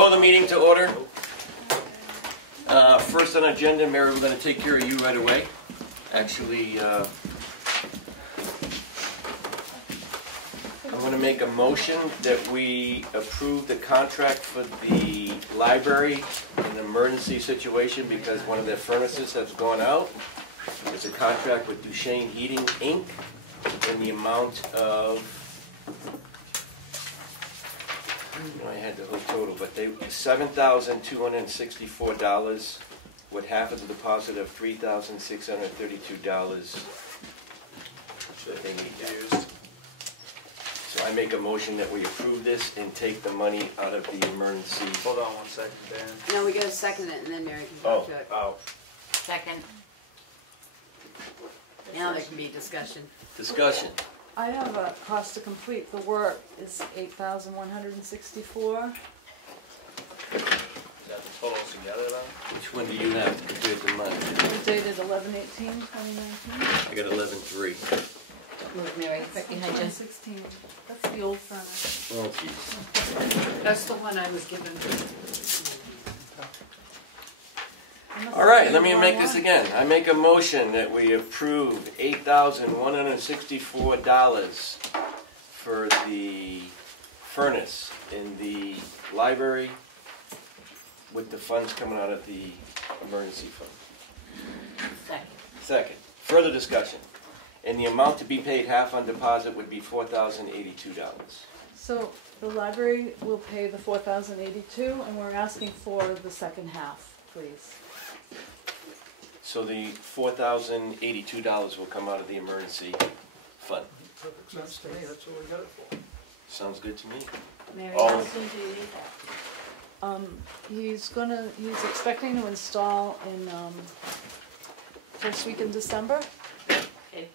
Call the meeting to order. First on agenda, Mary, we're going to take care of you right away. Actually, I'm going to make a motion that we approve the contract for the library in an emergency situation because one of their furnaces has gone out. It's a contract with Duchesne Heating, Inc. in the amount of, I had the whole total, but they $7,264 with half of the deposit of $3,632 that they need used. So I make a motion that we approve this and take the money out of the emergency. Hold on 1 second, Dan. No, we gotta second it and then Mary can talk to it. Oh. Second. Now there can be discussion. Discussion. I have a cost to complete the work is $8,164. Is that the totals together then? Which one do you have compared to mine? It was dated 11/18/2019. I got 11-3. Move Mary right behind you. 16. That's the old furnace. Oh, jeez. That's the one I was given. All right, let me make this again. I make a motion that we approve $8,164 for the furnace in the library with the funds coming out of the emergency fund. Second. Second, further discussion. And the amount to be paid half on deposit would be $4,082. So the library will pay the $4,082, and we're asking for the second half, please. So the $4,082 will come out of the emergency fund. Perfect sense to me, that's what we got it for. Sounds good to me. Mary, All how in- soon do you need that? He's expecting to install in first week in December. Okay.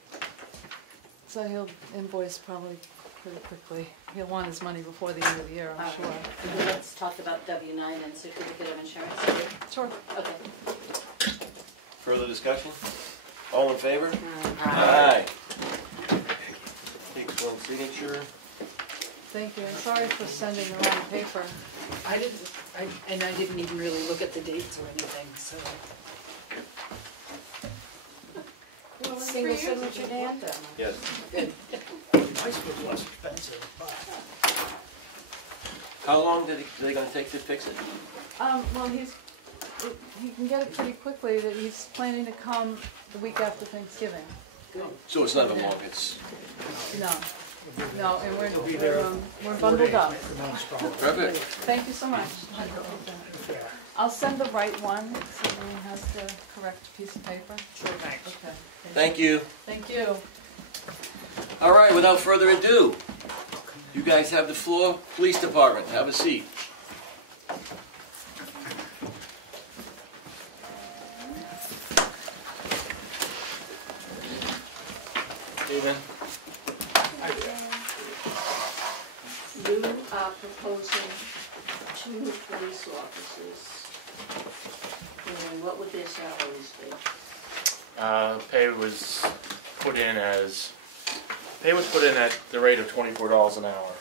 So he'll invoice probably pretty quickly. He'll want his money before the end of the year, I'm sure. Okay, let's talk about W-9 and certificate of insurance. Sure. Okay. Further discussion? All in favor? Aye. Aye. Takes one signature. Thank you. I'm sorry for sending the wrong paper. I didn't even really look at the dates or anything, so. Single signature, Dan? Yes. Good. Nice was less expensive, but How long are they going to take to fix it? Well, he can get it pretty quickly. That he's planning to come the week after Thanksgiving. Good. So it's not a month, it's No, and be there we're bundled up. perfect. Thank you so much. I'll send the right one, so everyone has the correct piece of paper. Sure, thanks. Okay. Thank you. Thank you. All right, without further ado, you guys have the floor. Police Department, have a seat. Evening. You are proposing 2 police officers, and what would their salaries be? Pay was put in at the rate of $24 an hour.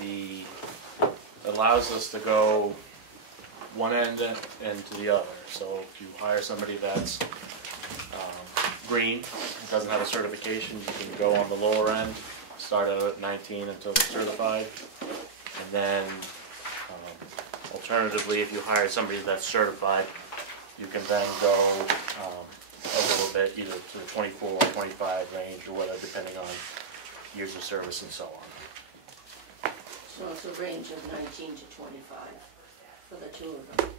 The allows us to go one end and to the other. So if you hire somebody that's green, doesn't have a certification, you can go on the lower end, start out at 19 until certified, and then alternatively, if you hire somebody that's certified, you can then go a little bit either to the 24 or 25 range or whatever, depending on years of service and so on. So it's a range of 19 to 25 for the 2 of them,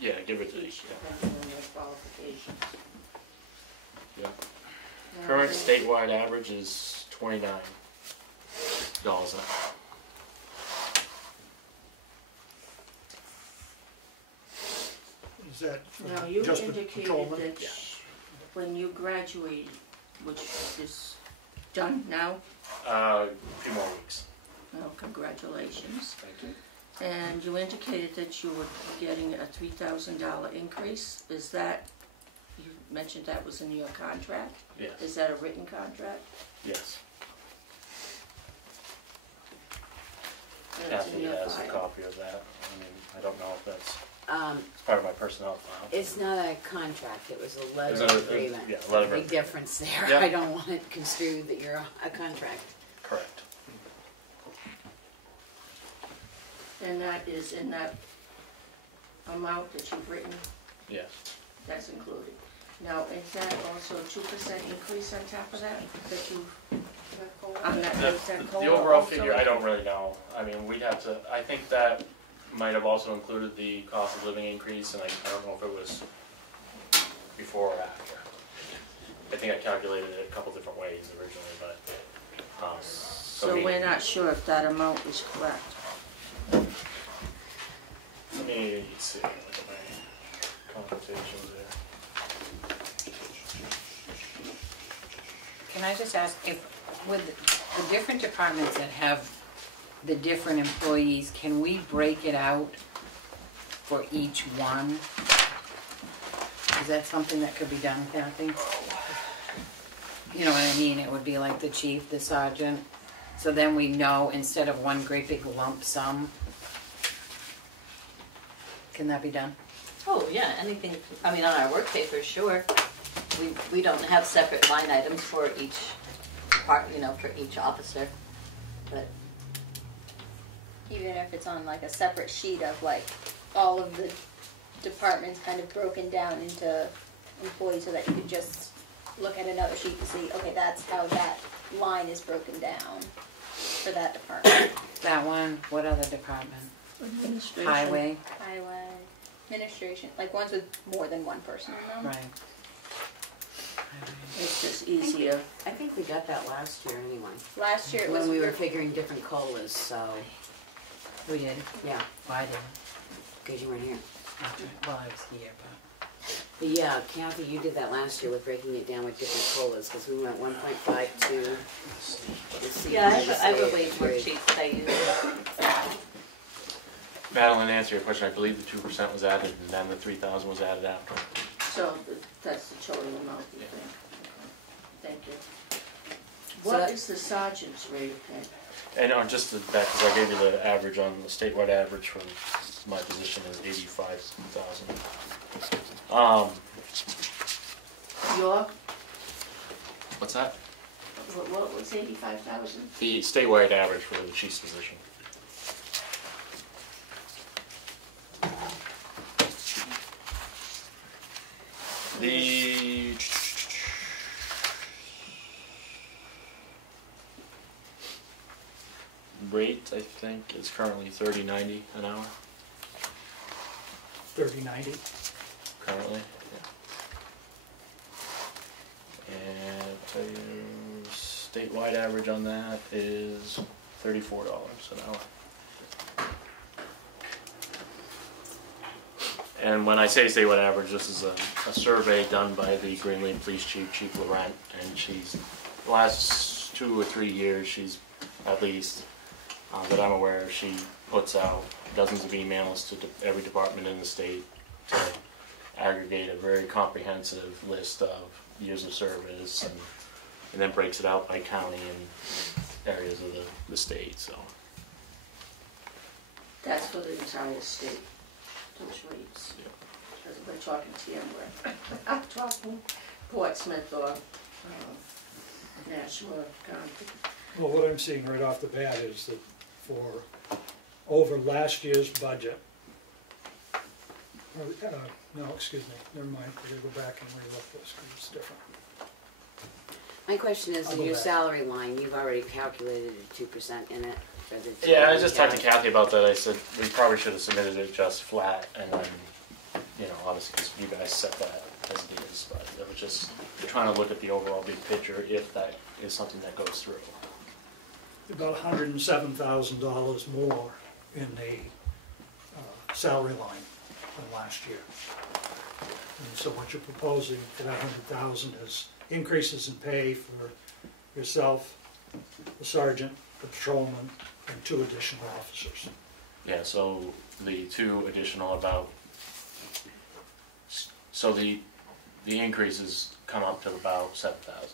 Yeah, give it to each yeah. depending on their qualifications. Yeah. Now, Current the- statewide average is $29 an hour. is that Now, you just the indicated patrolman? that when you graduated, which is done now, A few more weeks. well, congratulations. Thank you. And you indicated that you were getting a $3,000 increase. Is that, you mentioned that was in your contract? Yes. Is that a written contract? Yes. That's in Kathy your has a file. copy of that. I mean, I don't know if that's, Um, it's part of my personnel file. it's not a contract, it was a letter Is that of agreement. yeah, letter of Big agreement. difference there. Yep. I don't want it construed that you're a contract. Correct. And that is in that amount that you've written, Yes. that's included. Now, is that also a 2% increase on top of that you, on that, is that The COLA overall also? figure, I don't really know. I mean, we'd have to, I think that might have also included the cost of living increase, and I don't know if it was before or after. I think I calculated it a couple different ways originally, but, So me- we're not sure if that amount is correct. Let me see, look at my computations there. Can I just ask if, with the different departments that have the different employees, can we break it out for each one? Is that something that could be done, Kathy? You know what I mean? It would be like the chief, the sergeant, so then we know instead of one great big lump sum. Can that be done? Oh, yeah, anything, I mean, on our work papers, sure. We don't have separate line items for each part, you know, for each officer, but Even if it's on like a separate sheet of like all of the departments kind of broken down into employees so that you could just look at another sheet and see, okay, that's how that line is broken down for that department. That one, what other department? Administration. Highway, Highway, administration, like ones with more than one person in them. right. It's just easier. I think we got that last year anyway. Last year it was When we were figuring different COLAs, so, We did. yeah, Well, I didn't. because you weren't here. Well, I was here, but. But yeah, Kathy, you did that last year with breaking it down with different COLAs, because we went 1.5 to the C. yeah, I have a wage worksheet that I use. Madeline, to answer your question, I believe the 2% was added, and then the 3,000 was added after. So that's the total amount, you think? Thank you. So What that- is the sergeant's rate of pay? And on just that, because I gave you the average on the statewide average for my position is 85,000. York, What's that? what was 85,000? The statewide average for the chief's position. The rate, I think, is currently $30.90 an hour. 3090. Currently, yeah. And I'll tell you, statewide average on that is $34 an hour. And when I say statewide average, this is a survey done by the Green Lane Police Chief, Chief Laurent, and she's, the last 2 or 3 years, she's, at least, that I'm aware of, she puts out dozens of emails to every department in the state to aggregate a very comprehensive list of years of service, and then breaks it out by county and areas of the state, so. That's for the entire state, those rates. Because we're talking Tamworth. I'm talking Portsmouth or Nashua County. Well, what I'm seeing right off the bat is that for over last year's budget, no, excuse me, never mind, I gotta go back and relook this because it's different. My question is, I'll in go your back. salary line, you've already calculated a 2% in it for the. Yeah, I just talked to total Kathy about that. I said we probably should have submitted it just flat, and then, you know, obviously because you guys set that as it is. But it was just trying to look at the overall big picture if that is something that goes through. About $107,000 more in the salary line than last year. And so what you're proposing for that 100,000 is increases in pay for yourself, the sergeant, the patrolman, and 2 additional officers. Yeah. So the 2 additional about. So the increases come up to about 7,000.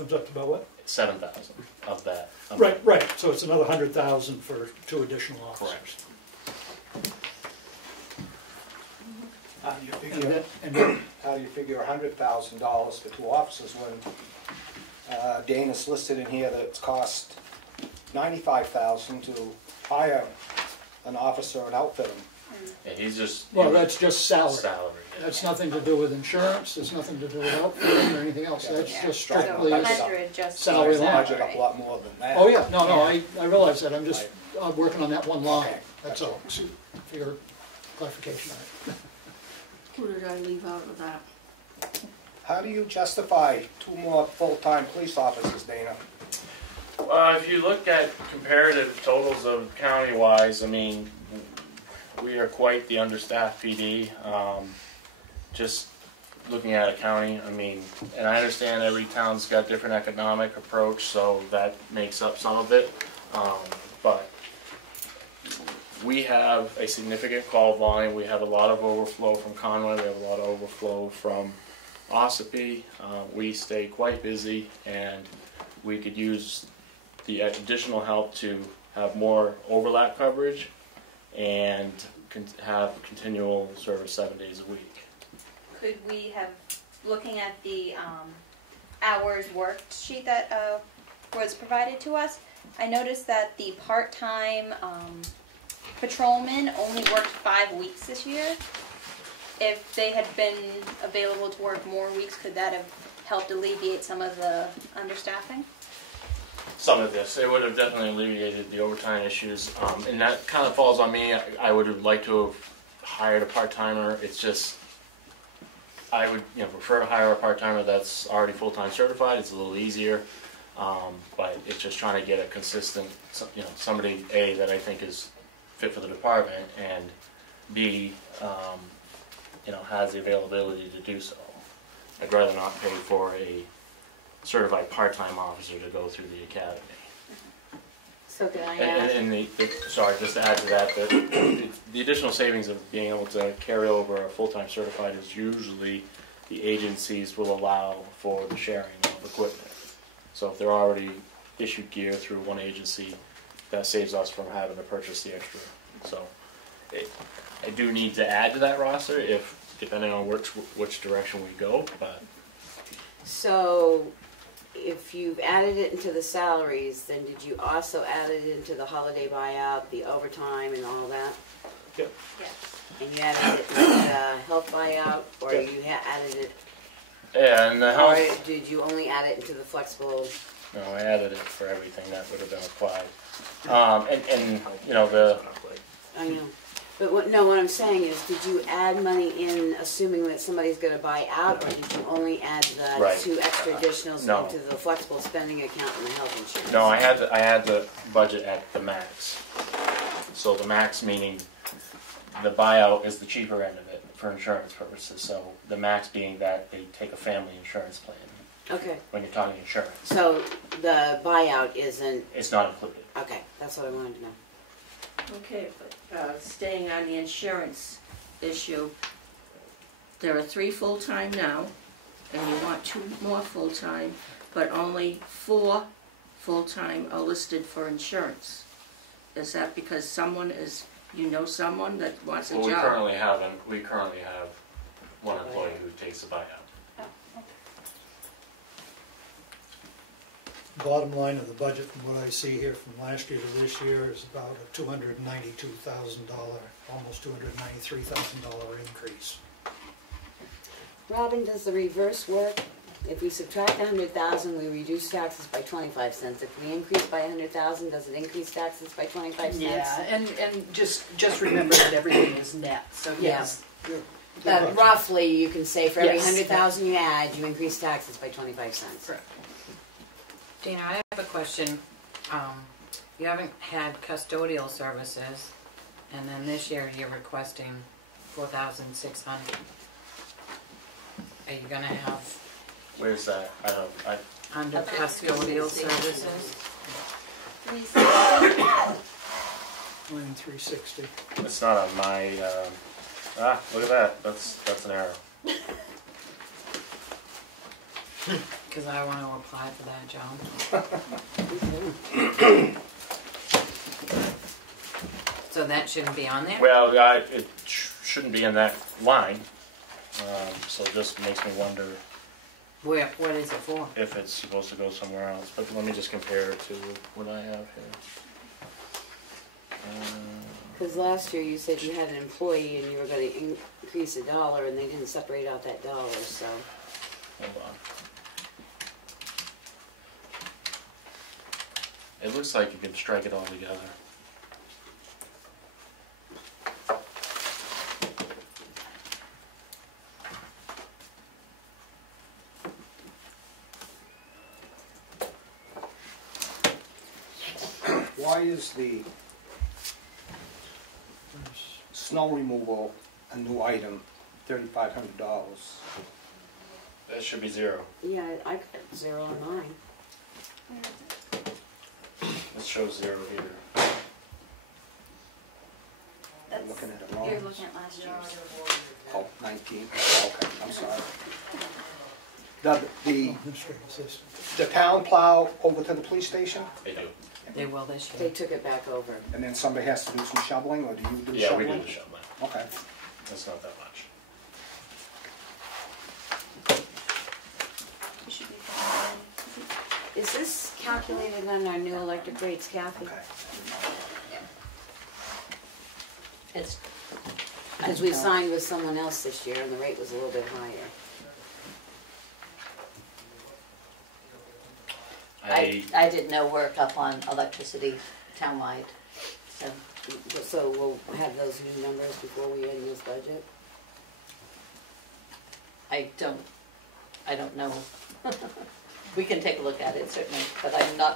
Comes up to about what? 7,000 of that. Right, so it's another 100,000 for 2 additional officers. Correct. How do you And figure, then, and then, how do you figure $100,000 for 2 officers when Dana's listed in here that it's cost $95,000 to hire an officer and outfit him? And he's just well, that's just salary. salary. That's nothing to do with insurance, it's nothing to do with outfitting or anything else, that's Yeah. just So strictly, 100 just salary for line. Budget up a lot more than that. oh yeah, no, I realize that, I'm working on that one line, Okay, that's all, for your clarification on it. Who did I leave out of that? How do you justify 2 more full-time police officers, Dana? If you look at comparative totals of county-wise, I mean, we are quite the understaffed PD. Just looking at a county, I mean, and I understand every town's got different economic approach, so that makes up some of it. But we have a significant call volume. We have a lot of overflow from Conway. We have a lot of overflow from Ossipee. We stay quite busy, and we could use the additional help to have more overlap coverage and have continual service 7 days a week. Could we have, looking at the hours worked sheet that was provided to us, I noticed that the part-time patrolmen only worked 5 weeks this year. If they had been available to work more weeks, could that have helped alleviate some of the understaffing? Some of this, it would have definitely alleviated the overtime issues, and that kind of falls on me. I would have liked to have hired a part-timer. It's just, I would prefer to hire a part-timer that's already full-time certified. It's a little easier, but it's just trying to get a consistent, somebody A, that I think is fit for the department, and B, has the availability to do so. I'd rather not pay for a certified part-time officer to go through the academy. So can I ask? And sorry, just to add to that, the additional savings of being able to carry over a full-time certified is usually the agencies will allow for the sharing of equipment. So if they're already issued gear through one agency, that saves us from having to purchase the extra. So I do need to add to that roster depending on which direction we go, but. So, if you've added it into the salaries, then did you also add it into the holiday buyout, the overtime and all that? Yep. Yeah. And you added it into the health buyout, or Yeah. you added it, Yeah, and the or health. did you only add it into the flexible? No, I added it for everything that would have been applied. And the. I know. But what I'm saying is, did you add money in assuming that somebody's gonna buy out, or did you only add the Right. 2 extra additionals No. into the flexible spending account and the health insurance? No, I had the budget at the max. So the max meaning the buyout is the cheaper end of it for insurance purposes. So the max being that they take a family insurance plan. Okay, When you're talking insurance, so the buyout isn't, it's not included. okay, that's what I wanted to know. Okay, but staying on the insurance issue, there are 3 full-time now, and you want 2 more full-time, but only 4 full-time are listed for insurance. Is that because someone that wants a Well, we job? currently have one employee who takes the buyout. Bottom line of the budget, from what I see here from last year to this year, is about a $292,000, almost $293,000 increase. Robin, does the reverse work? If we subtract 100,000, we reduce taxes by 25 cents. If we increase by 100,000, does it increase taxes by 25 cents? Yeah, and just remember that everything is net, so yes. But roughly, you can say for every Yes. 100,000 you add, you increase taxes by 25 cents. Correct. Dana, I have a question. You haven't had custodial services, and then this year you're requesting 4,600. Are you gonna have Where's that? under custodial services? 360. Line 360. It's not on my. Look at that. That's an error. Because I want to apply for that job. So that shouldn't be on there? Well, it shouldn't be in that line, so it just makes me wonder What is it for? if it's supposed to go somewhere else. But let me just compare it to what I have here. Because last year you said you had an employee and you were going to increase $1 and they didn't separate out that dollar, so. Hold on. It looks like you could strike it all together. Why is the snow removal a new item, $3,500? That should be 0. Yeah, I got 0 on mine. It shows 0 here. I'm looking at it wrong. You're looking at last year's. Oh, 19, okay, I'm sorry. The Administrative assistant. the town plow over to the police station, They do. They will this They year. took it back over. and then somebody has to do some shoveling, or do you do Yeah, shoveling? we do the shoveling. Okay. That's not that much. You should be fine. Is this calculated on our new electric rates, Kathy? Okay. It's, Because we signed with someone else this year and the rate was a little bit higher. I did no work up on electricity townwide, so. So we'll have those new numbers before we end this budget? I don't know. We can take a look at it certainly, but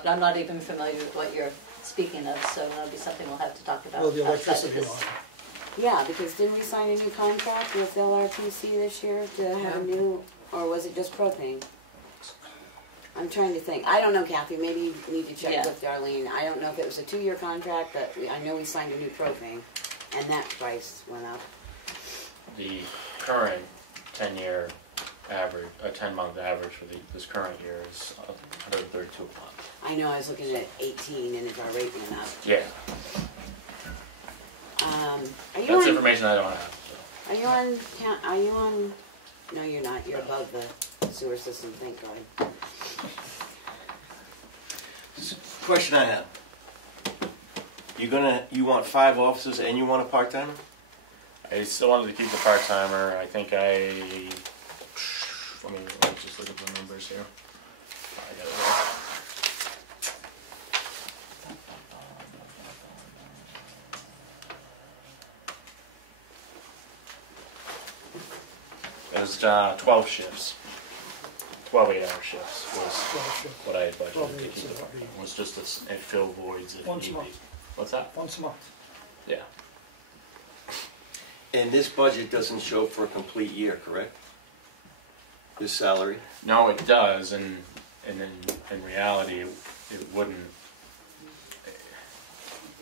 I'm not even familiar with what you're speaking of, so that'll be something we'll have to talk about. Well, the outside of electricity this. line. Yeah, because didn't we sign a new contract with LRPC this year to have a new, or was it just propane? I'm trying to think. I don't know, Kathy, maybe you need to check Yeah. with Darlene. I don't know if it was a 2-year contract, but I know we signed a new propane, and that price went up. The current 10-year average, 10-month average for this current year is $132 a month. I know I was looking at 18 and if our rate went up. Yeah, Are you that's on, information I don't have, so. are you on, no you're not, you're above the sewer system, thank God. Question I have. You want 5 officers and you want a part-timer? I still wanted to keep the part-timer. I think let me just look at the numbers here. I got it here. It was 12 shifts. 12 8-hour shifts was what I had budgeted to keep the part-time. It was just to fill voids if Once a need be. month. What's that? Once a month. Yeah. And this budget doesn't show for a complete year, correct? This salary? No, it does, and in reality, it wouldn't.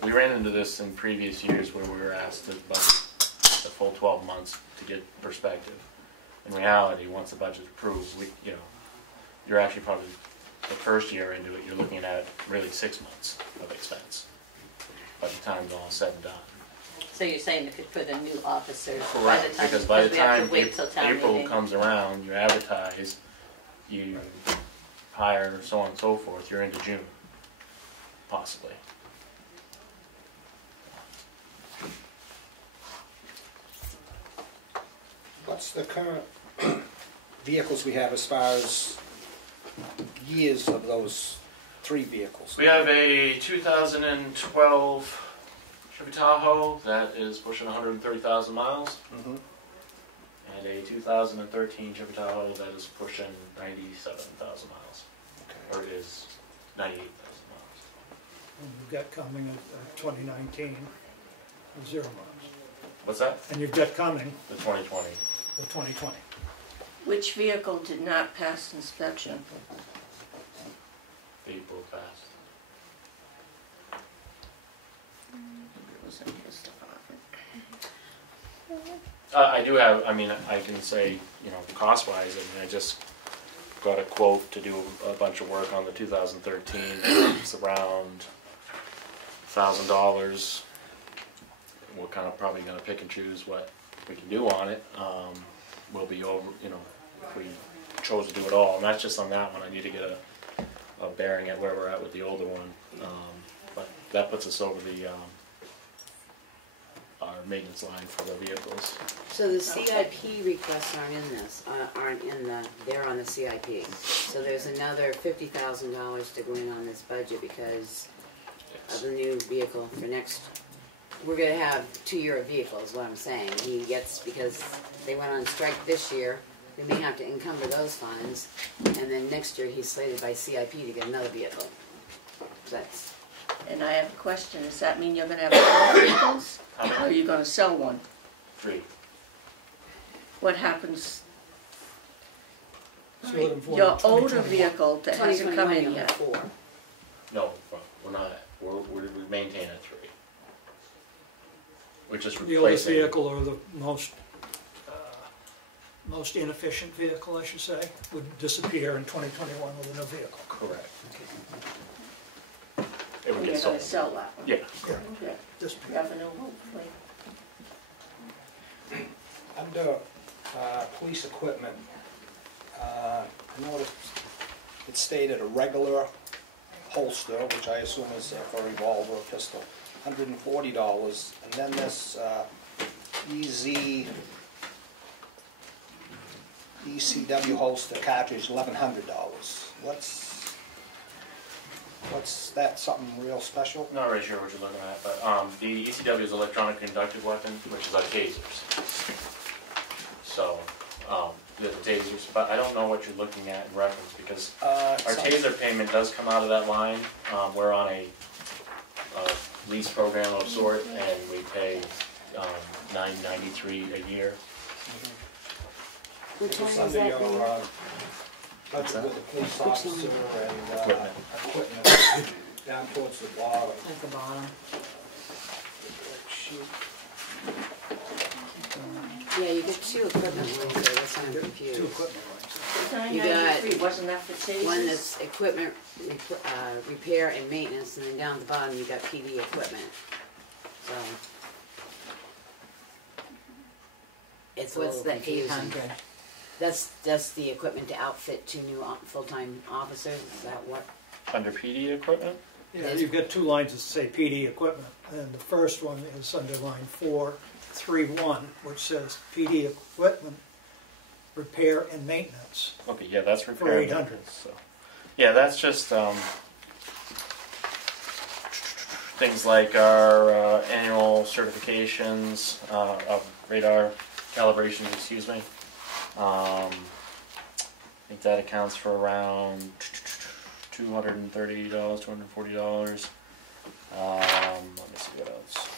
We ran into this in previous years where we were asked to budget the full 12 months to get perspective. In reality, once the budget's approved, you're actually probably the first year into it, you're looking at really 6 months of expense by the time it's all said and done. So you're saying you could put a new officer Correct, because by the we have to time wait till town April meeting. comes around, you advertise, you hire, so on and so forth, you're into June, possibly. What's the current vehicles we have as far as years of those 3 vehicles? We have a 2012 Chevy Tahoe that is pushing 130,000 miles, Mhm. and a 2013 Chevy Tahoe that is pushing 97,000 miles, Okay. or it is 98,000 miles. And you've got coming of 2019, 0 miles. What's that? And you've got coming The 2020. the 2020. Which vehicle did not pass inspection? They both passed. It was in his department. I do have, I can say, cost-wise, got a quote to do a bunch of work on the 2013. It's around $1,000. We're kind of probably going to pick and choose what we can do on it. We'll be over, you know, if we chose to do it all. And that's just on that one. I need to get a bearing at where we're at with the older one. But that puts us over the our maintenance line for the vehicles. So the CIP requests they're on the CIP. So there's another $50,000 to go in on this budget because of the new vehicle for next. We're gonna have 2-year vehicles, what I'm saying. He gets, because they went on strike this year, we may have to encumber those funds, and then next year he's slated by CIP to get another vehicle. That's. And I have a question, does that mean you're gonna have 4 vehicles? Or are you gonna sell one? 3. What happens, Sort of for your older 2021. vehicle that hasn't come 2021 in you'll have yet? 4. No, we're not. We maintain at 3. We're just The oldest replacing. vehicle, or the most inefficient vehicle, I should say, would disappear in 2021 with a new vehicle. Correct. It would And get you're gonna sold. sell that one? Yeah. Correct. Okay, Disappear. revenue hopefully. Under police equipment, I noticed it stated a regular holster, which I assume is for a revolver or pistol, $140, and then this ECW holster cartridge, $1,100. What's that, something real special? Not really sure what you're looking at, but the ECW is electronic conductive weapon, which is our tasers. So, the tasers, but I don't know what you're looking at in reference, because our taser payment does come out of that line. We're on a lease program of sort, and we pay $993 a year. Which one It's is under that? your budget with the police officer and Equipment. equipment, down towards the bottom. At the bottom. Shoot. Yeah, you get 2 equipment lines there, that's why I'm 2 confused. equipment lines. You got 993, wasn't that for tasers? One that's equipment, repair and maintenance, and then down at the bottom you got PD equipment. So. It's a What's little the confusing. 800? That's the equipment to outfit 2 new full-time officers, is that what? Under PD equipment? Yeah, you've got 2 lines that say PD equipment, and the first one is under line 431, which says PD equipment, repair and maintenance. Okay, yeah, that's For repair. and 800. maintenance, So. Yeah, that's just things like our annual certifications of radar calibrations, excuse me. I think that accounts for around $230, $240. Let me see what else.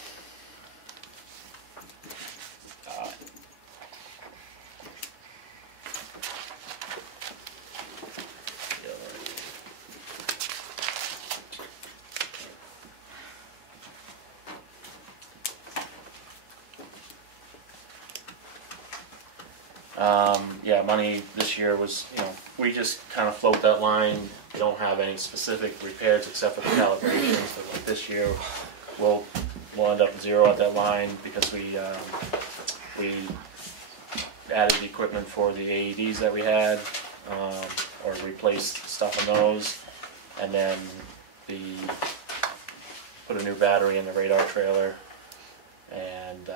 Yeah, money this year was, we just kind of float that line. We don't have any specific repairs except for the calibrations, but like this year we'll end up zero at that line because we added the equipment for the AEDs that we had, or replaced stuff on those, and then put a new battery in the radar trailer, and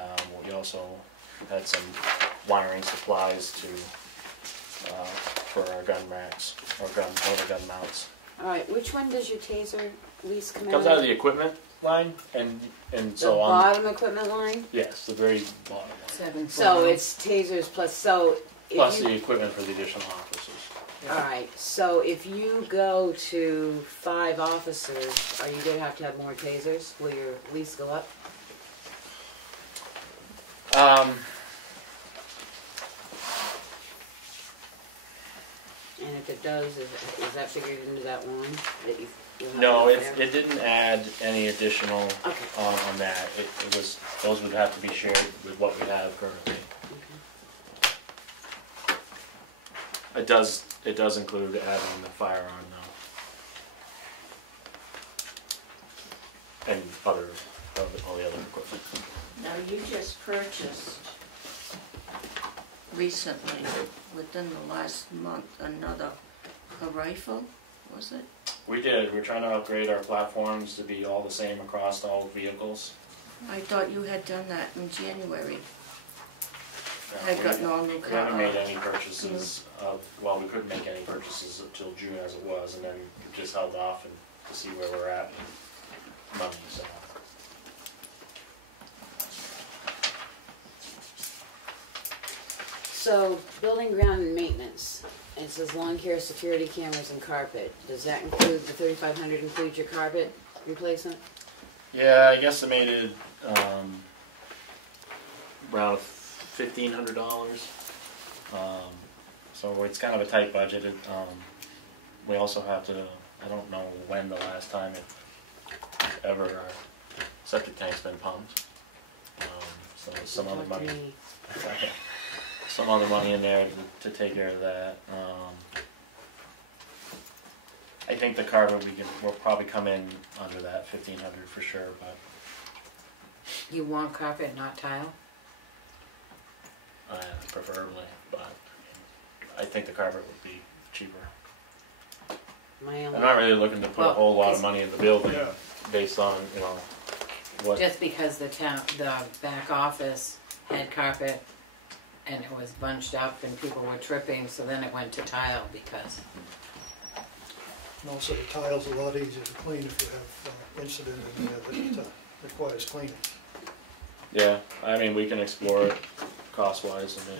we also had some wiring supplies for our gun racks, or motor gun mounts. Alright, which one does your taser lease come out of? Comes out of the equipment line, and The so on. bottom equipment line? Yes, the very bottom one. 7 So it's tasers plus, so if Plus you, the equipment for the additional officers. alright, so if you go to 5 officers, are you gonna have to have more tasers? Will your lease go up? And if it does, is that figured into that one that you'll have No, enough there? it didn't add any additional Okay. on that. It was, those would have to be shared with what we have currently. Okay. It does include adding the firearm now. And all the other equipment. Now, you just purchased recently, within the last month, a rifle, was it? We did. We're trying to upgrade our platforms to be all the same across all vehicles. I thought you had done that in January. We Gotten all new we haven't made cars. any purchases of, well, we couldn't make any purchases until June as it was, and then we just held off and to see where we're at with money, so. So, building ground and maintenance, it says lawn care, security cameras, and carpet. Does that include, the $3,500 include your carpet replacement? Yeah, I guesstimated around $1,500. So it's kind of a tight budget. We also have to, I don't know when the last time ever our septic tank's been pumped. So there's some other money. Some other money in there to take care of that. I think the carpet we'll probably come in under that $1,500 for sure, but You want carpet, not tile? preferably. But I think the carpet would be cheaper. I'm not really looking to put a whole lot of money in the building based on what. Just because the back office had carpet and it was bunched up and people were tripping, so then it went to tile because. And also the tile's a lot easier to clean if you have incident in there that requires cleaning. Yeah, I mean, we can explore it cost-wise. Then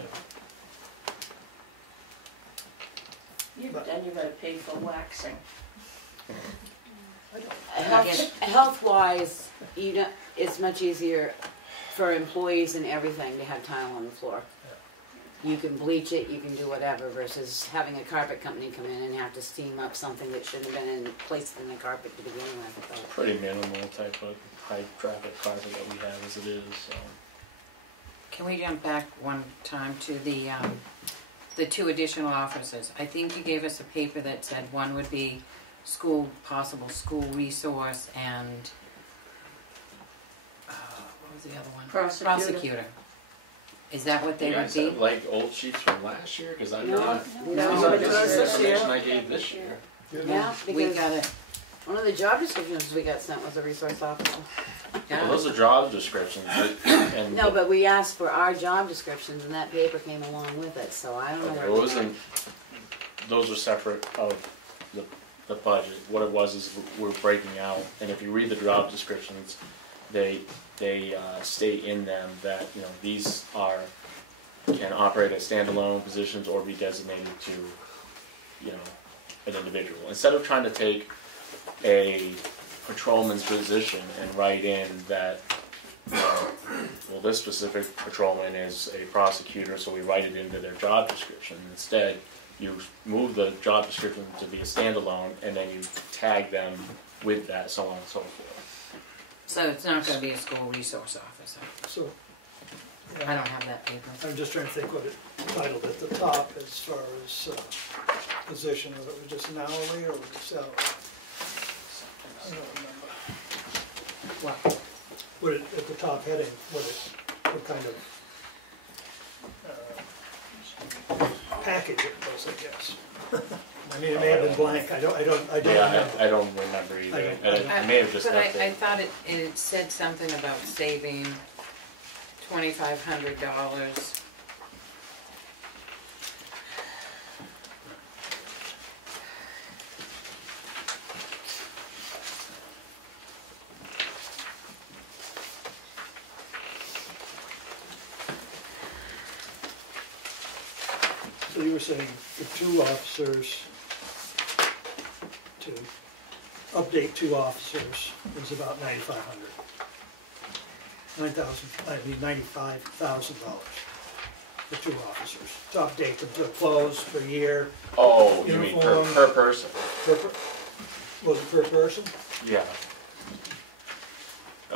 you gotta pay for waxing. Health-wise, it's much easier for employees and everything to have tile on the floor. You can bleach it, you can do whatever, versus having a carpet company come in and have to steam up something that shouldn't have been placed in the carpet to begin with. Pretty minimal type of high traffic carpet that we have as it is. So. Can we jump back one time to the 2 additional officers? I think you gave us a paper that said one would be possible school resource, and what was the other one? Prosecutor. Is that what they would be? Have, like old sheets from last year? Because I'm not. No, This is the information I gave this year. Yeah, We because got it. one of the job descriptions we got sent was a resource officer. Yeah. Well, those are job descriptions. And No, but we asked for our job descriptions, and that paper came along with it, so I don't know. Okay, it wasn't. Those are separate of the budget. What it was is we're breaking out, and if you read the job descriptions, they state in them that these can operate as standalone positions or be designated to an individual. Instead of trying to take a patrolman's position and write in that well, this specific patrolman is a prosecutor, so we write it into their job description. Instead, you move the job description to be a standalone, and then you tag them with that, so on and so forth. So it's not going to be a school resource officer. So, I don't have that paper. I'm just trying to think what it titled at the top as far as position, whether it was just an hourly or was it salary. I don't remember. What? What it, at the top heading, what kind of package it was, I guess. I mean, it may have been blank. I don't remember. I don't remember either. I may have just But left I thought it said something about saving $2,500. So you were saying for 2 officers, to update 2 officers is about $9,500. $95,000 for 2 officers. To update them to clothes per year. Oh, you mean uniform. per person? Was it per person? Yeah.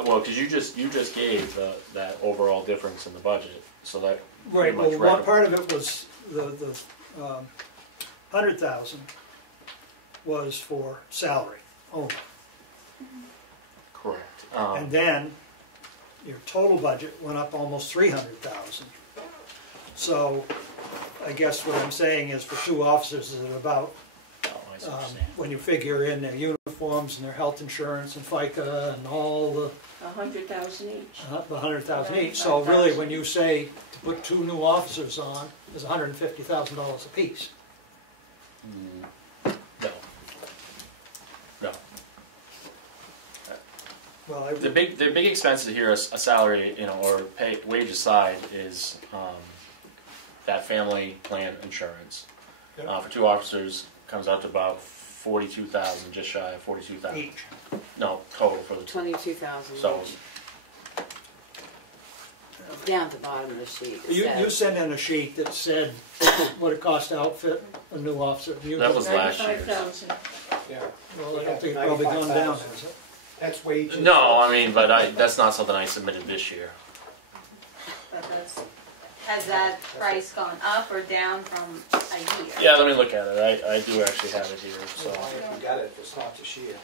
Well, because you just gave that overall difference in the budget, so that Right, pretty well, much one part of it was the 100,000 was for salary only. Correct. And then your total budget went up almost 300,000. So I guess what I'm saying is for two officers is about, Oh, I see what you're saying. when you figure in their uniforms and their health insurance and FICA and all the 100,000 each. 100,000 each. So really, when you say to put two new officers on, is $150,000 apiece. No. No. Well, The big expenses here is a salary, you know, or pay wage aside is that family plan insurance. Yep. For two officers, comes out to about 42,000, just shy of 42,000. each. No, total for the 22,000 So each. Down at the bottom of the sheet. it You says- sent in a sheet that said what it cost to outfit a new officer. You That did- was last year's. 95,000. Yeah. Well, I don't think it's probably gone down, 95,000. has it? That's wages. No, I mean, but that's not something I submitted this year. But has that price gone up or down from a year? Yeah, let me look at it. I do actually have it here. So Why have you got it if it's not this year?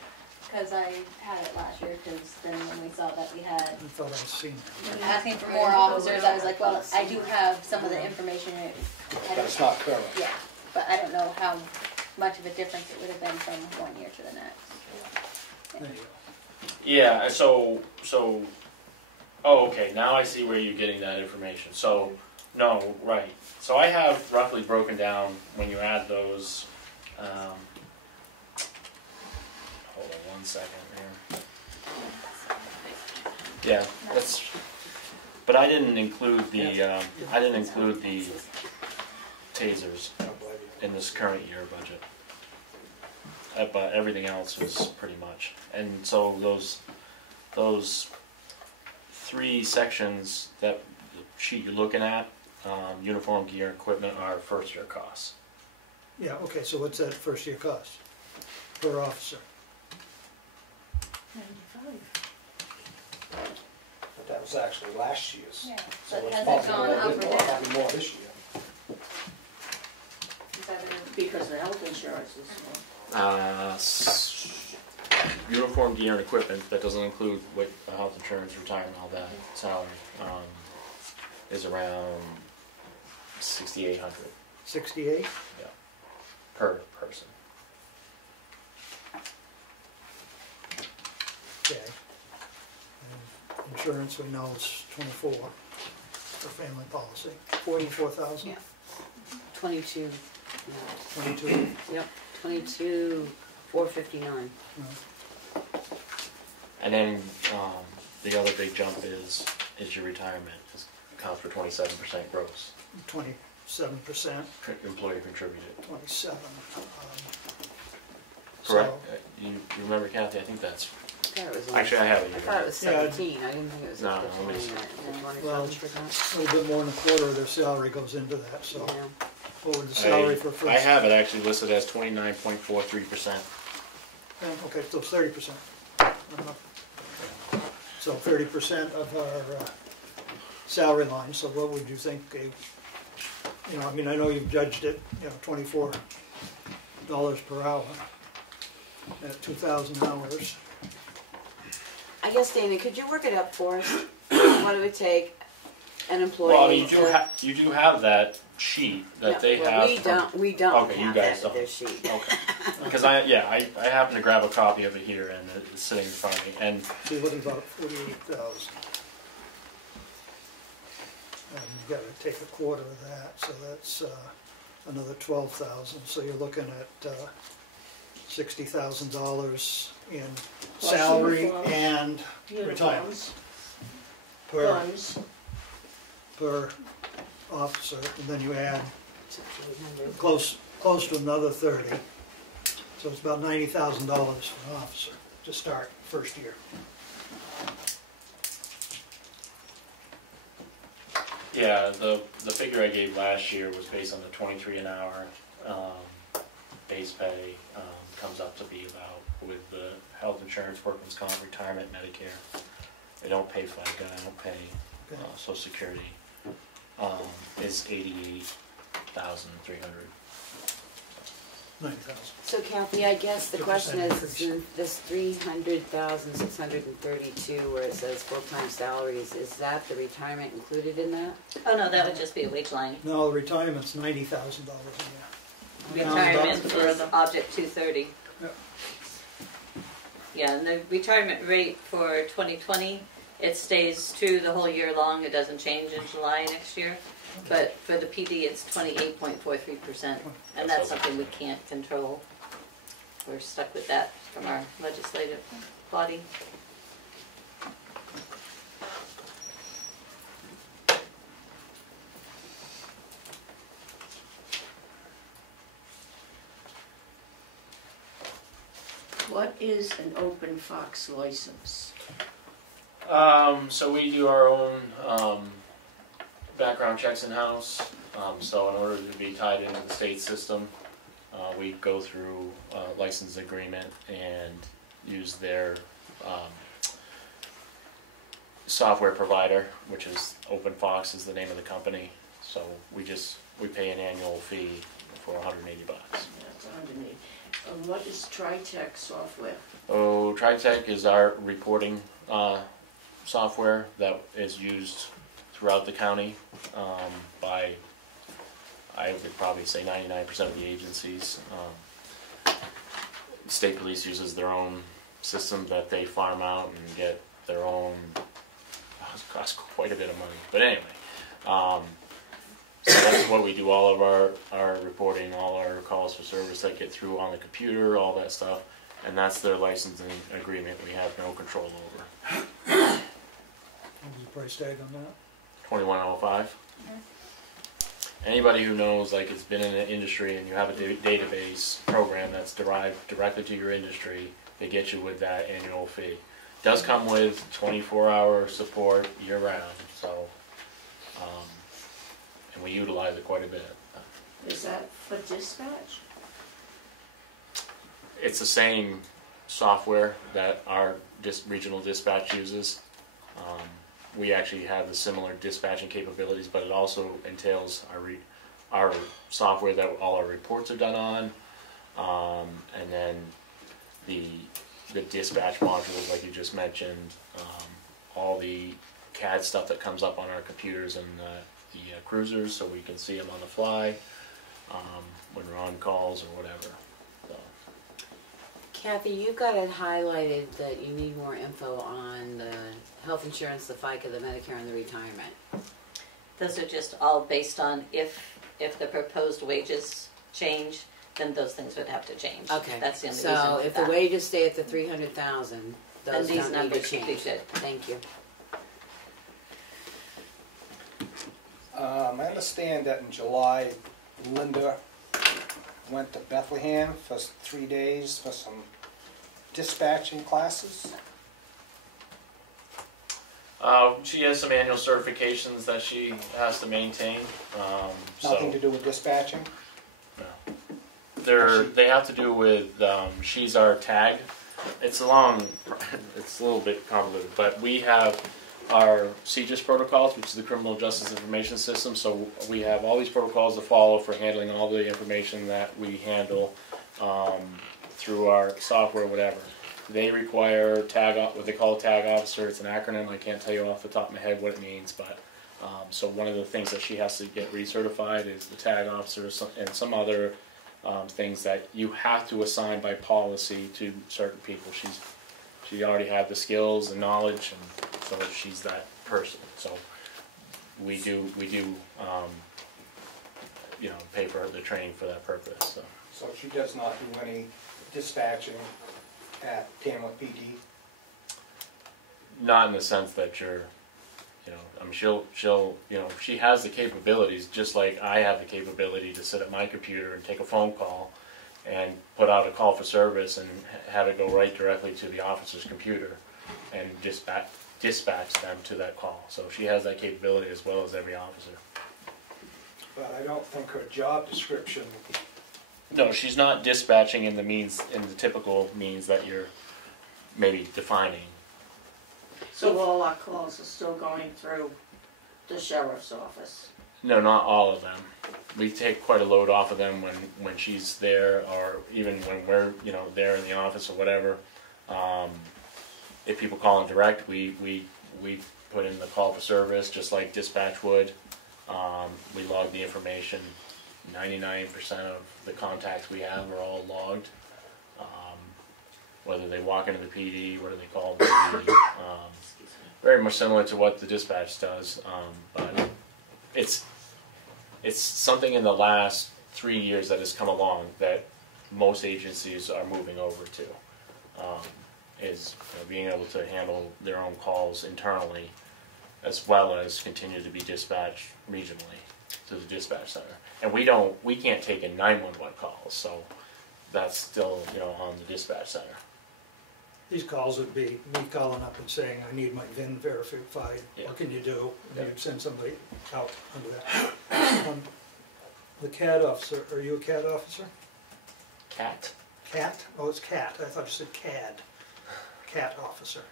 Because I had it last year, because then when we saw that we had I thought I'd seen that. asking for more officers, I was like, well, I do have some of the information. I But don't- it's not current. Yeah, but I don't know how much of a difference it would have been from one year to the next. There you go. yeah, so oh, okay. Now I see where you're getting that information. So no, right. So I have roughly broken down when you add those. Hold on 1 second here. Yeah, that's. But I didn't include the tasers in this current year budget. But everything else was pretty much. And so those three sections that the sheet you're looking at, uniform, gear, equipment, are first year costs. Yeah, okay, so what's that first year cost per officer? 95. But that was actually last year's. Yeah, So but it's has probably it gone more up or this- down? probably more this year. Is that a- Because the health insurance is, Uniform, gear, and equipment, that doesn't include what health insurance, retirement, all that, salary, is around 6,800 68? per person. Okay. And insurance, we know is 24 for family policy. 44,000? Yeah. 22. 22? Yep, 22,459. And then the other big jump is your retirement. It accounts for 27% gross. 27%, Employee contributed. 27. Correct? So, You remember, Kathy? I think that's. I thought it was Actually, I have it I thought it here. was Yeah, 17, I didn't think it was No, up to let me 20 see. yet. Well, 27%. a little bit more than a quarter of their salary goes into that, so Yeah. what would the salary for first? I have it actually listed as 29.43%. Yeah, okay, so it's 30%. So 30% of our salary line, so what would you think, you know, I mean, I know you've judged it, you know, $24 per hour at 2,000 hours. I guess, Dana, could you work it up for us? What it would take an employee Well, I mean, to- you do have that sheet that No, they well, have. we don't Okay, you have guys that don't. in this sheet. Okay. Because I happen to grab a copy of it here and it's sitting in front of me. And So you're looking about 48,000. And you've got to take a quarter of that, so that's another 12,000. So you're looking at $60,000 in Plus salary uniforms. and retirement uniforms, per guns. per officer, and then you add 6,800. close to another 30. So it's about $90,000 for an officer to start first year. yeah, the figure I gave last year was based on the 23 an hour base pay. Comes up to be about, with the health insurance, workman's comp, retirement, Medicare. They don't pay FICA, I don't pay Social Security. Is 88,300. 9,000. So Kathy, I guess the 50% question is, increase. in this 300,632 where it says full-time salaries, is that the retirement included in that? Oh, no, that would just be a wage line. No, the retirement's $90,000 a year. Retirement for is the- object 230. Yep. Yeah, and the retirement rate for 2020, it stays true the whole year long. It doesn't change in July next year. But for the PD, it's 28.43%, and that's something we can't control. We're stuck with that from our legislative body. What is an open Fox license? So we do our own background checks in-house. So in order to be tied into the state system, we go through a license agreement and use their software provider, which is OpenFox is the name of the company. So we pay an annual fee for $180. That's underneath. And what is TriTech software? Oh, TriTech is our reporting software that is used throughout the county by, I would probably say 99% of the agencies. State police uses their own system that they farm out and get their own, costs quite a bit of money. But anyway, so that's what we do, all of our reporting, all our calls for service that get through on the computer, all that stuff. And that's their licensing agreement we have no control over. What was the price tag on that? $21.05. Anybody who knows, like, it's been in the industry and you have a database program that's derived directly to your industry, they get you with that annual fee. Does come with 24-hour support year-round, so and we utilize it quite a bit. Is that for dispatch? It's the same software that our regional dispatch uses. We actually have the similar dispatching capabilities, but it also entails our software that all our reports are done on, and then the dispatch modules, like you just mentioned, all the CAD stuff that comes up on our computers and the cruisers, so we can see them on the fly when we're on calls or whatever. So. Kathy, you've got it highlighted that you need more info on the health insurance, the FICA, the Medicare, and the retirement. Those are just all based on if the proposed wages change, then those things would have to change. Okay. That's the only reason So for if that. the wages stay at the 300,000, those Then these don't need to numbers should be change. good. Thank you. I understand that in July, Linda went to Bethlehem for 3 days for some dispatching classes. She has some annual certifications that she has to maintain. Nothing to do with dispatching? They have to do with, she's our tag. It's a little bit convoluted, but we have our CJIS protocols, which is the Criminal Justice Information System. So we have all these protocols to follow for handling all the information that we handle through our software, whatever. They require what they call a tag officer. It's an acronym. I can't tell you off the top of my head what it means, but so one of the things that she has to get recertified is the tag officer and some other things that you have to assign by policy to certain people. She already had the skills and knowledge, and so she's that person. So we do pay for the training for that purpose. So she does not do any dispatching at Tamworth PD? Not in the sense that she has the capabilities, just like I have the capability to sit at my computer and take a phone call and put out a call for service and have it go right directly to the officer's computer and dispatch them to that call. So she has that capability as well as every officer. But I don't think her job description... No, she's not dispatching in the typical means that you're maybe defining. So all our calls are still going through the sheriff's office? No, not all of them. We take quite a load off of them when she's there, or even when we're, you know, there in the office or whatever. If people call in direct, we put in the call for service just like dispatch would. We log the information. 99% of the contacts we have are all logged. Whether they walk into the PD, whether they call the PD. Very much similar to what the dispatch does, but it's something in the last 3 years that has come along that most agencies are moving over to, is being able to handle their own calls internally, as well as continue to be dispatched regionally to the dispatch center. And we can't take in 911 calls, so that's still, you know, on the dispatch center. These calls would be me calling up and saying, I need my VIN verified, Yeah. what can you do? And Yeah. you'd send somebody out under that. The CAD officer, are you a CAD officer? Cat? CAT? Oh, it's CAT, I thought you said CAD. CAT officer.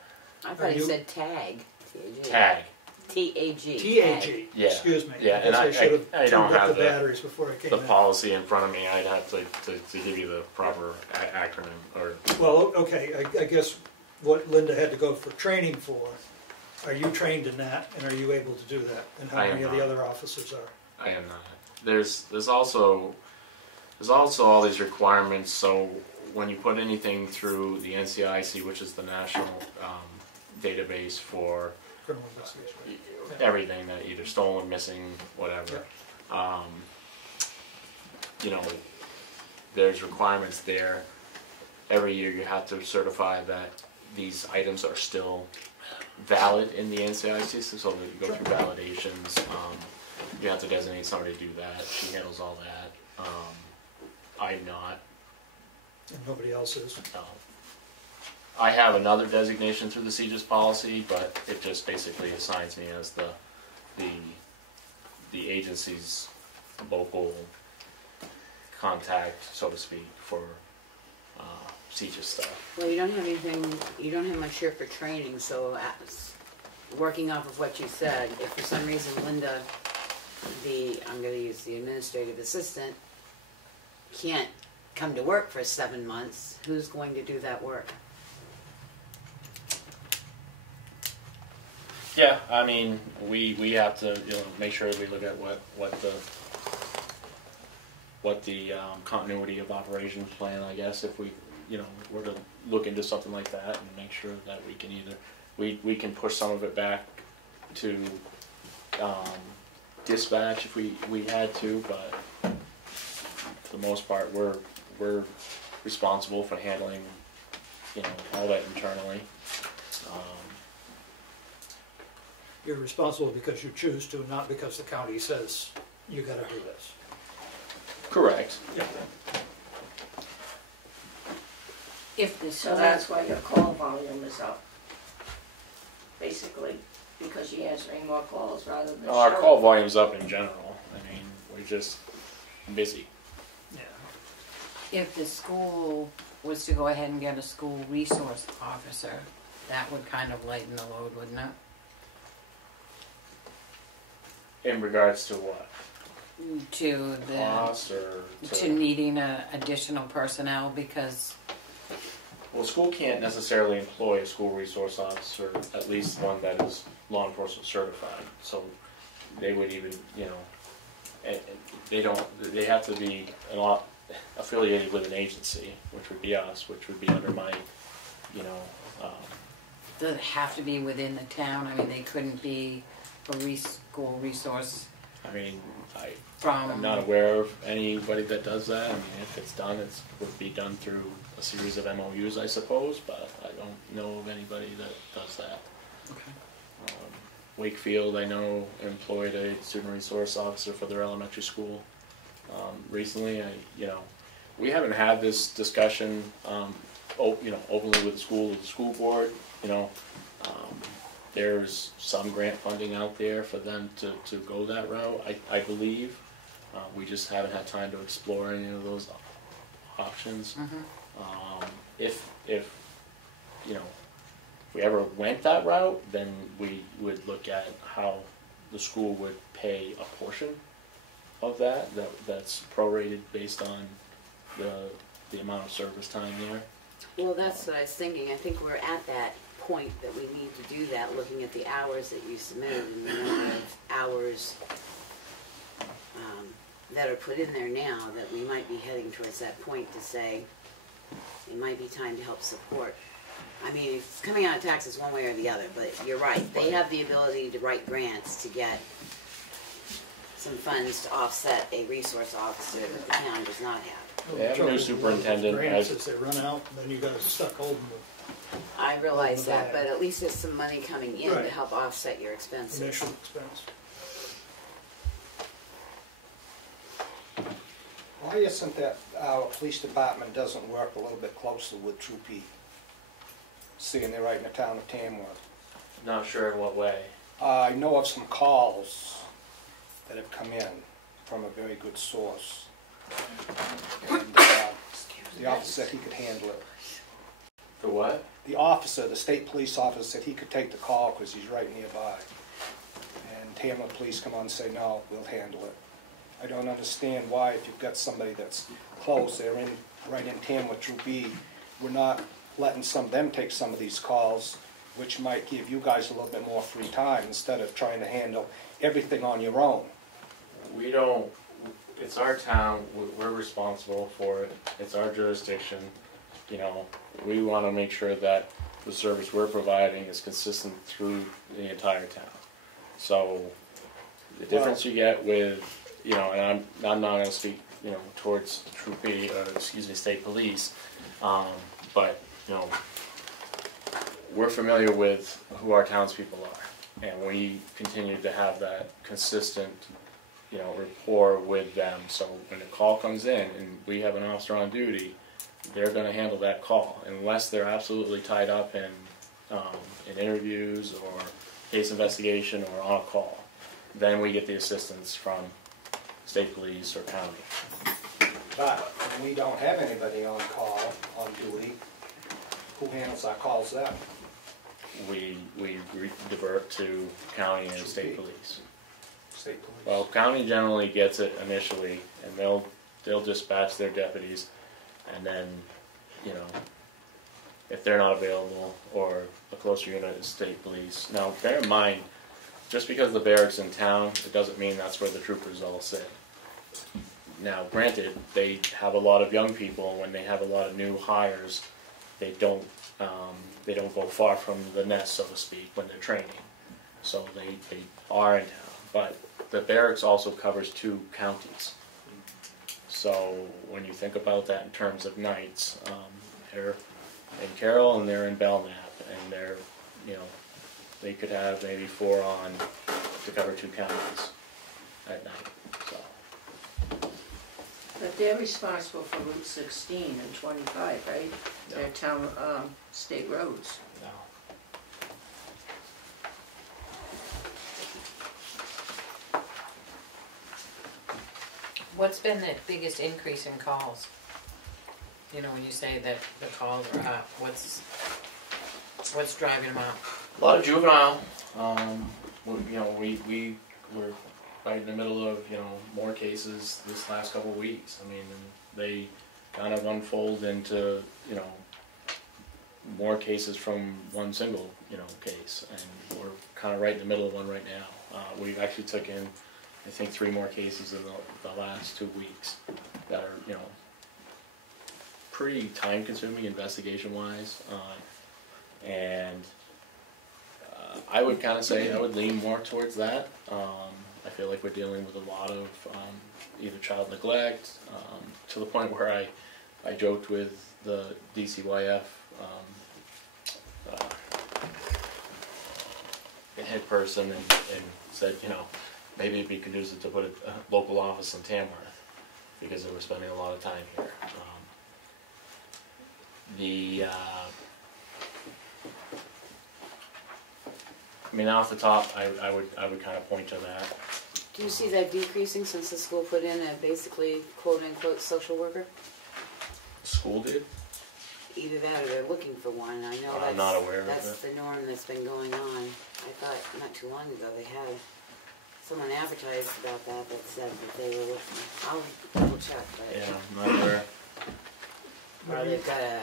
I Are thought he you- said tag. T-A-G. Tag. T-A-G. TAG, Yeah. excuse me. Yeah, and I should I have don't tuned up have the the- batteries before I came The in. policy in front of me, I'd have to give you the proper acronym, or Well, okay, I guess what Linda had to go for training for, are you trained in that, and are you able to do that? And how I am many of the not. other officers are? I am not. There's also all these requirements. So when you put anything through the NCIC, which is the national database for Criminal investigation. everything that either stolen, missing, whatever, you know, there's requirements there. Every year you have to certify that these items are still valid in the NCIC, so that you go through validations. You have to designate somebody to do that. She handles all that. I'm not. And nobody else is? No. I have another designation through the CJIS policy, but it just basically assigns me as the agency's local contact, so to speak, for CJIS stuff. Well, you don't have anything, you don't have much here for training, so working off of what you said, if for some reason Linda, I'm gonna use the administrative assistant, can't come to work for 7 months, who's going to do that work? Yeah, I mean, we have to, you know, make sure we look at what the continuity of operations plan, I guess, if we, you know, were to look into something like that and make sure that we can either, we can push some of it back to dispatch if we had to, but for the most part, we're responsible for handling, you know, all that internally. You're responsible because you choose to, not because the county says you gotta do this. Correct. Yeah. If the So school, that's why your call volume is up, basically, because you're answering more calls rather than Our showing. call volume's up in general. I mean, we're just busy. Yeah. if the school was to go ahead and get a school resource officer, that would kind of lighten the load, wouldn't it? In regards to what? To the, Costs or to needing additional personnel, because Well, school can't necessarily employ a school resource officer, at least one that is law enforcement certified. So they would even, you know, they have to be affiliated with an agency, which would be us, which would be under my, you know. does it have to be within the town? I mean, they couldn't be a school resource I mean, from. I'm not aware of anybody that does that. I mean, if it's done, it would be done through a series of MOUs, I suppose, but I don't know of anybody that does that. Okay. Wakefield, I know, employed a student resource officer for their elementary school. Recently, we haven't had this discussion, openly with the school board. There's some grant funding out there for them to go that route, I believe. We just haven't had time to explore any of those options. Mm-hmm. If we ever went that route, then we would look at how the school would pay a portion of that's prorated based on the amount of service time there. Well, that's what I was thinking. I think we're at that point that we need to do that, looking at the hours that you submitted and the number of hours that are put in there now, that we might be heading towards that point to say it might be time to help support. I mean, it's coming out of taxes one way or the other, but you're right. They have the ability to write grants to get some funds to offset a resource officer that the town does not have. They have a new superintendent. Grants as they run out, and then you got stuck holding the I realize that, but at least there's some money coming in to Right. help offset your expenses. initial expense. Why isn't that our police department doesn't work a little bit closer with Troop E? Seeing they're right in the town of Tamworth. Not sure in what way. I know of some calls that have come in from a very good source. And the officer said he could handle it. The what? The officer, the state police officer, said he could take the call because he's right nearby. And Tamworth police come on and say, no, we'll handle it. I don't understand why, if you've got somebody that's close, they're in right in Tamworth, Troop B, we're not letting them take some of these calls, which might give you guys a little bit more free time instead of trying to handle everything on your own. We don't, it's our town, we're responsible for it, it's our jurisdiction, you know, we want to make sure that the service we're providing is consistent through the entire town. So, the difference you get with, you know, and I'm not going to speak, you know, towards Troop B, state police, but, you know, we're familiar with who our townspeople are, and we continue to have that consistent, you know, rapport with them. So when a call comes in and we have an officer on duty, they're going to handle that call unless they're absolutely tied up in interviews or case investigation or on a call. Then we get the assistance from state police or county. But when we don't have anybody on call, on duty, who handles our calls then? We divert to county and state police. State police. Well, county generally gets it initially, and they'll dispatch their deputies, and then, you know, if they're not available, or a closer unit is state police. Now, bear in mind, just because the barracks in town, it doesn't mean that's where the troopers all sit. Now, granted, they have a lot of young people, and when they have a lot of new hires, they don't go far from the nest, so to speak, when they're training. So they are in town. But the barracks also covers 2 counties. So when you think about that in terms of nights, they're in Carroll and they're in Belknap, and they're, you know, they could have maybe 4 on to cover 2 counties at night. So. But they're responsible for Route 16 and 25, right? No. They're town, state roads. No. What's been the biggest increase in calls? You know, when you say that the calls are up, what's driving them up? A lot of juvenile. You know, we were right in the middle of, you know, more cases this last couple of weeks. I mean, and they kind of unfold into, you know, more cases from one single, you know, case, and we're kind of right in the middle of one right now. We actually took in, I think, 3 more cases in the last 2 weeks that are, you know, pretty time-consuming investigation-wise, and I would kind of say I would lean more towards that. I feel like we're dealing with a lot of either child neglect, to the point where I joked with the DCYF head person and said, you know, maybe it'd be conducive to put a local office in Tamworth, because they were spending a lot of time here. I mean, off the top, I would kind of point to that. Do you see that decreasing since the school put in a basically quote-unquote social worker? School did? Either that or they're looking for one. I know I'm not aware of that's it. the norm that's been going on. I thought not too long ago they had someone advertised about that said that they were looking. I'll double check, but. Yeah, not aware. Or they've got a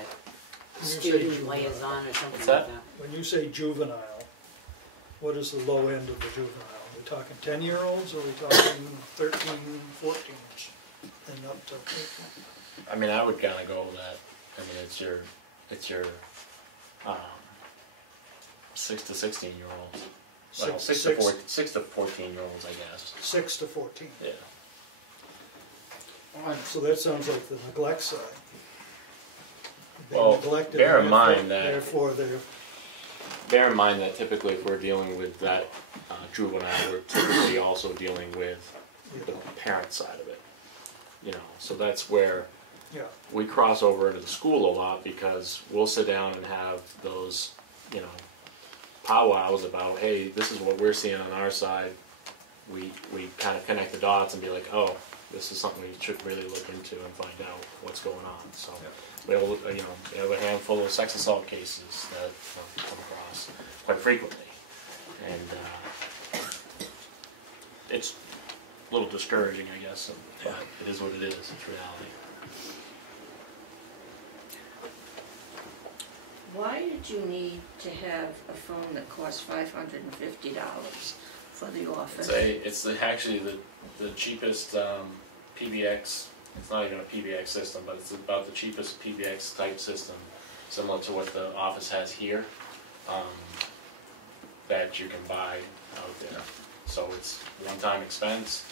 you say student juvenile. liaison or something What's like that? that. When you say juvenile, what is the low end of the juvenile? Are we talking 10-year-olds, or are we talking 13, 14s, and up to? I mean, I would kind of go with that. I mean, it's your 6 to 16-year-olds. Well, 6 to 14-year-olds, I guess. 6 to 14. Yeah. So that sounds like the neglect side. They Well, neglected, bear in therefore- mind that- Therefore, they're, Bear in mind that typically if we're dealing with that juvenile, we're typically also dealing with the parent side of it. You know, so that's where yeah, we cross over into the school a lot, because we'll sit down and have those, you know, powwows about, hey, this is what we're seeing on our side. We kind of connect the dots and be like, oh, this is something we should really look into and find out what's going on. So we have a handful of sex assault cases that come across quite frequently, and it's a little discouraging, I guess. But it is what it is. It's reality. Why did you need to have a phone that costs $550 for the office? It's actually the cheapest PBX. It's not even a PBX system, but it's about the cheapest PBX type system, similar to what the office has here, that you can buy out there. So it's one-time expense.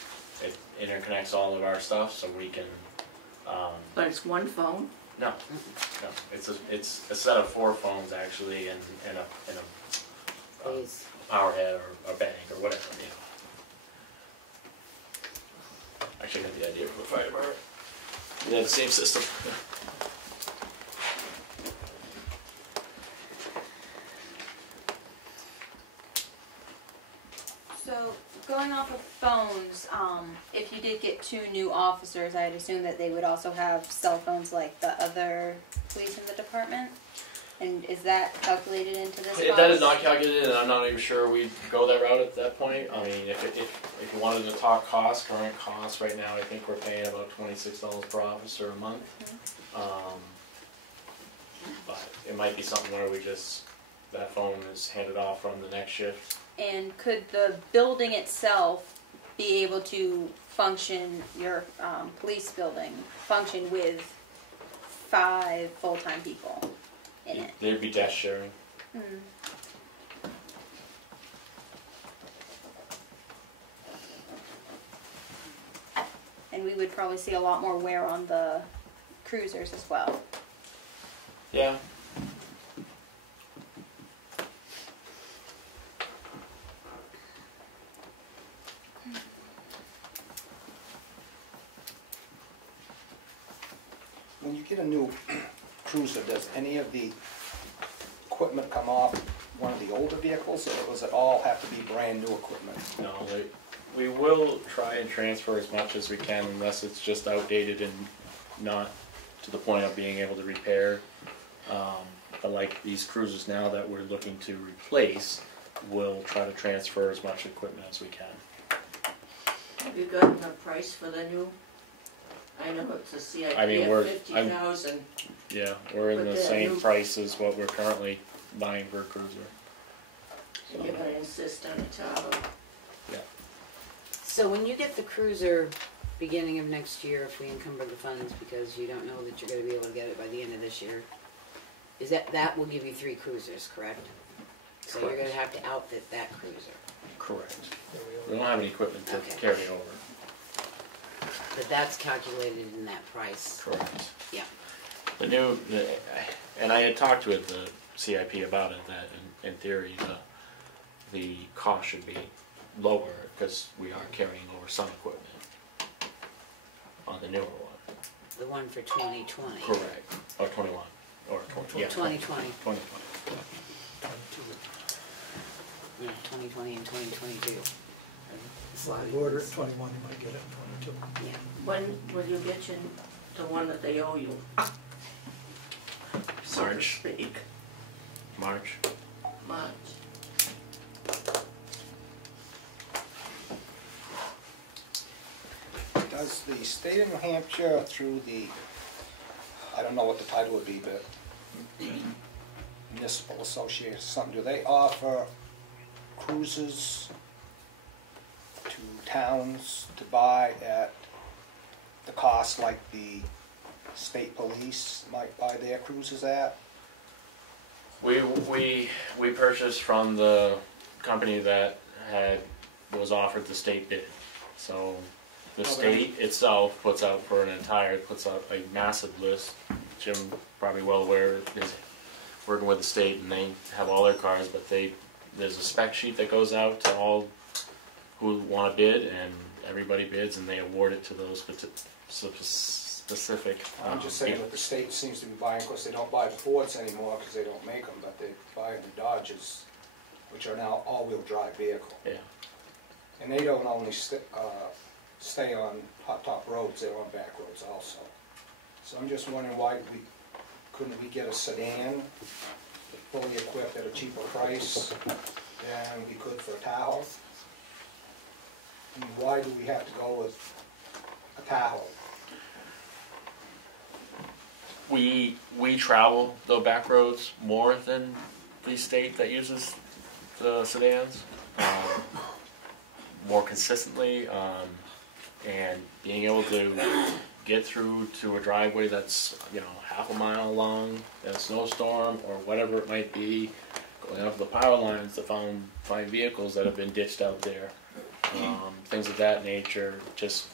It interconnects all of our stuff, so we can. But it's one phone? No. It's a set of 4 phones actually, and a power head or bank or whatever, you know. Actually, I got the idea from the fire department. Yeah, the same system. So, going off of phones, if you did get 2 new officers, I'd assume that they would also have cell phones like the other police in the department? And is that calculated into this cost? That is not calculated, and I'm not even sure we'd go that route at that point. I mean, if you wanted to talk costs, current costs right now, I think we're paying about $26 per officer a month. But it might be something where that phone is handed off from the next shift. And could the building itself be able to function, your police building, function with 5 full-time people in it? There'd be desk sharing. And we would probably see a lot more wear on the cruisers as well. Yeah. When you get a new cruiser, does any of the equipment come off one of the older vehicles, or does it all have to be brand new equipment? No, we will try and transfer as much as we can, unless it's just outdated and not to the point of being able to repair. But like these cruisers now that we're looking to replace, we'll try to transfer as much equipment as we can. Have you gotten a price for the new? I know it's a CIP I mean, of 50,000. Yeah, we're in But the the same new- price as what we're currently buying for a cruiser. And you're gonna insist on a tower. Yeah. So when you get the cruiser beginning of next year, if we encumber the funds because you don't know that you're gonna be able to get it by the end of this year, is that will give you 3 cruisers, correct? So you're Correct. gonna have to outfit that cruiser. Correct. We don't have any equipment to Okay. carry over. But that's calculated in that price. Correct. Yeah. And I had talked with the CIP about it, that in theory the cost should be lower because we are carrying over some equipment on the newer one. The one for 2020. Correct. Or 21. Or 20. Yeah. 2020. 2020. Yeah, 2020 and 2022. if you order it 21, you might get it in 22. Yeah. When will you get the one that they owe you? So to March. speak. March. March. Does the state of New Hampshire through the, I don't know what the title would be, but municipal association, something, do they offer cruises to towns to buy at the cost like the state police might buy their cruises at? We purchased from the company that was offered the state bid. So the state itself puts out a massive list. Jim probably well aware is working with the state, and they have all their cars, but there's a spec sheet that goes out to all who want to bid, and everybody bids, and they award it to those specific. I'm just saying that the state seems to be buying, of course they don't buy the Fords anymore because they don't make them, but they buy the Dodges, which are now all-wheel drive vehicle. Yeah. And they don't only stay on hot top roads, they're on back roads also. So I'm just wondering why couldn't we get a sedan fully equipped at a cheaper price than we could for a Tahoe? I mean, why do we have to go with a Tahoe? We travel the back roads more than the state that uses the sedans, more consistently, and being able to get through to a driveway that's half a mile long in a snowstorm or whatever it might be, going up the power lines to find vehicles that have been ditched out there, things of that nature. Just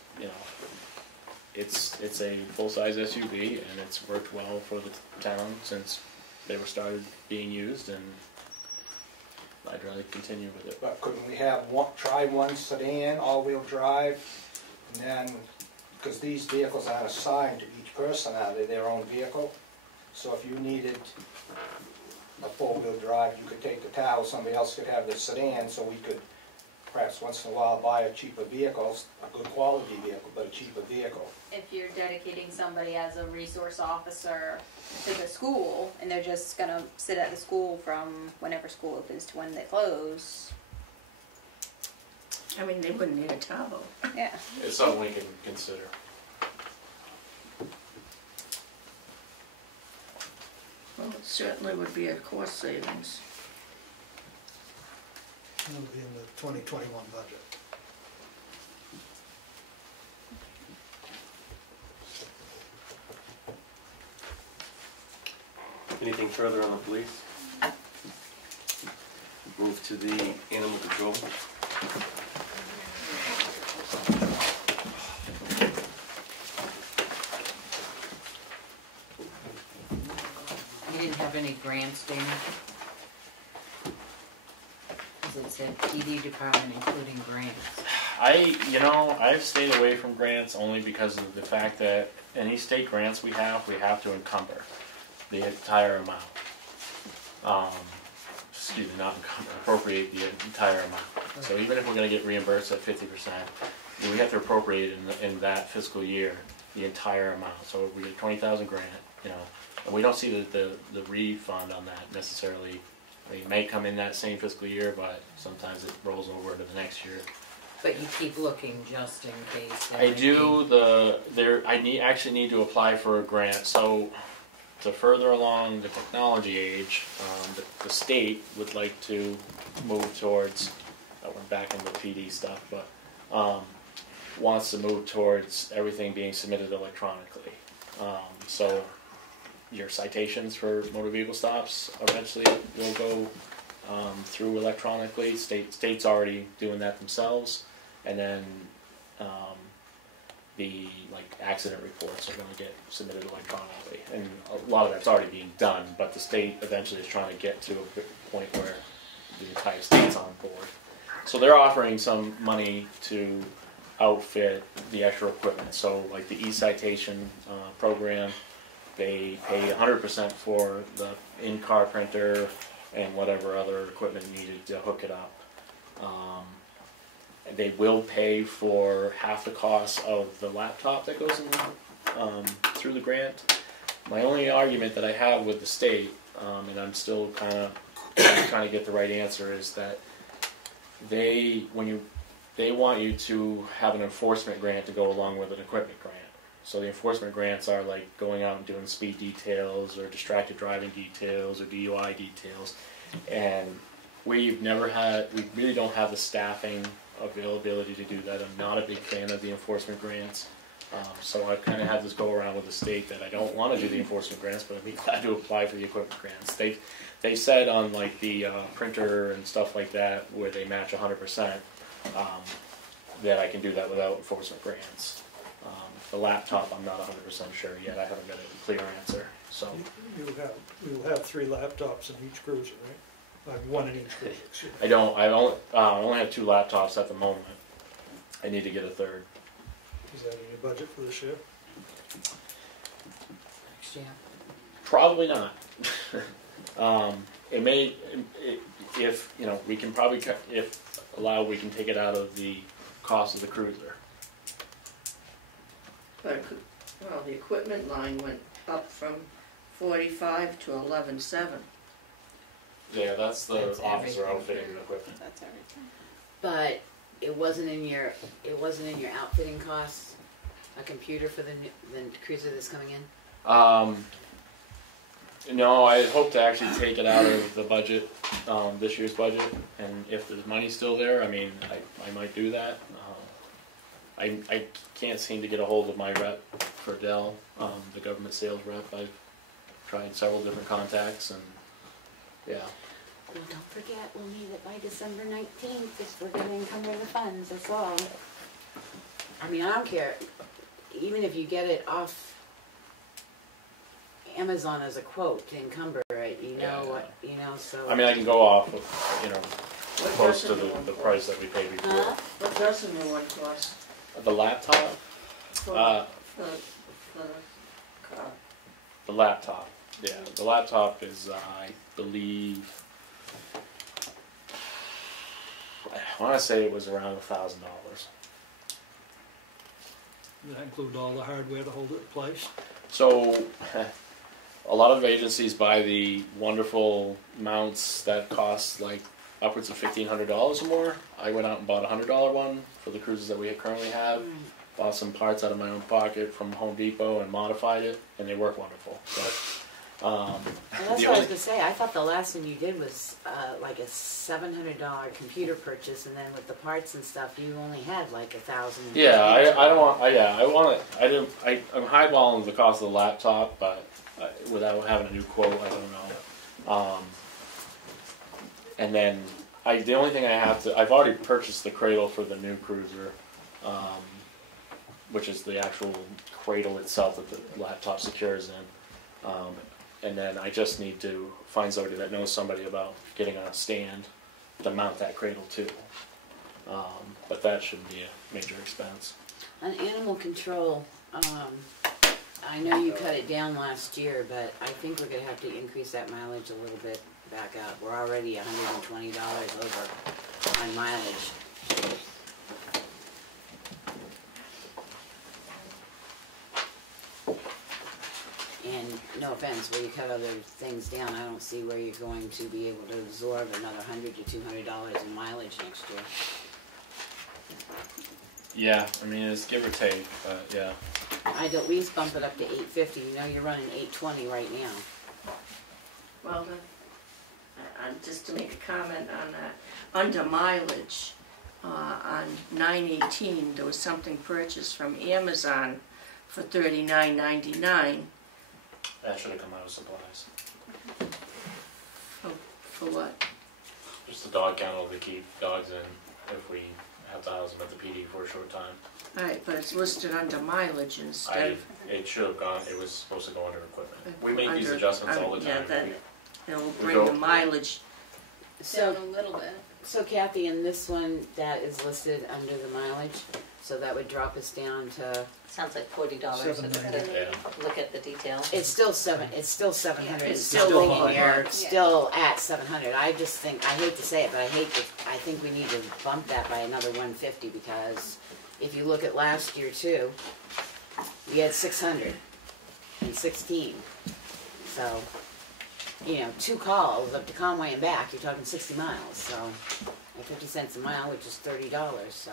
it's a full-size SUV, and it's worked well for the town since they were started being used, and I'd rather continue with it. But couldn't we have try one sedan, all-wheel drive, and then, because these vehicles aren't assigned to each person, are they their own vehicle? So if you needed a four-wheel drive, you could take the Tahoe, somebody else could have the sedan, so we could perhaps once in a while buy a cheaper vehicle, a good quality vehicle, but a cheaper vehicle. If you're dedicating somebody as a resource officer to the school, and they're just gonna sit at the school from whenever school opens to when they close. I mean, they wouldn't need a Tahoe. Yeah. It's something we can consider. Well, it certainly would be a cost savings. It'll be in the 2021 budget. Anything further on the police? Move to the animal control. You didn't have any grants, Dana? Because it said PD department including grants. I've stayed away from grants only because of the fact that any state grants we have to encumber the entire amount. Appropriate the entire amount. So even if we're going to get reimbursed at 50%, we have to appropriate in that fiscal year the entire amount. So if we get 20,000 grant, and we don't see the refund on that necessarily. It may come in that same fiscal year, but sometimes it rolls over into the next year. But you keep looking just in case. I do. Actually need to apply for a grant. So to further along the technology age, the state would like to move towards. I went back into the PD stuff, but wants to move towards everything being submitted electronically. So your citations for motor vehicle stops eventually will go through electronically. State's already doing that themselves, and then the accident reports are going to get submitted electronically, and a lot of that's already being done. But the state eventually is trying to get to a point where the entire state's on board. So they're offering some money to outfit the extra equipment. So like the e-citation program, they pay 100% for the in-car printer and whatever other equipment needed to hook it up. They will pay for half the cost of the laptop that goes in through the grant. My only argument that I have with the state, and I'm still kind of trying to get the right answer, is that when you they want you to have an enforcement grant to go along with an equipment grant. So the enforcement grants are like going out and doing speed details or distracted driving details or DUI details. And we really don't have the staffing availability to do that. I'm not a big fan of the enforcement grants. So I've kind of had this go around with the state that I don't want to do the enforcement grants, but I'd be glad to apply for the equipment grants. They said on like the printer and stuff like that, where they match 100%, that I can do that without enforcement grants. The laptop, I'm not 100% sure yet. I haven't got a clear answer. So You'll have 3 laptops in each cruiser, right? Like 1 in each cruiser. Excuse me. I don't. I only have 2 laptops at the moment. I need to get a third. Is that in your budget for this year? Yeah. Probably not. It may, if we can probably, if allowed, we can take it out of the cost of the cruiser. But, well, the equipment line went up from 45 to 11.7. Yeah, that's the That's officer everything. outfitting the equipment. That's everything. But it wasn't in your outfitting costs, a computer for the cruiser that's coming in? No, I hope to actually take it out of the budget, this year's budget, and if there's money still there, I mean, I might do that. I can't seem to get a hold of my rep for Dell, the government sales rep. I've tried several different contacts, and yeah. Well, don't forget, we'll need it by December 19th if we're gonna encumber the funds, that's all. I mean, I don't care, even if you get it off Amazon as a quote to encumber it, so. I mean, I can go off of, What close does to a new one the cost? price that we paid before. Huh? What does a new one cost? The laptop? For the car? The laptop, yeah. The laptop is, I believe, I want to say it was around $1,000. Does that include all the hardware to hold it in place? So, a lot of agencies buy the wonderful mounts that cost like upwards of $1,500 or more. I went out and bought a $100 one for the cruisers that we currently have. Bought some parts out of my own pocket from Home Depot and modified it, and they work wonderful. So, Well, that's what I was gonna say, I thought the last one you did was like a $700 computer purchase, and then with the parts and stuff, you only had like $1,000. yeah, I don't want. I want it. I didn't. I'm highballing the cost of the laptop, but without having a new quote, I don't know. And then the only thing I have to. I've already purchased the cradle for the new cruiser, which is the actual cradle itself that the laptop secures in. And then I just need to find somebody that knows somebody about getting a stand to mount that cradle to. But that shouldn't be a major expense. On animal control, I know you cut it down last year, but I think we're gonna have to increase that mileage a little bit back up. We're already $120 over on mileage. And no offense, where you cut other things down, I don't see where you're going to be able to absorb another $100 to $200 in mileage next year. Yeah, I mean it's give or take, but yeah. I'd at least bump it up to $850. You know you're running $820 right now. Well, just to make a comment on that, under mileage, on 9/18, there was something purchased from Amazon for $39.99. That should have come out of supplies. For what? Just the dog kennel to keep dogs in if we have to house them at the PD for a short time. Alright, but it's listed under mileage instead of... It should have gone, it was supposed to go under equipment. We make these adjustments all the time. Yeah, that will bring go- the mileage. Down So, a little bit. so Kathy, in this one, that is listed under the mileage, so that would drop us down to, Sounds like $40 if we're gonna Yeah. look at the detail. it's still 700, It's it's still still low. in here, Yeah. still at 700. I just think, I hate to say it, but I think we need to bump that by another 150, because if you look at last year too, we had 616, so. you know, 2 calls up to Conway and back, you're talking 60 miles, so, at 50 cents a mile, which is $30, so.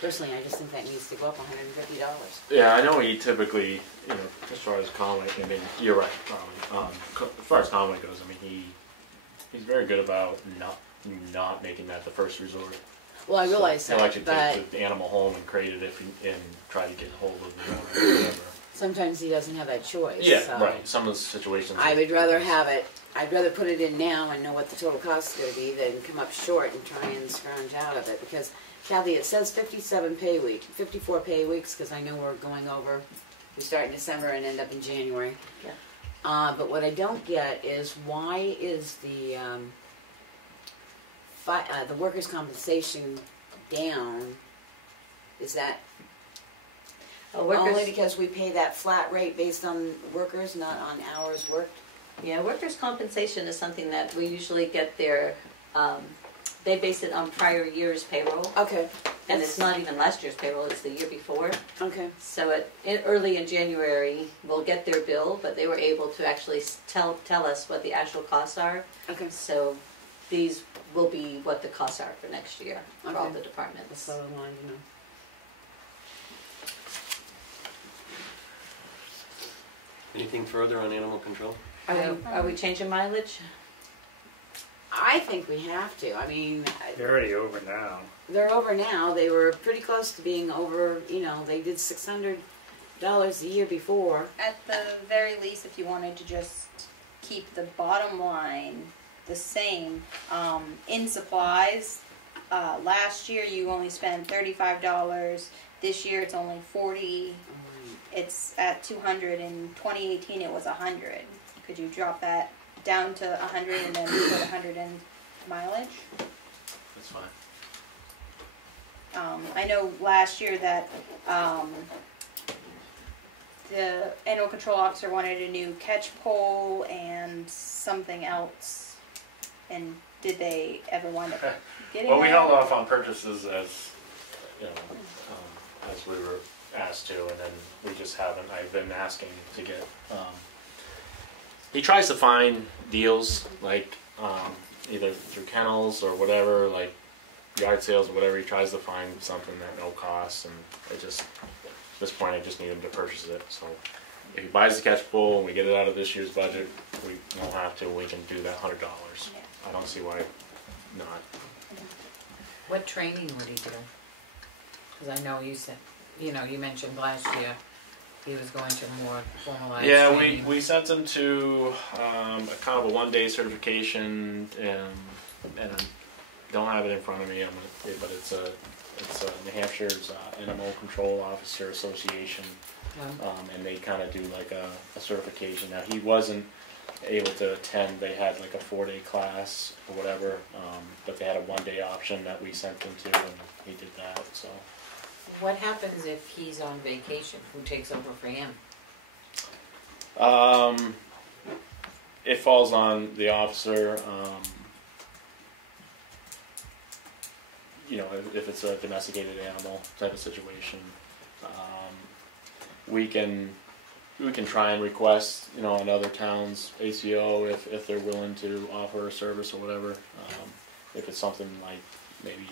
Personally, I just think that needs to go up $150. Yeah, I know he typically, you know, as far as Conway, I mean, you're right, as far as Conway goes, I mean, he's very good about not making that the first resort. Well, I realize He'll that, actually but take the animal home and crate it and try to get a hold of the owner or whatever. sometimes he doesn't have that choice, Yeah, so. right, some of the situations. I would rather have it, I'd rather put it in now and know what the total cost is gonna be than come up short and try and scrounge out of it, because Kathy, it says 57 pay week, 54 pay weeks, because I know we're going over, we start in December and end up in January. Yeah. But what I don't get is why is the workers' compensation down? Is that only because we pay that flat rate based on workers, not on hours worked? Yeah, workers' compensation is something that we usually get their, they base it on prior year's payroll. Okay. And it's not even last year's payroll, it's the year before. Okay. So early in January, we'll get their bill, but they were able to actually tell us what the actual costs are. Okay. So these will be what the costs are for next year for all Okay. the departments. That's what I wanted to know. Anything further on animal control? Are we changing mileage? I think we have to. I mean, They're already over now. they're over now. They were pretty close to being over, you know, they did $600 a year before. At the very least, if you wanted to just keep the bottom line the same, in supplies, last year you only spent $35. This year it's only $40. It's at $200. In 2018 it was $100. Could you drop that down to $100 and then put $100 in mileage? That's fine. I know last year that the animal control officer wanted a new catch pole and something else. And did they ever wind up getting Well, we that? held off on purchases as, you know, as we were asked to, and then we just haven't. I've been asking to get. He tries to find deals like either through kennels or whatever, like yard sales or whatever. He tries to find something at no cost, and it just at this point I just need him to purchase it. So if he buys the catch pole and we get it out of this year's budget, we won't have to. We can do that $100. Yeah. I don't see why not. What training would he do? Because I know you said, you know, you mentioned last year he was going to more formalized training. Yeah, we sent him to a kind of a one-day certification, and I don't have it in front of me, but it's New Hampshire's Animal Control Officer Association, and they kind of do like a certification. Now he wasn't able to attend. They had like a 4-day class or whatever, but they had a 1-day option that we sent him to, and he did that. So. What happens if he's on vacation? Who takes over for him? It falls on the officer. You know, if it's a domesticated animal type of situation, we can try and request, you know, another town's ACO if they're willing to offer a service or whatever. If it's something like maybe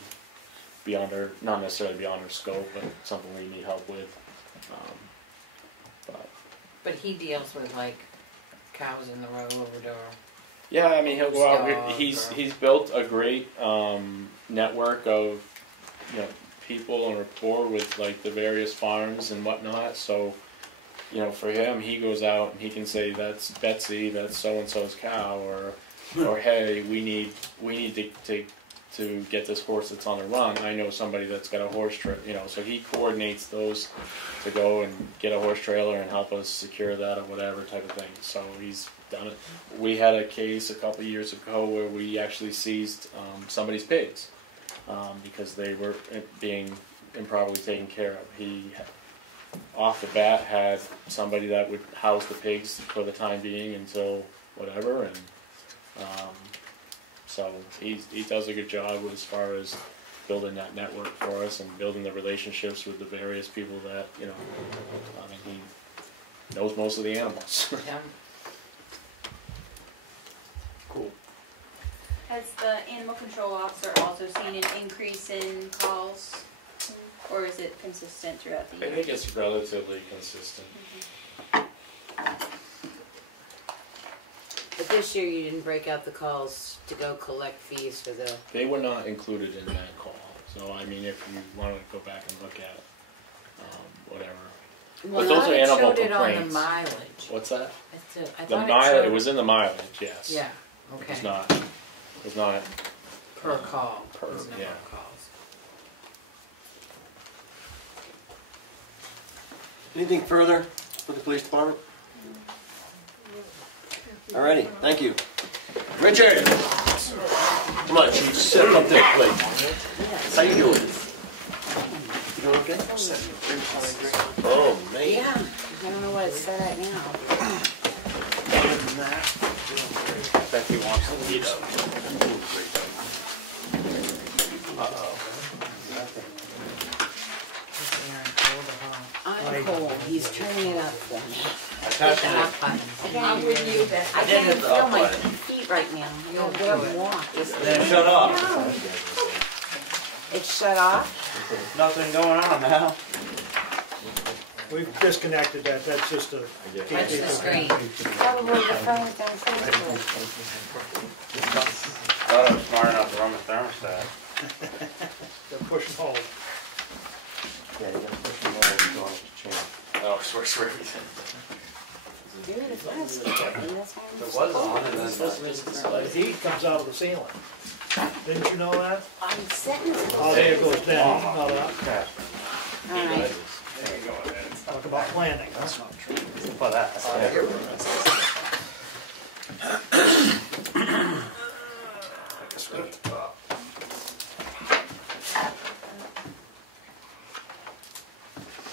beyond our, not necessarily beyond our scope, but something we need help with. But he deals with like cows in the road or. Yeah, I mean he'll go out. He's built a great network of, you know, people and rapport with like the various farms and whatnot. So, you know, for him, he goes out and he can say that's Betsy, that's so and so's cow, or hey, we need to get this horse that's on the run. I know somebody that's got a horse you know, so he coordinates those to go and get a horse trailer and help us secure that or whatever type of thing. So he's done it. We had a case a couple of years ago where we actually seized somebody's pigs because they were being improperly taken care of. He, off the bat, had somebody that would house the pigs for the time being until whatever, and so he does a good job as far as building that network for us and building the relationships with the various people that, you know, I mean, he knows most of the animals. Yeah. Has the animal control officer also seen an increase in calls? Or is it consistent throughout the I year? think it's relatively consistent. But this year you didn't break out the calls to go collect fees for the, They were not included in that call, so I mean, if you wanna go back and look at, whatever. Well, those I thought are it animal showed it on the complaints. mileage. What's that? That's it. I The thought mileage, showed- it was in the mileage, yes. Yeah, It okay. was not, Per call, per- was number yeah. of calls. Anything further for the police department? Alrighty, thank you. Richard! Come on, chief, sit up there, please. How you doing? You doing okay? Oh, man. yeah, I don't know what it said right now. Becky wants to eat up. I'm cold, he's turning it up then. I'm with you, Beth. I can't even feel my feet right now, I gotta get up and walk. Then shut up. It's shut off? Nothing going on now. We've disconnected that, that's just a. Touch the screen. Probably the phone's on Facebook. Thought I was smart enough to run the thermostat. They're pushing hold. Yeah, you gotta push them over to go off the chain. Oh, it works for everything. Dude, it's not skipping, that's why I'm It was on and then The heat comes out of the ceiling. Didn't you know that? I'm sitting. Oh, there it goes down, not up. Alright. Talk about planning, that's not true. for that.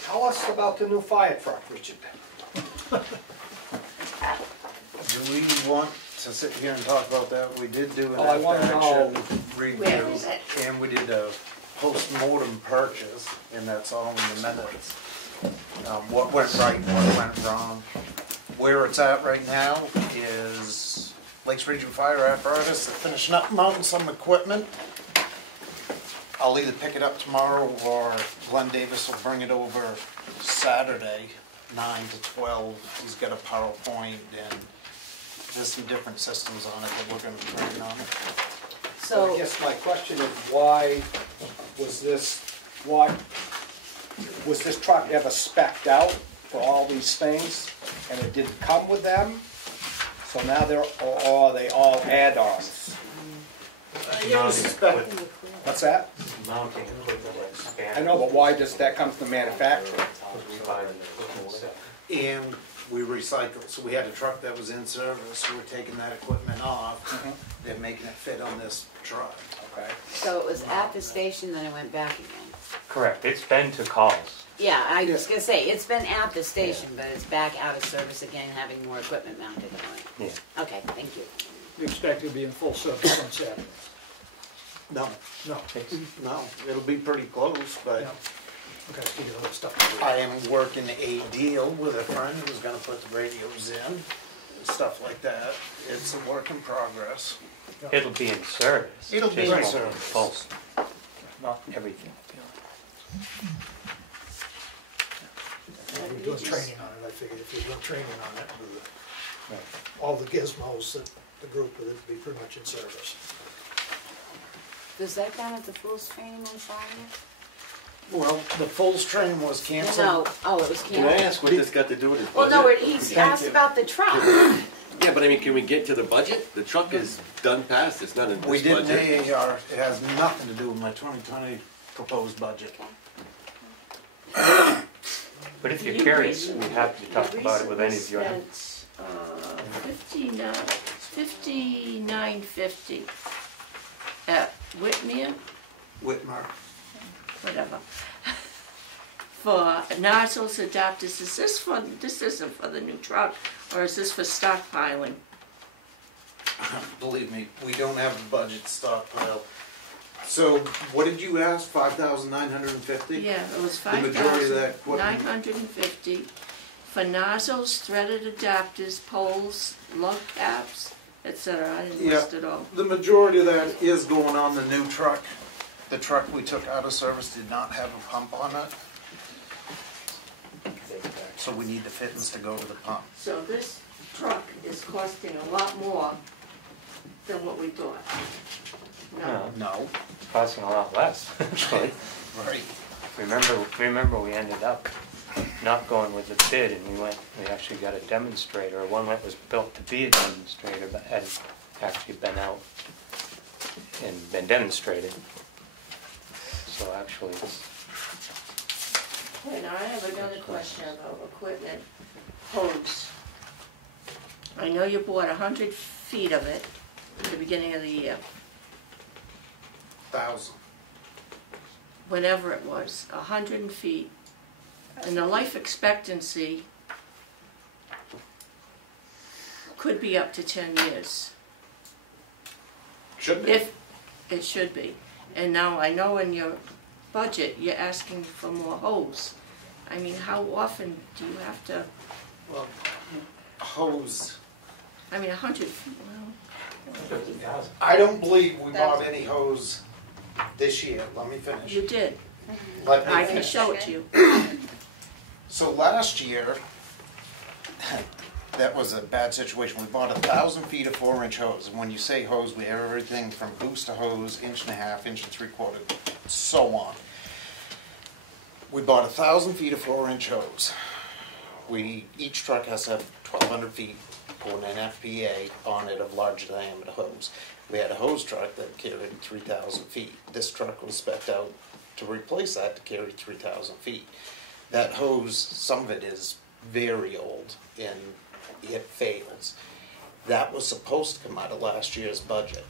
Tell us about the new fire truck, Richard. Do we want to sit here and talk about that? We did do an Oh, I wanna know. after-action review, Where is it? and we did a post-mortem purchase, and that's all in the minutes. What went right and what went wrong. Where it's at right now is Lakes Region Fire Apparatus, they're finishing up mounting some equipment. I'll either pick it up tomorrow or Glenn Davis will bring it over Saturday, 9 to 12. He's got a PowerPoint and there's some different systems on it that we're gonna be training on. So I guess my question is, why was this truck ever spec'd out for all these things? And it didn't come with them? So now or are they all add-ons? What's that? Mounting equipment like span. I know, but why does that come from the manufacturer? And we recycled, so we had a truck that was in service, so we're taking that equipment off, they're making it fit on this truck. Okay. So it was at the station, then it went back again. Correct, it's been to calls. Yeah, I was gonna say, it's been at the station, but it's back out of service again, having more equipment mounted on it. Yeah. Okay, thank you. You expect it to be in full service on Saturday? No, No. no, it'll be pretty close, but No. Okay, give you other stuff to do. I am working a deal with a friend who's gonna put the radios in, and stuff like that. It's a work in progress. It'll be in service. It'll be just in won't service. full. Not everything. We're doing training on it, I figured if you're doing training on it, with all the gizmos that the group would be pretty much in service. Was that down at the Fools training on Friday? Well, the Fulls train was canceled. No, oh, it was Can canceled. I ask what this got to do with his Well, budget? no, he's asked about the truck. Yeah, but I mean, can we get to the budget? The truck is done past, it's not in We this did an budget. AAR, it has nothing to do with my 2020 proposed budget. But if you're curious, we have to talk about it with any of your. $59.50 at Whitmer, Whitmer. whatever, for nozzles, adapters. This isn't for the new truck, or is this for stockpiling? Believe me, we don't have a budget stockpile. So what did you ask, 5,950? Yeah, it was The majority of that equipment. $5,950 for nozzles, threaded adapters, poles, lug caps, etc. I didn't Yeah. list it all. The majority of that is going on the new truck. The truck we took out of service did not have a pump on it. So we need the fittings to go to the pump. So this truck is costing a lot more than what we thought. No. No. It's costing a lot less, actually. Right. Remember we ended up not going with the bid, and we actually got a demonstrator, one that was built to be a demonstrator, but hadn't actually been out and been demonstrated. So actually it's... Okay, now I have another question about equipment. Hose. I know you bought 100 feet of it at the beginning of the year. 1,000. Whatever it was, 100 feet. And the life expectancy could be up to 10 years. Should be. If it should be. And now I know in your budget, you're asking for more hose. I mean, how often do you have to, Well, hose. I mean, 100 feet, well, I don't believe we bought any hose this year. Let me finish. you did. Let me I can finish. show it to you. So last year, that was a bad situation. We bought 1,000 feet of 4-inch hose. And when you say hose, we have everything from goose to hose, 1.5 inches, 1 3/4, so on. We bought 1,000 feet of 4-inch hose. Each truck has to have 1,200 feet, pulling an FPA on it of large diameter hose. We had a hose truck that carried 3,000 feet. This truck was spec'd out to replace that to carry 3,000 feet. That hose, some of it is very old and it fails. That was supposed to come out of last year's budget.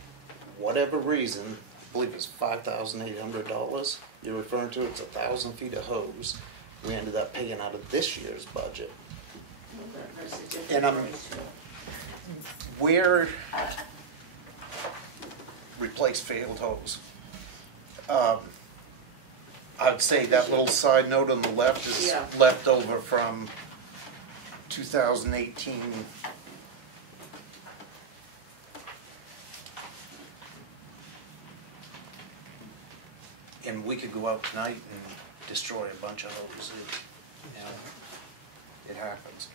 Whatever reason, I believe it's $5,800 you're referring to, it's 1,000 feet of hose. We ended up paying out of this year's budget. And where replace failed hose. I'd say that little side note on the left is Yeah. left over from 2018. And we could go out tonight and destroy a bunch of hoses. It happens.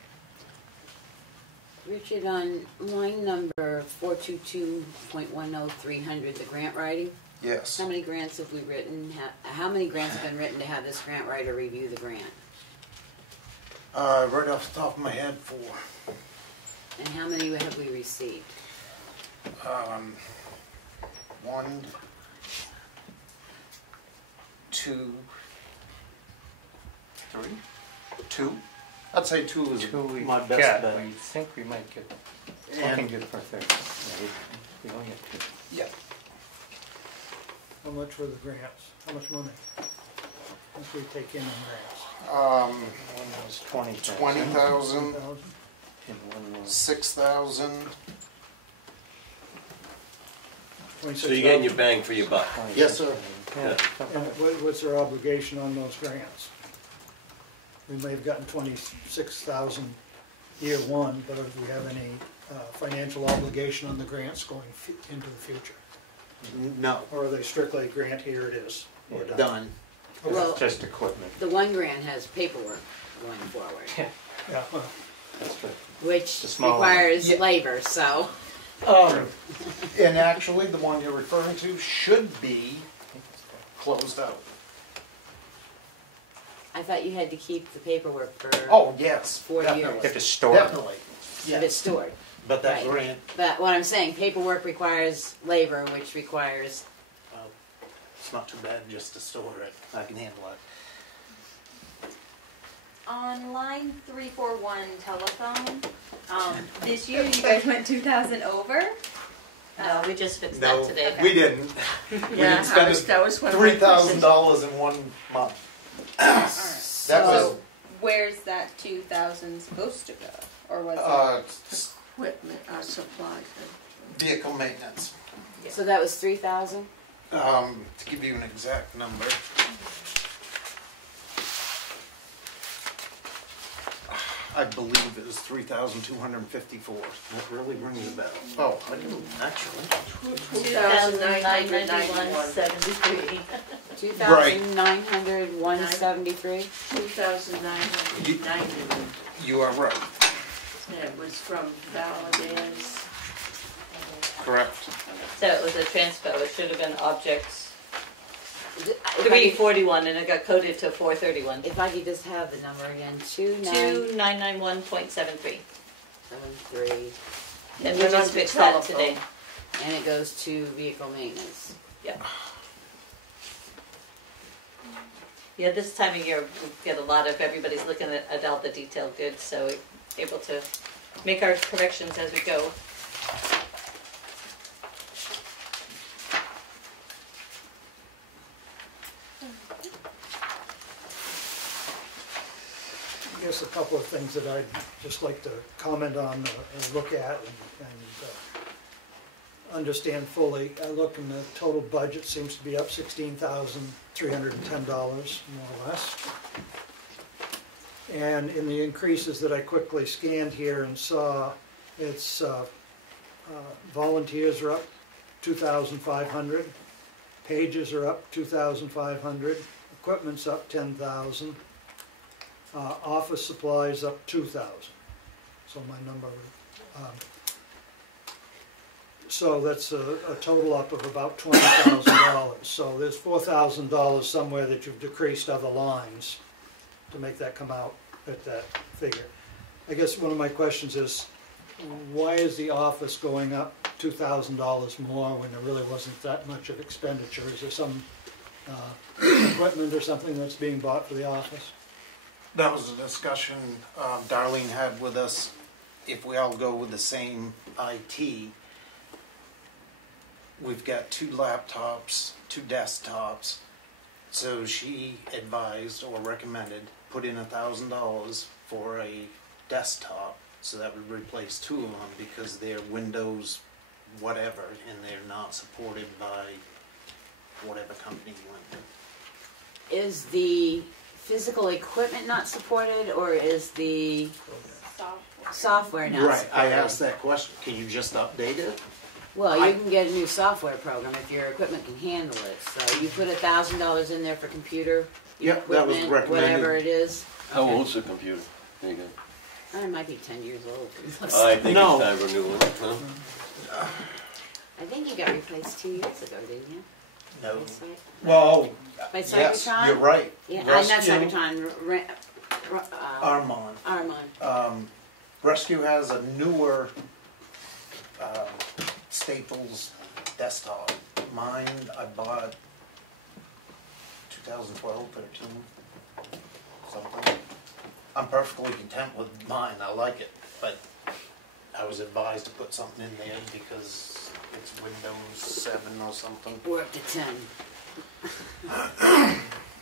Richard, on line number 422.10, the grant writing, Yes. how many grants have we written? How many grants have been written to have this grant writer review the grant? Right off the top of my head, 4. And how many have we received? 1, 2, 3, 2. I'd say 2 is Two we my best get, bet. we think we might get, And- looking good for 30. Yeah, we only get 2. Yeah. How much were the grants? How much money? How much we take in grants? One was 20,000. 20,000, 1,000? And one was 6,000. So you're getting your bang for your buck. 20. Yes, sir. Yeah. And what's our obligation on those grants? We may have gotten 26,000 year one, but do we have any financial obligation on the grants going into the future? No. Or are they strictly grant, here it is, we're done? Done. Well, Just equipment. the one grant has paperwork going forward, Yeah, well, That's good. which The small one. requires Yeah. labor, so. And actually, the one you're referring to should be closed out. I thought you had to keep the paperwork for Oh, yes. 4 definitely. years. You have to store it. Definitely. if Yes. it's stored. But that Right. grant, But what I'm saying, paperwork requires labor, which requires, it's not too bad just to store it. I can handle it. On line 341 telephone, this year you guys went 2,000 over. No, we just fixed No, that today. we didn't. Yeah, that was one of my $3,000 in 1 month. Alright. That was, So where's that 2,000 supposed to go? Or was equipment, supplies. vehicle maintenance. so that was 3,000? To give you an exact number. I believe it was 3,254. That really rings a bell. Oh, I do, actually. 2,991.73. 2,900, 2,990. You are right. It was from Valdez. Correct. So it was a transpo, it should have been objects If I could- 341 and it got coded to 431. If I could just have the number again, 2991.73. 2973, And we Went on just to fixed that telephone. today. and it goes to vehicle maintenance. Yeah, this time of year, we get a lot of, everybody's looking at all the detailed goods, so we're able to make our corrections as we go. I guess a couple of things that I'd just like to comment on and look at and understand fully. I look and the total budget seems to be up $16,310, more or less. And in the increases that I quickly scanned here and saw, it's volunteers are up 2,500, pages are up 2,500, equipment's up 10,000. Office supplies up 2,000, so my number, so that's a total up of about $20,000. So there's $4,000 somewhere that you've decreased other lines to make that come out at that figure. I guess one of my questions is, why is the office going up $2,000 more when there really wasn't that much of expenditure? Is there some equipment or something that's being bought for the office? That was a discussion Darlene had with us. If we all go with the same IT, we've got 2 laptops, 2 desktops. So she advised or recommended put in $1,000 for a desktop. So that would replace 2 of them because they're Windows whatever and they're not supported by whatever company you went with. Is the physical equipment not supported, or is the software not Right, supported? I asked that question. Can you just update it? Well, you can get a new software program if your equipment can handle it. So you put $1,000 in there for computer Yep, that was equipment, recommended. whatever it is. How old's the computer? There you go. It might be 10 years old. I think No. it's time for a new one, huh? I think you got replaced 2 years ago, didn't you? No. By Cy- Well, By yes, Cybertron? you're right. Yeah, not Rescue, Cybertron. Armand. Armand. Rescue has a newer Staples desktop. Mine, I bought 2012, 13, something. I'm perfectly content with mine. I like it, but I was advised to put something in there because it's Windows 7 or something. We're up to 10.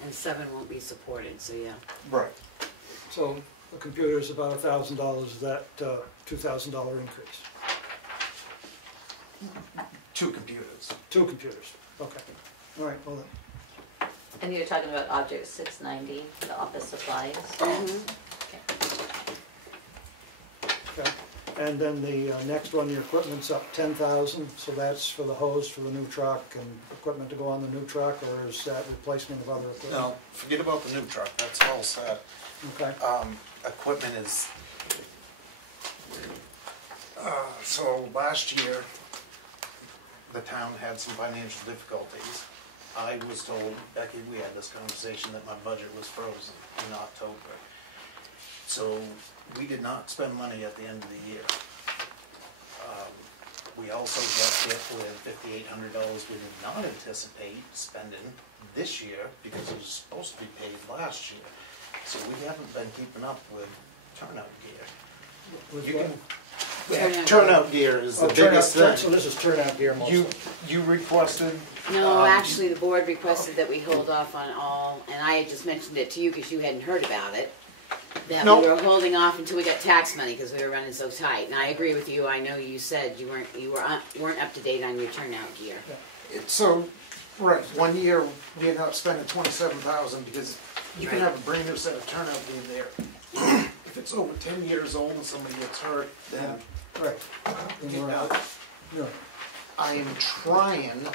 And 7 won't be supported, so yeah. Right. So the computer is about $1,000, is that $2,000 increase? 2 computers. 2 computers, okay. All right, well then. And you're talking about object 690, the office supplies. Okay. And then the next one, your equipment's up 10,000, so that's for the hose for the new truck and equipment to go on the new truck, or is that replacement of other equipment? No, forget about the new truck. That's all set. Okay. Equipment is. So last year, the town had some financial difficulties. I was told, Becky, we had this conversation, that my budget was frozen in October. So we did not spend money at the end of the year. We also got hit with $5,800 we did not anticipate spending this year because it was supposed to be paid last year. So we haven't been keeping up with turnout gear. With You what? can, turnout gear is the biggest thing. So this is turnout gear mostly. You requested. No, actually, the board requested that we hold off on all, and I had just mentioned it to you because you hadn't heard about it, that No. we were holding off until we got tax money because we were running so tight. And I agree with you. I know you said you weren't up to date on your turnout gear. So, right, 1 year we ended up spending $27,000 because you can Right. have a brand new set of turnout gear there if it's over 10 years old and somebody gets hurt, then Right. And we're out. Yeah. I am trying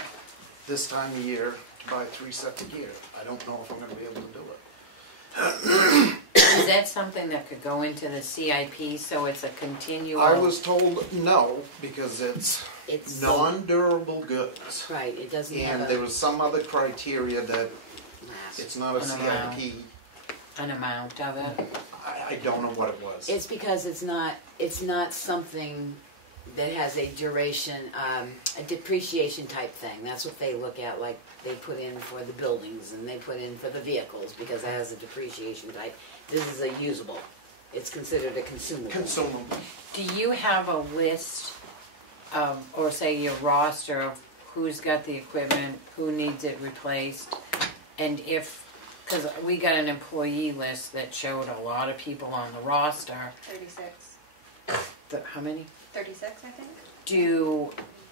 this time of year to buy 3 sets of gear. I don't know if I'm gonna be able to do it. Is that something that could go into the CIP, so it's a continual? I was told no, because it's non-durable goods. Right, it doesn't have And there was some other criteria that last. it's not a CIP. An amount of it? I don't know what it was. It's because it's not something that has a duration, a depreciation type thing. That's what they look at, like they put in for the buildings and they put in for the vehicles because it has a depreciation type. This is a usable. It's considered a consumable. Consumable. Do you have a list of, or say your roster of who's got the equipment, who needs it replaced? And if, because we got an employee list that showed a lot of people on the roster. 36. How many? 36, I think. Do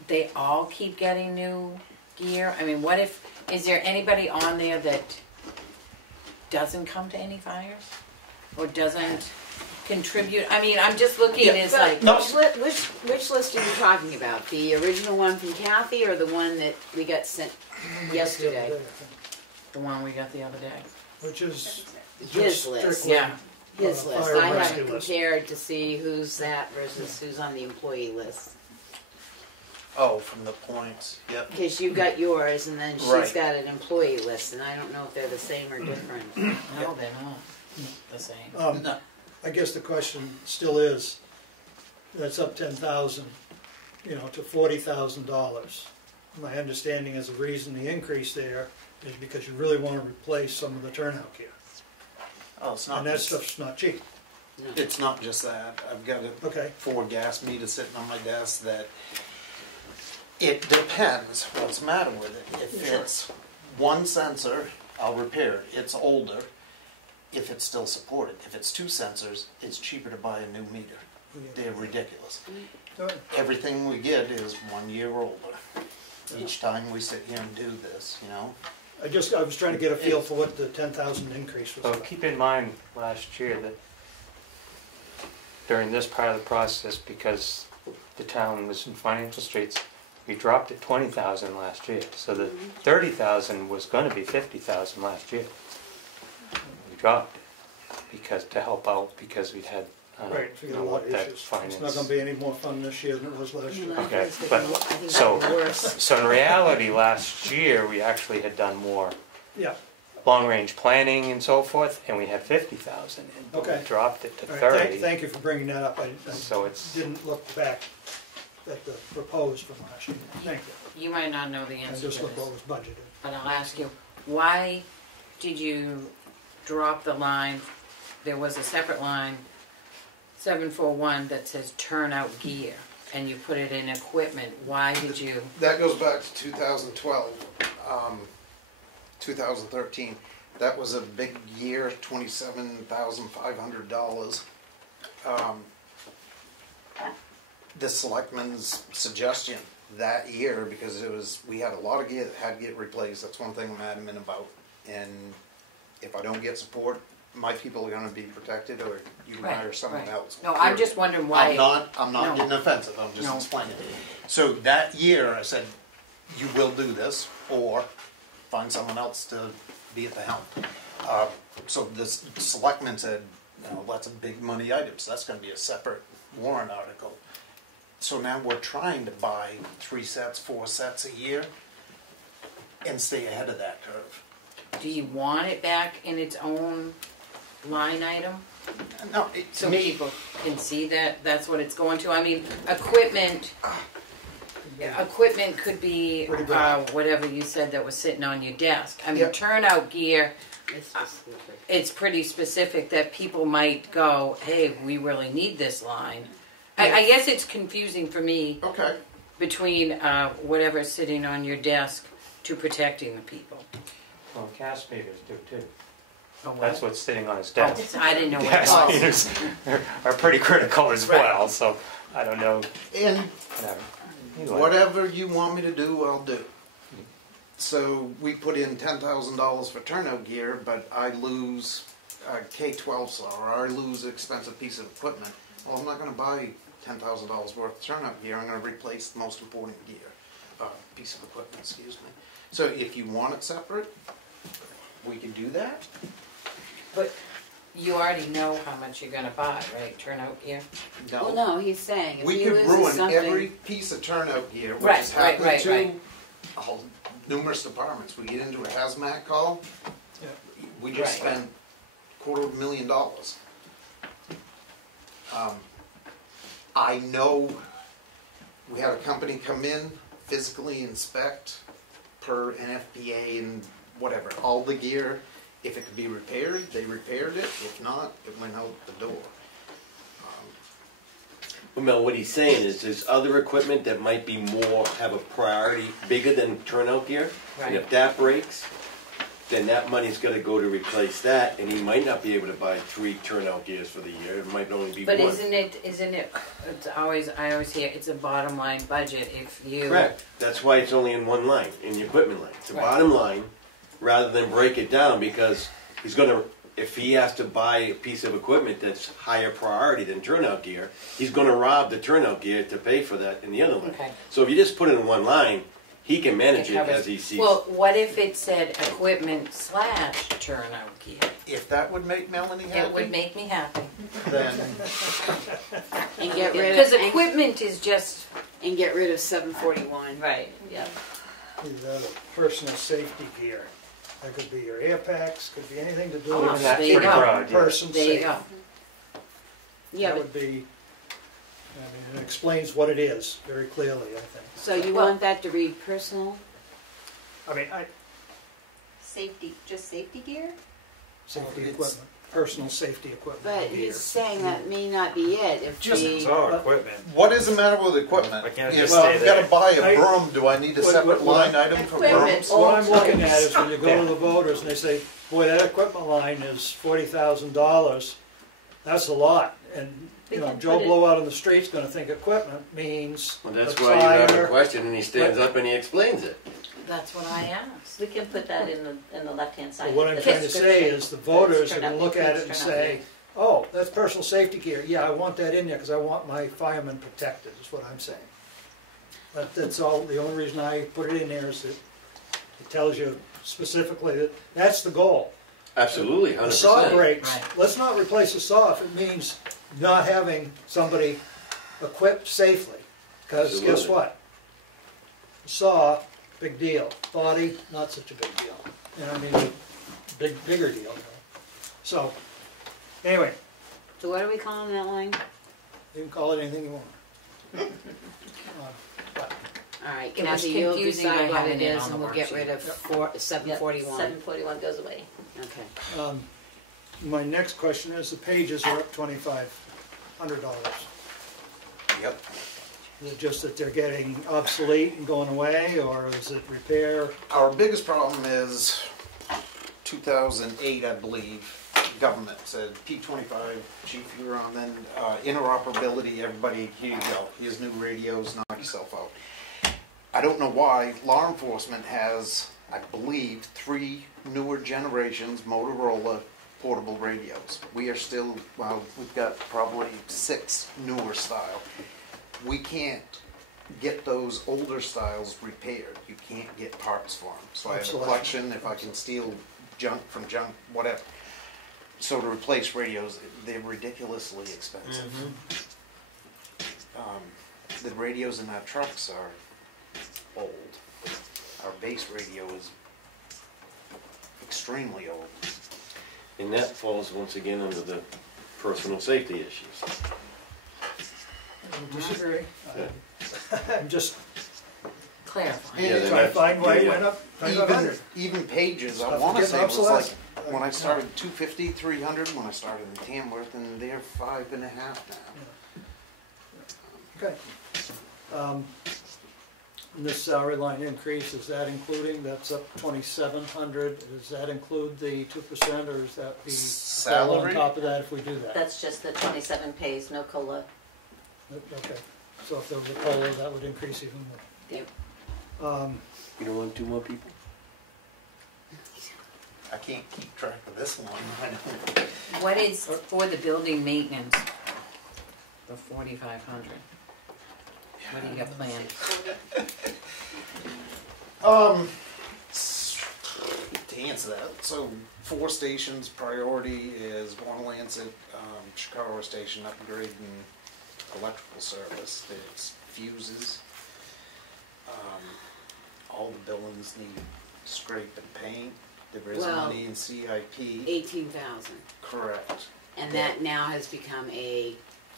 they all keep getting new gear? I mean, what if, is there anybody on there that doesn't come to any fires? Or doesn't contribute? I mean, I'm just looking, it's like... Which list are you talking about? The original one from Kathy or the one that we got sent yesterday? The one we got the other day. Which is His list. strictly, Yeah. His list. fire I rescue haven't list. compared to see who's that versus who's on the employee list. Oh, from the points, yep. Because you got yours and then she's Right. got an employee list and I don't know if they're the same or different. No, they're not the same. No. I guess the question still is, that's up 10,000, to $40,000. My understanding is the reason the increase there is because you really want to replace some of the turnout gear. Oh, it's not. And that stuff's not cheap. It's not just that. I've got Okay. 4 gas meters sitting on my desk that it depends what's the matter with it. If Sure. it's one sensor, I'll repair it. It's older. If it's still supported. If it's 2 sensors, it's cheaper to buy a new meter. They're ridiculous. Everything we get is 1 year older. Each time we sit here and do this, I was trying to get a feel for what the 10,000 increase was So about. keep in mind last year that during this part of the process, because the town was in financial straits, we dropped it 20,000 last year. So the 30,000 was going to be 50,000 last year. We dropped it because to help out because we'd had Right, we got a lot of that issues. finance. It's not going to be any more fun this year than it was last year. Okay, but so in reality, last year we actually had done more Yeah. long-range planning and so forth, and we had 50,000, and Okay. we dropped it to All right, 30. thank you for bringing that up. I So it's didn't look back at the proposed from last year. Thank you. You might not know the I answer just to looked this, what was budgeted. but I'll ask you, why did you drop the line? There was a separate line, 741, that says turnout gear, and you put it in equipment. Why did you? That goes back to 2012, 2013. That was a big year, $27,500. The selectmen's suggestion that year, because we had a lot of gear that had to get replaced. That's one thing I'm adamant about. And if I don't get support, my people are going to be protected, or you can hire someone else. No, I'm just wondering why. I'm not getting offensive. I'm just explaining. So that year, I said, "You will do this, or find someone else to be at the helm." So the selectmen said, "That's a big money item. So that's going to be a separate warrant article." So now we're trying to buy 3 sets, 4 sets a year, and stay ahead of that curve. Do you want it back in its own line item? No, So people can see that that's what it's going to. I mean, equipment could be whatever you said that was sitting on your desk. I mean, Yep. turnout gear, It's specific. it's pretty specific that people might go, hey, we really need this line. I guess it's confusing for me Okay. between whatever's sitting on your desk to protecting the people. well, gas meters do too. Oh, what? That's what's sitting on his Oh, desk. I didn't know what it Gas was. meters are pretty critical as well. So I don't know. And Whatever. Anyway. whatever you want me to do, I'll do. So we put in $10,000 for turnout gear, but I lose K-12 saw, or I lose an expensive piece of equipment, well, I'm not gonna buy $10,000 worth of turnout gear, I'm gonna replace the most important gear, piece of equipment, excuse me. So if you want it separate, we can do that. But you already know how much you're gonna buy, right, turnout gear? Well, no, he's saying if We he could loses ruin something. every piece of turnout gear, which Right, has right, happened right, to right. numerous departments. We get into a hazmat call, Yeah. we just Right. spend $250,000. I know we had a company come in, physically inspect per NFPA and whatever, all the gear. If it could be repaired, they repaired it. If not, it went out the door. Well, Mel, what he's saying is there's other equipment that might be more, have a priority bigger than turnout gear. And if that breaks, then that money's gotta go to replace that, and he might not be able to buy 3 turnout gears for the year, it might only be But one. isn't it, it's always, I always hear, it's a bottom line budget if you. Correct, that's why it's only in one line, in the equipment line. It's a Right. bottom line, rather than break it down, because he's gonna, if he has to buy a piece of equipment that's higher priority than turnout gear, he's gonna rob the turnout gear to pay for that in the other line. Okay. So if you just put it in one line, he can manage It it covers- as he sees. Well, what if it said equipment slash turnout gear? If that would make Melanie happy, It would make me happy. then And get rid Because of equipment is just, and get rid of 741. Right, yeah. The personal safety gear. That could be your air packs, could be anything to do Oh, with that's pretty there you go. broad, yeah. person There you safety. go. Yeah, That but would be, it explains what it is very clearly, I think. so you want that to read personal? I mean, Safety, just safety gear? safety It's- equipment, personal safety equipment. But gear. he's saying that may not be it if Just- the. It's our equipment. what is the matter with equipment? Why can't it If just stay I've got to there? buy a I- broom, do I need a What- separate what- line item for Equipment. brooms? What I'm looking at types. is when you go to the voters and they say, boy, that equipment line is $40,000, that's a lot. And, We you know, can Joe put it- Blow out on the street's gonna think equipment means Well, that's a why you have a tire. question, and he stands up and he explains it. That's what I asked. We can put that in the left-hand side. But what I'm the trying to say description. is the voters are Turn gonna out look at includes it and turn out say, oh, that's personal safety gear, yeah, I want that in there because I want my firemen protected, is what I'm saying. That's all, the only reason I put it in there is that it tells you specifically that that's the goal. Absolutely, The saw 100%. breaks, Right. let's not replace the saw if it means not having somebody equipped safely. Because guess Absolutely. what? Saw, big deal. Body, not such a big deal. You know, I mean, bigger deal. You know. So, anyway, So what are we calling that line? you can call it anything you want. All right, It was Kathy, you'll confusing, I decide what had it it in is on and the we'll get worksheet. rid of Yep, 741. 741 goes away. Okay. My next question is, the pages are up $2,500. Yep. Is it just that they're getting obsolete and going away, or is it repair? Our biggest problem is 2008, I believe, government said, P25, chief, you were on then, interoperability, everybody, here you go, here's new radios, knock yourself out. I don't know why, law enforcement has, I believe, 3 newer generations Motorola portable radios. We are still, well, we've got probably 6 newer style. We can't get those older styles repaired. You can't get parts for them. So I have a Absolutely. collection, if I can steal junk from junk, whatever. So to replace radios, they're ridiculously expensive. The radios in our trucks are old. Our base radio is extremely old. And that falls once again under the personal safety issues. I don't disagree. I'm just Clarifying. Yeah, trying to that's- find why it yeah, went up 2,500. Even pages, I Stuff want to gets say it was like, obsolescent. when I started 250, 300, when I started in Tamworth, and they're 5.5 now. Okay. And this salary line increase, is that including, that's up 2,700, does that include the 2%, or is that the COLA on Salary? top of that if we do that? That's just the 27 pays, no COLA. Okay, so if there was a COLA, that would increase even more. Yep. You don't want 2 more people? I can't keep track of this one. I don't. What is for the building maintenance? The 4,500. What do you got planned? To answer that, so 4 stations, priority is one Lancet, Chicago station upgrading electrical service. It's fuses. All the buildings need scrape and paint. There is Well, money in CIP. 18,000. Correct. And that now has become a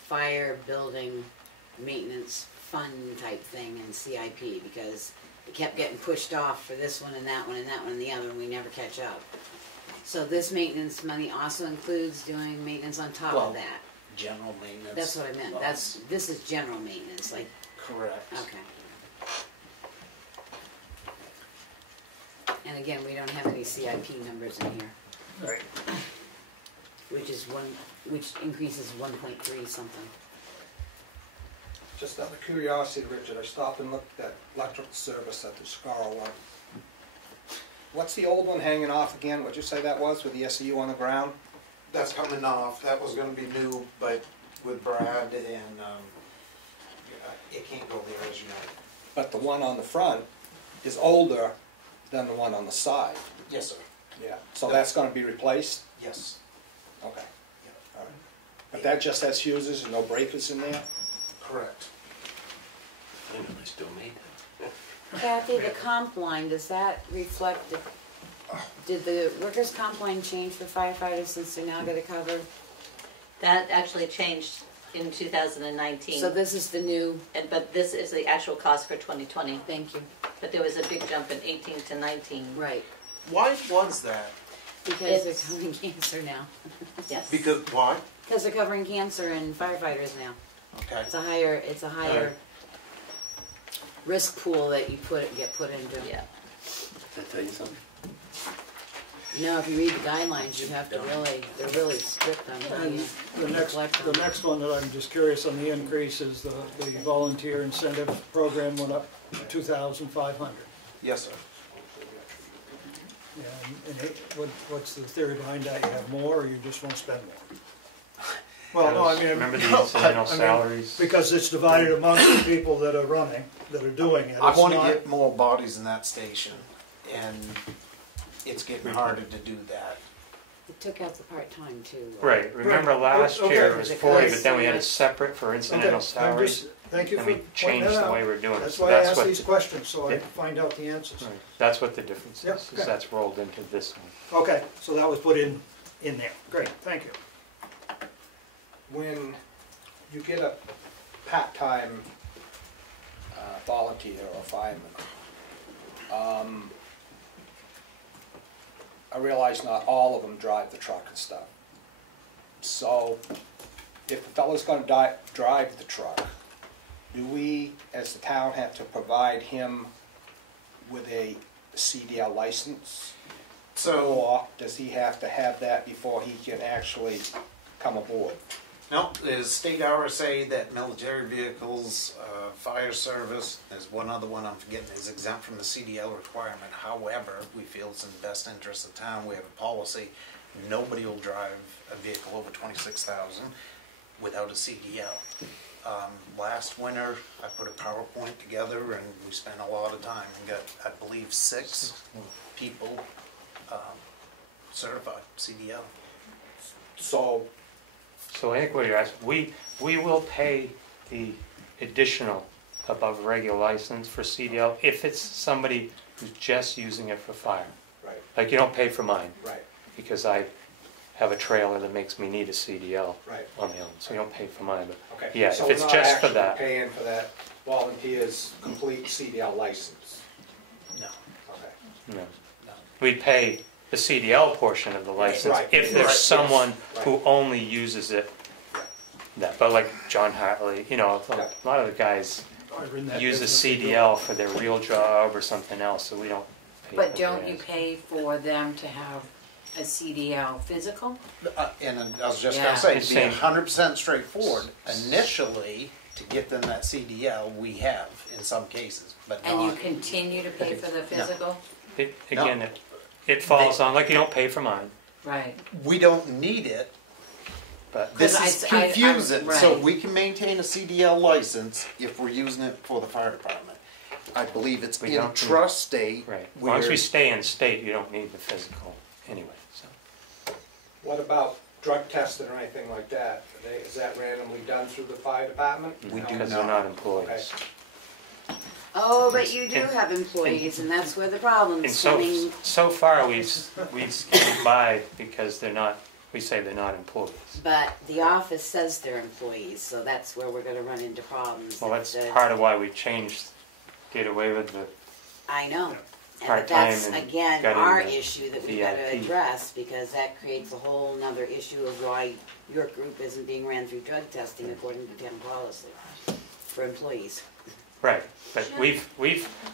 fire building maintenance fund type thing in CIP because it kept getting pushed off for this one and that one and that one and the other, and we never catch up. So this maintenance money also includes doing maintenance on top Well, of that. General maintenance. That's what I meant. This is general maintenance, like, Correct. okay. And again, we don't have any CIP numbers in here, Right. which increases 1.3 something. Just out of curiosity, Richard, I stopped and looked at electrical service at the Chicago one. What's the old one hanging off again? What'd you say that was with the SEU on the ground? That's coming off. That was going to be new, but with Brad and it can't go there, as you know. But the one on the front is older than the one on the side. Yes, sir. Yeah. So that's going to be replaced? Yes. Okay. All right. But that just has fuses and no breakers in there? Correct. I know they still made them. Kathy, the comp line, does that reflect, did the workers' comp line change for firefighters since they're now gonna cover? That actually changed in 2019. So this is the new, But this is the actual cost for 2020. thank you, But there was a big jump in 18 to 19. right, Why was that? because they're covering cancer now. Yes. Because why? Because they're covering cancer and firefighters now. Okay. It's a higher risk pool that you get put into. Yeah. Did I tell you something? No, if you read the guidelines, you have to they're really strict on how And you the collect the them. next one that I'm just curious on the increase is the volunteer incentive program went up 2,500. Yes, sir. And what's the theory behind that? You have more or you just won't spend more? Well, no, I mean. Remember the incidental I mean, salaries? Because it's divided amongst the people that are running, that are doing it. I It's want to not- get more bodies in that station, and it's getting harder to do that. It took out the part-time too. Right, remember Right. last Okay. year it was 40, but then we had a Yes. separate for incidental Okay, I'm salaries. just- Thank you And for we pointing changed that the out. way we're doing it. That's So why I that's ask what these the- questions, so I Yeah. can find out the answers. Right, that's what the difference Yep, is, okay. that's rolled into this one. Okay, so that was put in there. Great, thank you. When you get a part-time volunteer or fireman, I realize not all of them drive the truck and stuff. So if the fellow's gonna drive the truck, do we, as the town, have to provide him with a CDL license? So, Or does he have to have that before he can actually come aboard? no, there's state RSA that military vehicles, fire service, there's one other one I'm forgetting, is exempt from the CDL requirement. However, we feel it's in the best interest of the town. We have a policy, nobody will drive a vehicle over 26,000 without a CDL. Last winter, I put a PowerPoint together and we spent a lot of time and got, I believe, 6 people certified CDL. So, So I think what you're asking, we will pay the additional above regular license for CDL if it's somebody who's just using it for fire. right, Like you don't pay for mine, right, because I have a trailer that makes me need a CDL right. on my own, so you don't pay for mine, but Okay. yeah, So if it's we're not just for actually that. paying for that volunteer's complete CDL license? No. Okay. No. We pay the CDL portion of the license Right. if Right, there's yes. someone who Right. only uses it. That, but like John Hartley, you know, Yeah. a lot of the guys I've in that use a business CDL for their real job or something else, so we don't pay But for don't you theirs. pay for them to have a CDL physical? And I was just Yeah. gonna say, to It's be same. 100% straightforward, initially, to get them that CDL, we have in some cases, but And you not. continue to pay for the physical? Again, it falls on, like you don't pay for mine, Right. We don't need it. but This 'Cause is I- confusing. So right. we can maintain a CDL license if we're using it for the fire department. I believe it's We don't need- intrastate. right. As long as where- we stay in state, you don't need the physical anyway, so. What about drug testing or anything like that? Is that randomly done through the fire department? We do Because not. they're not employees. Oh, but you do And- have employees, and that's where the problem's And so, coming. so far, we've skated by because they're not, we say they're not employees. But the office says they're employees, so that's where we're gonna run into problems. Well, that's The- part of why we changed, did away with the, I know. And part-time that's, and again, got in our the issue that we gotta VIP. address, because that creates a whole nother issue of why your group isn't being ran through drug testing according to town policy for employees. right. But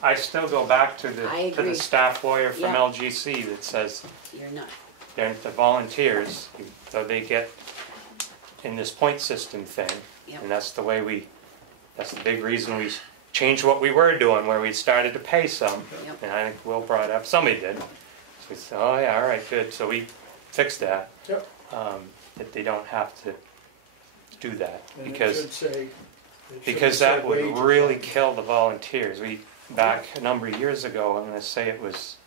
I still go back to I the agree. staff lawyer from Yeah. LGC that says You're not. they're the volunteers, so they get in this point system thing. Yep. And that's the way that's the big reason we changed what we were doing, where we started to pay some. Yep. And I think Will brought up, somebody did. So we said, oh yeah, all right, good. So we fixed that. Yep. That they don't have to do that. And it Because should say- it should because say that would wages. really kill the volunteers. Back a number of years ago, I'm gonna say it was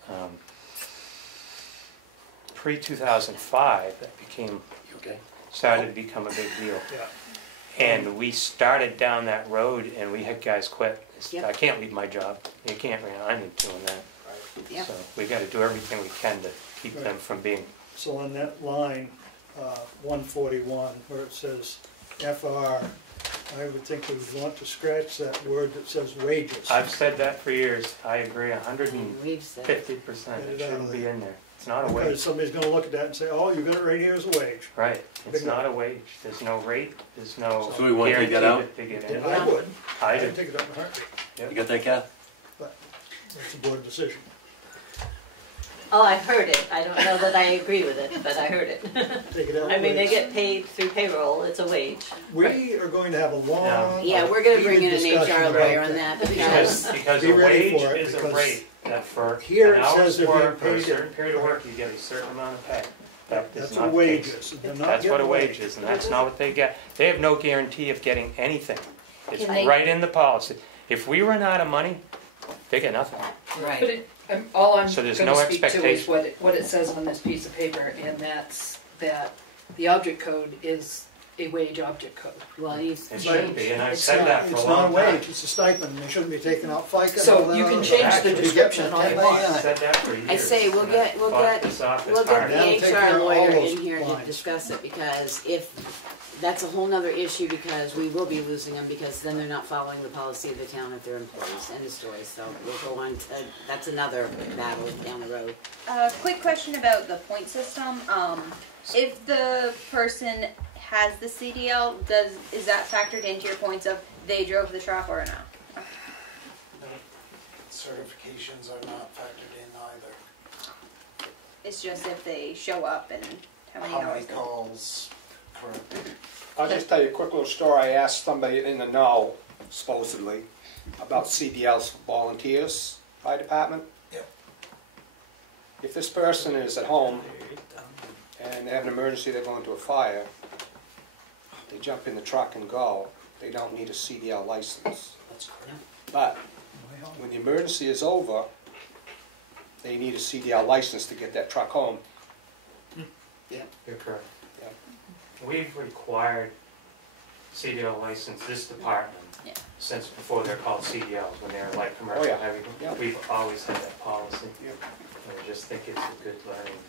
pre-2005, that started to become a big deal. Yeah. And we started down that road and we had guys quit. Yep. I can't leave my job. You can't, I'm not doing that. Yep. So we gotta do everything we can to keep them from being, So on that line, 141, where it says FR, I would think we would want to scratch that word that says wages. I've said that for years. I agree We've said, 150%. It shouldn't be in there. It's not a Because wage. somebody's gonna look at that and say, oh, you got it right here as a wage. Right. It's Big not a wage. There's no rate. There's no So we want to take that out? guarantee that they get in. I would. I do. I'd take it up in a heartbeat. You got that, Kath? That's a board decision. Oh, I heard it. I don't know that I agree with it, but I heard it. Take it out. I mean, they wages. get paid through payroll, it's a wage. We are going to have a long. yeah, we're gonna bring in an heated HR discussion lawyer about on that, Because, because because Be a ready wage for it, is a because rate. That for here an it says hour's they're being work or a paid certain period of work, you get a certain amount of pay. That is That's not what the case. wages. They're not That's what a getting wage is, and that's not what they get. They have no guarantee of getting anything. It's Can they- right in the policy. If we run out of money, they get nothing. But Right. it, all I'm So there's gonna no speak to is expectation. what it says on this piece of paper, and that's that the object code is a wage object code. well, you. It shouldn't be, and I've It's said not- that for a It's not a long time. wage, it's a stipend, they shouldn't be taking out FICA. and So all that you can other change stuff. the They should be description getting all that you 10 want. I've said that for years. I say we'll and get, I we'll fought get, this office we'll get hard. That'll the take care HR of all lawyer those in here to lines. discuss it, because if, that's a whole nother issue, because we will be losing them, because then they're not following the policy of the town if they're employees, end of story, so we'll go on to, that's another battle down the road. Quick question about the point system. If the person has the CDL, is that factored into your points of they drove the truck or no? Certifications are not factored in either. It's just if they show up and how many hours. calls, correct. I'll just tell you a quick little story. I asked somebody in the know, supposedly, about CDLs for volunteers, fire department. Yep. If this person is at home and they have an emergency, they're going to a fire, they jump in the truck and go, they don't need a CDL license. That's correct. But when the emergency is over, they need a CDL license to get that truck home. You're correct. Yeah. We've required CDL license, this department, Yeah. since before they're called CDLs, when they're like commercial Oh, yeah. heavy. Yeah. We've always had that policy. Yep. And I just think it's a good learning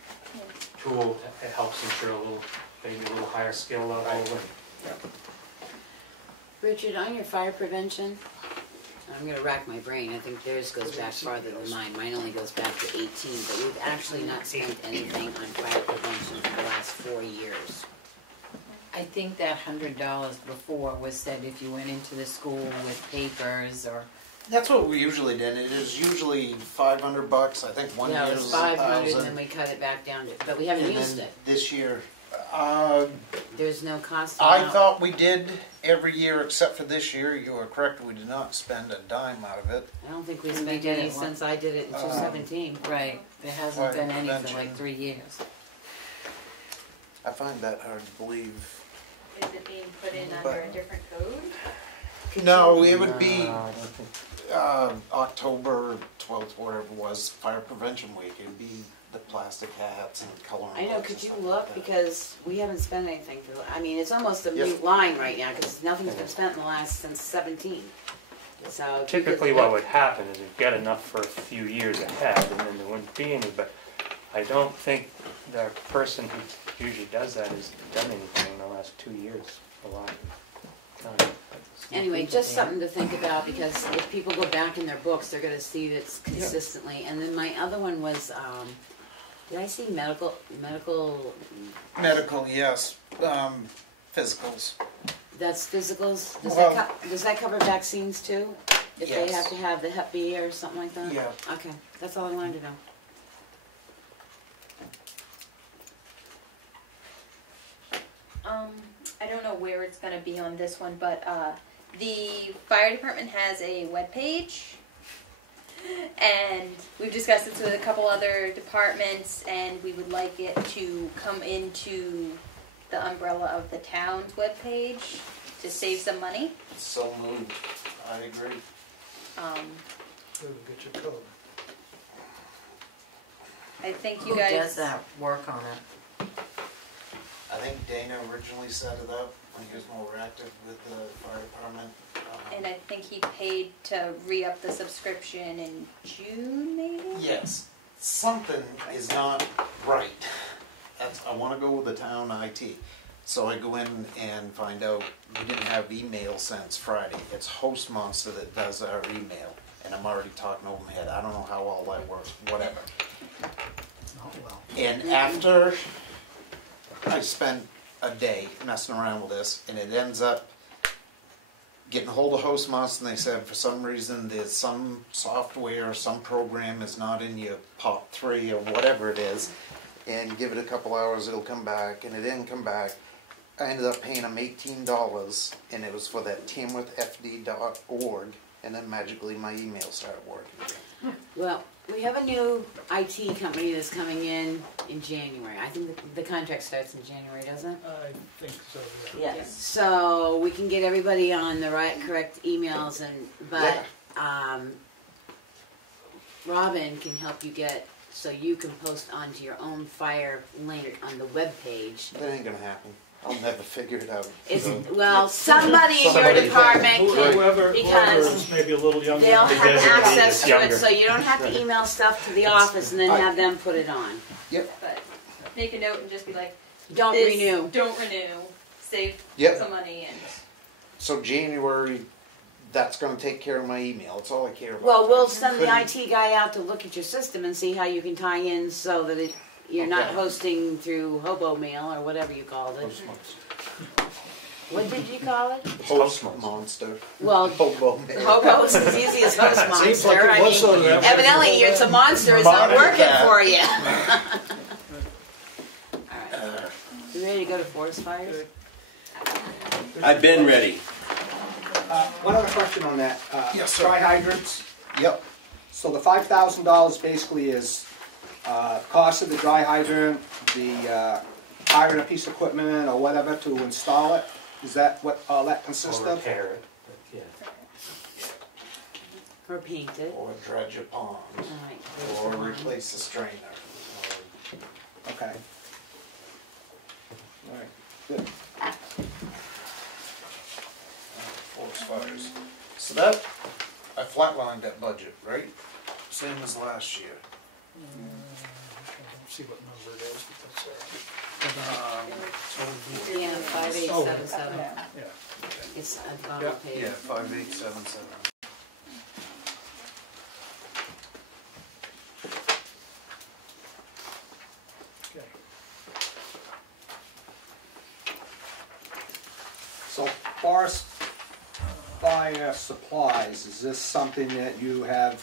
tool. It helps ensure a little, maybe a little higher skill level. Right. and- Richard, on your fire prevention, I'm gonna rack my brain, I think theirs goes back farther than mine, mine only goes back to 18, but we've actually not spent anything on fire prevention for the last 4 years. I think that $100 before was said if you went into the school with papers or. That's what we usually did. It is usually $500. I think one Yeah, year it was was 500, and 1,000. then we cut it back down to, but we haven't And used then it. this year, There's no cost I amount. thought we did every year except for this year. You are correct. We did not spend a dime out of it. I don't think we We spent did any it since I did it in 2017. Right. There hasn't been any for prevention. like 3 years. I find that hard to believe. Is it being put in under a different code? No, it would be No, I don't think. October 12th, whatever it was, Fire Prevention Week. It'd be the plastic hats and coloring I know, books could and you stuff look, like that. because we haven't spent anything for, I mean, it's almost a Yes. mute line right now, because nothing's been spent in the last, since 17. So. if you could Typically what look- would happen is you'd get enough for a few years ahead and then there wouldn't be any, but I don't think the person who usually does that has done anything in the last 2 years, a lot of time. Anyway, just something to think about, because if people go back in their books, they're gonna see this consistently. And then my other one was, did I see medical, Medical, yes. Physicals. that's physicals? Well- Does that cover vaccines too? If they Yes. have to have the Hep B or something like that? Yeah. Okay, that's all I wanted to know. I don't know where it's gonna be on this one, but the fire department has a webpage, and we've discussed this with a couple other departments, and we would like it to come into the umbrella of the town's webpage to save some money. So moved. I agree. So we'll get your code. I think Who you guys. does that work on it? I think Dana originally set it up when he was more active with the fire department. And I think he paid to re-up the subscription in June, maybe? Yes, something is not right. I want to go with the town IT. So I go in and find out we didn't have email since Friday. It's Host Monster that does our email. And I'm already talking over my head. I don't know how all that works, whatever. Oh, well. And after I spent a day messing around with this, and it ends up getting a hold of Host Monster, and they said for some reason there's some software or some program is not in your POP 3 or whatever it is, and give it a couple hours, it'll come back, and it didn't come back. I ended up paying them $18, and it was for that tamworthfd.org, and then magically my email started working. Well, we have a new IT company that's coming in January. I think the contract starts in January, doesn't it? I think so, yeah. Yes. So we can get everybody on the correct emails, but Robin can help you get, so you can post onto your own fire link on the web page. That ain't gonna happen. I'll never figure it out. It's, So- well, somebody in your Somebody- department can, Whoever because is maybe a little younger. they'll than have you. access to it, younger. so you don't have to email stuff to the office and then have them put it on. But make a note and just be like, Don't this, renew. Don't renew. Save Yep. some money and. So January, that's gonna take care of my email. It's all I care about. Well, we'll send the Couldn't- IT guy out to look at your system and see how you can tie in so that you're not Okay. hosting through hobo mail or whatever you called it. What did you call it? Host Monster. Well, Hobo mail. hobo is as easy as host Seems like monster. it I was sort of mean, that. evidently it's a monster. It's not Monitor working that. for you. All right. You ready to go to forest fires? I've been ready. One other question on that. Yes, sir. Dry hydrants. Yep. So the $5,000 basically is cost of the dry hydrant, the hiring a piece of equipment or whatever to install it? Is that what all that consists Or of? repair it, but yeah. Or paint it? Or dredge a pond. All right. Or replace the strainer. Okay. All right, good. Forest fires. So that, I flatlined that budget, right? Same as last year. I don't see what number it is, but that's Yeah, 5877. yeah. It's at the bottom of the page. Yeah, 5877. Okay. So forest fire supplies, is this something that you have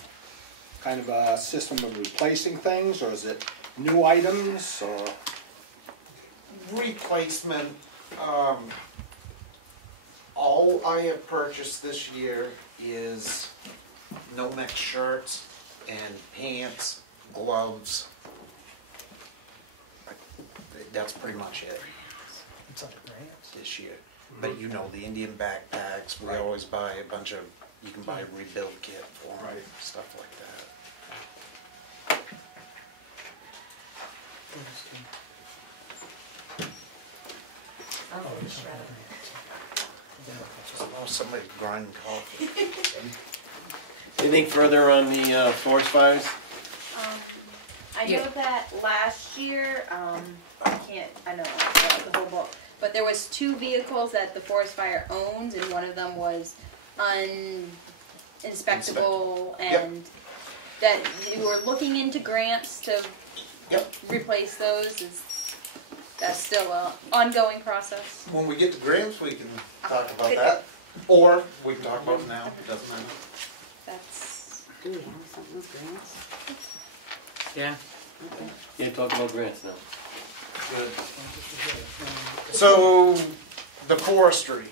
kind of a system of replacing things, or is it new items, or? Replacement, all I have purchased this year is no-neck shirts and pants, gloves, that's pretty much it It's under grants. this year. But you know, the Indian backpacks, we always buy a bunch of, you can buy a rebuild kit for them, Right. stuff like that. Oh, somebody grinding coffee. Anything further on the forest fires? I know Yeah. that last year, I know the whole book, but there was 2 vehicles that the forest fire owns, and one of them was uninspectable, and that you were looking into grants to replace those. That's still an ongoing process? When we get to grants, we can talk about that, or we can talk about it now, it doesn't matter. That's, Do we have something with grants? Yeah. Okay. Yeah, talk about grants now. So, the forestry,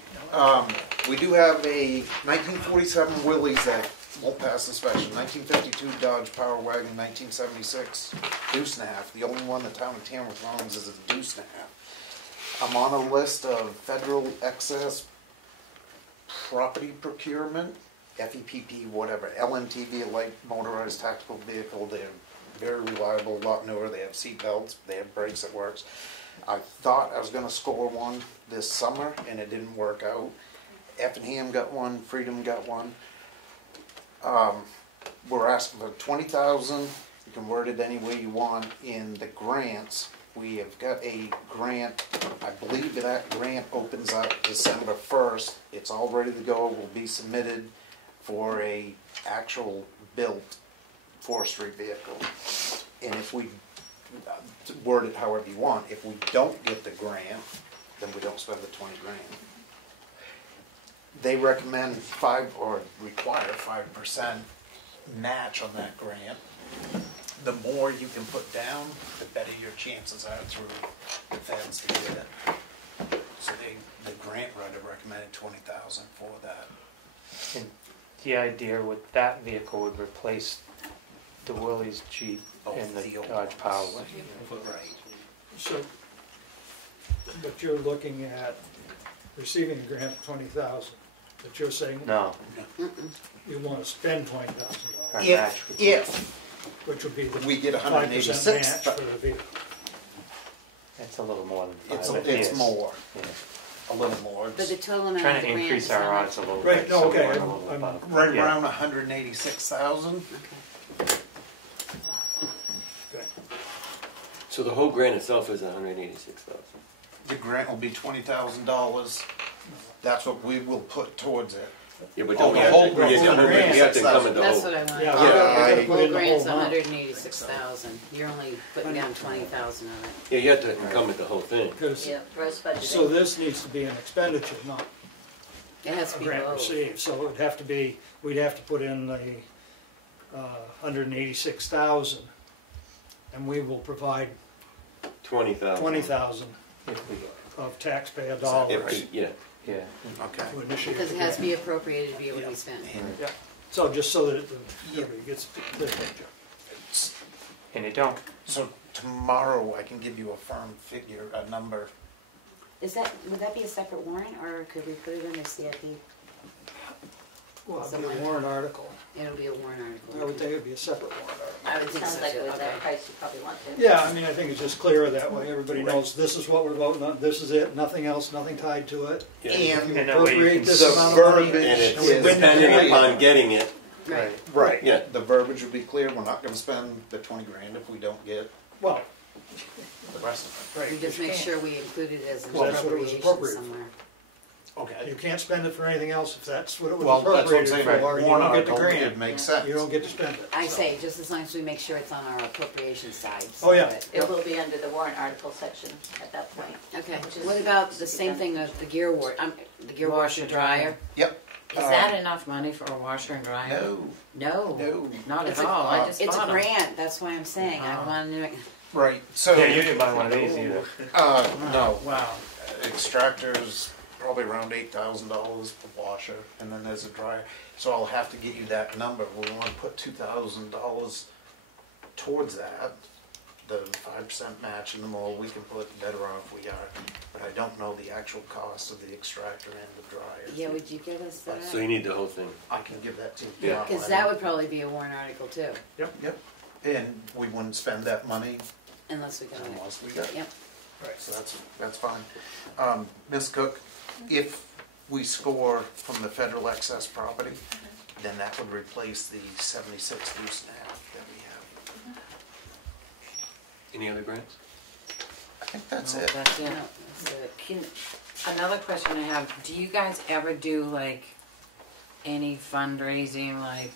we do have a 1947 Willys that won't pass inspection, 1952 Dodge Power Wagon, 1976 Deuce and a Half. The only one the town of Tamworth owns is a Deuce and a Half. I'm on a list of federal excess property procurement, FEPP, whatever, LMTV, light motorized tactical vehicle. They're very reliable, a lot newer. They have seat belts, they have brakes that works. I thought I was going to score one this summer, and it didn't work out. Effingham got one, Freedom got one. We're asking for 20,000. You can word it any way you want. In the grants, we have got a grant. I believe that grant opens up December 1st. It's all ready to go. Will be submitted for a actual built forestry vehicle. And if we word it however you want, if we don't get the grant, then we don't spend the 20 grand. They recommend require 5% match on that grant. The more you can put down, the better your chances are through the feds to get it. So the grant writer recommended 20,000 for that. And the idea with that vehicle would replace the Willys Jeep and the old Dodge Power ones. Wagon. Right. So, but you're looking at receiving a grant of 20,000, but you're saying No, you want to spend $20,000, our match would be. If which would be the we get 5% 186, match for the vehicle. It's a little more than five. it's but it's yes. more, Yeah. a little more. But the total amount of Trying the to grant increase is our how much? odds a little Right, bit. no, so okay, we're a I'm- little I'm- above. Right Yeah. around 186,000. Okay. Good. So the whole grant itself is 186,000. The grant will be $20,000. That's what we will put towards it. Yeah, but Oh, don't we the have whole to, grant. we have to encumber the That's whole. what I want. Yeah, we gotta put Whole in the grant's whole amount. 186,000. You're only putting down 20,000 of it. Yeah, you have to encumber the whole thing. Because, Yeah, gross budgeting. so this needs to be an expenditure, not It has to a be grant both. received. So it would have to be, we'd have to put in the 186,000, and we will provide 20,000. 20,000 If we, of taxpayer If dollars we- Yeah. yeah. Okay. to initiate Because the it has to grant. be appropriated to be able to be spent. Yeah, so just so that everybody gets the clear picture. And you don't. So tomorrow I can give you a firm figure, a number. Would that be a separate warrant, or could we put it in the CIP? Well, it'd be a warrant article. It'll be a warrant article. I would think it'd be a separate warrant article. I would think Sounds so like too, with that okay. price, you probably want to. Yeah, I mean, I think it's just clearer that way. Everybody knows this is what we're voting on, this is it, nothing else, nothing tied to it. Yeah. And And that way you Appropriate can this the amount of money. verbiage And And it's we win the dependent grant. upon getting it. Right. Right. Yeah. The verbiage will be clear. We're not going to spend the 20 grand if we don't get Well, the rest of right. We just make sure we include it as an Well, that's what it was appropriation appropriate for. somewhere. it. Okay. You can't spend it for anything else if that's what it was Well, that's what I'm appropriated saying. for. You Warrant don't get the article, grant. it makes sense. You don't get to spend it. I so. say, just as long as we make sure it's on our appropriation side. Oh, yeah. that- It will be under the warrant article section at that point. Okay, Which is- what about the same thing of the gear the gear washer dryer? Yep. Is that enough money for a washer and dryer? No. No, No. not It's at a- all. I just It's a bought 'em. grant, that's why I'm saying, I Oh. want to, Right. So. Yeah, you didn't buy one of these either. No. Wow. Extractors probably around $8,000 per washer, and then there's a dryer. So I'll have to get you that number. We want to put $2,000 towards that. the 5% match, and the more we can put, the better off we are. But I don't know the actual cost of the extractor and the dryer. Yeah, would you give us that? So you need the whole thing. I can give that to you. Yeah. Because that would probably be a warrant article too, Yep. And we wouldn't spend that money unless we got it. unless we got it. Yep. Right, so that's fine. Ms. Cook, if we score from the federal excess property, then that would replace the 76 loose and a half that we have. Any other grants? I think that's No, it. That's it. No, that's it. Another question I have, do you guys ever do like any fundraising, like,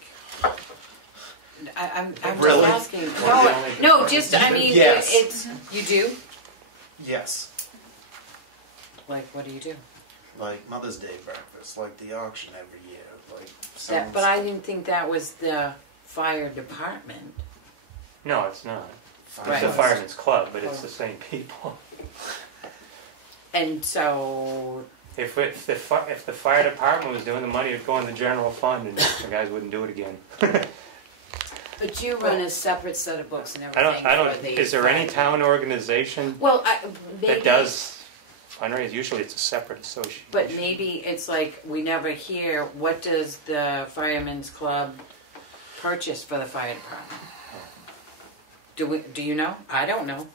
I'm just Really? asking. Well, No, just, I mean, Yes. it's, you do? Yes, Like, what do you do? like Mother's Day breakfast, like the auction every year, like That, someone's- but I didn't think that was the fire department. No, it's not. Right. It's a fireman's club, but it's the same people. And so, If the fire department was doing the money, it'd go in the general fund, and the guys wouldn't do it again. But you run a separate set of books and I everything don't. for the. Is there any town organization well, maybe. that does fundraise? Usually, it's a separate association. But maybe it's like, we never hear, what does the fireman's club purchase for the fire department? Do you know? I don't know.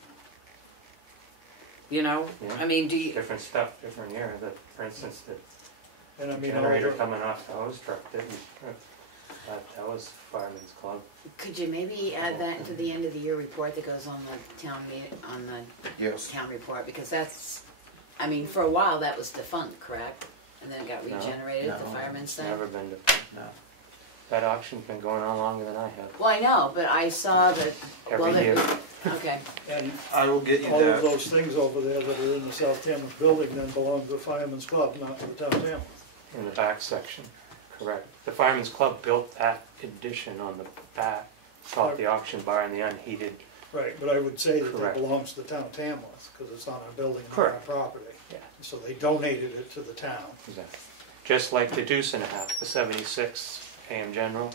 You know? Yeah. I mean, do you, Different stuff, different year. For instance, the And I mean, generator coming off the hose truck didn't. That was fireman's club. Could you maybe add that into the end of the year report that goes on the town meeting, on the Yes. town report? Because that's, I mean, for a while that was defunct, correct? And then it got No. regenerated, the No. fireman's It's thing? never been. No. That auction's been going on longer than I have. Well, I know, but I saw that, well, Every year. okay. And I will get you all of that. those things over there that are in the South Tamworth building then belong to the Fireman's Club, not to the town of Tamworth. In the back section, correct. The Fireman's Club built that addition on the back, called the auction bar and the unheated. Right, but I would say that Correct. it belongs to the town of Tamworth, because it's on our building and on our Correct. property. Yeah. So they donated it to the town. Exactly. Just like the deuce and a half, the 76 AM General,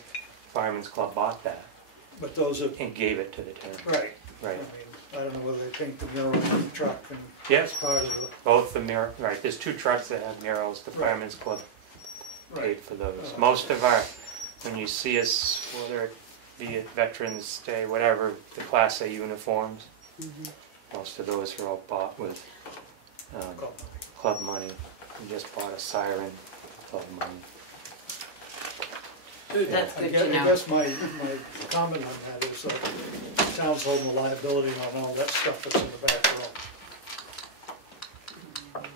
Fireman's Club bought that But those are, and gave it to the town. right, I Right. mean, I don't know whether they paint the mural on the truck and Yes, it's part of the, both the mirror, right, there's two trucks that have murals, the Right. Fireman's Club paid right. for those. Most of our, when you see us, whether it be at Veterans Day, whatever, the Class A uniforms, most of those are all bought with club money. We just bought a siren, club money. that's I good guess, to I know. guess my comment on that is that the town's holding the liability on all that stuff that's in the back room.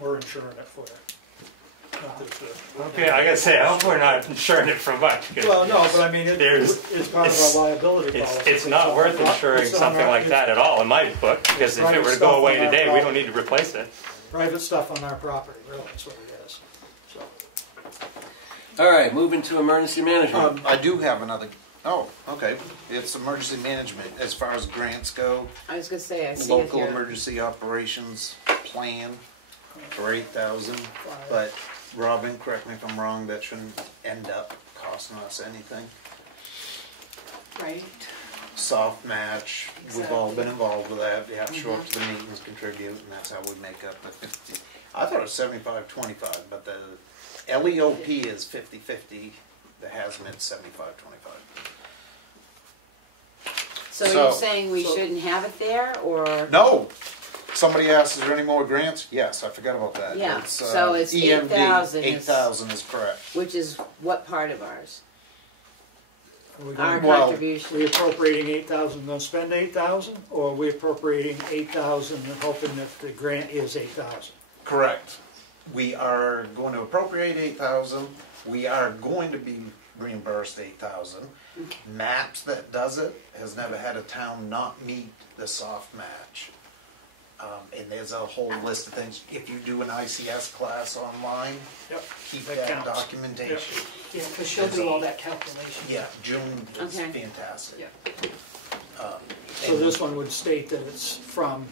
We're insuring it for you. Not that it's a- Okay, I gotta say, I hope we're not insuring it for much. 'Cause Well, no, but I mean, there's- it's part of our liability policy. It's not worth insuring It's on something our- like that at all, in my book, because if it were to go away today, we don't need to replace it. Private stuff on our property, really, that's what it is. So, All right, moving to emergency management. I do have another, okay. It's emergency management as far as grants go. I was gonna say, I see it Local here. emergency operations plan for 8,000. But Robin, correct me if I'm wrong, that shouldn't end up costing us anything. Right. Soft match, we've all been Exactly. involved with that. You have to show up to the meetings, contribute, and that's how we make up the 50. I thought it was 75-25, but the LEOP is 50-50. The hazmat's 75-25. So So- you're saying we shouldn't have it there, or? No! Somebody asked, is there any more grants? Yes, I forgot about that. Yeah, so it's EMD. 8,000 is- 8,000 is correct. Which is what part of ours? are we Our gonna, Well, contribution? we appropriating 8,000, gonna spend 8,000, or are we appropriating 8,000 and hoping that the grant is 8,000? Correct. We are going to appropriate 8,000. We are going to be reimbursed 8,000. Maps that does it has never had a town not meet the soft match. And there's a whole list of things. If you do an ICS class online, Yep. keep That that counts. documentation. Yeah, because she'll do all that calculation. Yeah, June is Okay. fantastic. Yeah. So this one would state that it's from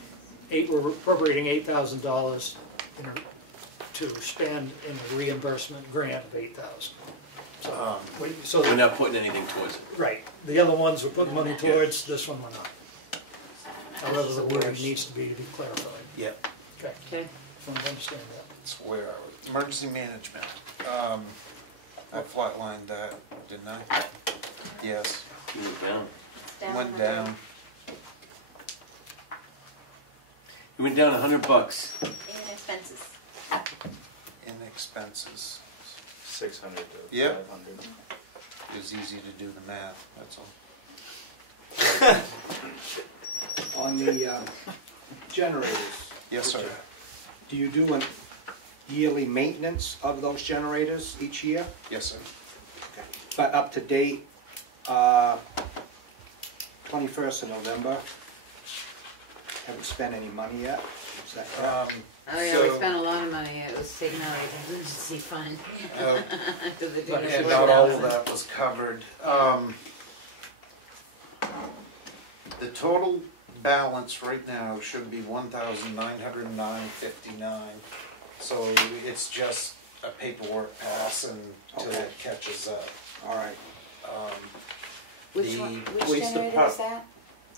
we're appropriating $8,000 to spend in a reimbursement grant of 8,000. So, We're not putting anything towards it. right, the other ones we're putting money towards, this one we're not. However, the wording needs to be clarified. Yeah, Okay, Okay. I understand that. it's where are we? Emergency management. I flatlined that, didn't I? Yes, You went down. went down. You went down $100. And expenses. In expenses. 600 to Yep. 500. It was easy to do the math, that's all. On the generators. Yes, sir. Do you do a yearly maintenance of those generators each year? Yes, sir. But up to date, 21st of November, haven't spent any money yet? Is that correct? Oh yeah, we spent a lot of money. It was taken out of the contingency fund. To the tune of And not all of $4,000. that was covered. The total balance right now should be $1,909.59. So it's just a paperwork pass until Okay. it catches up. All right. Which The one? Which police generator is that?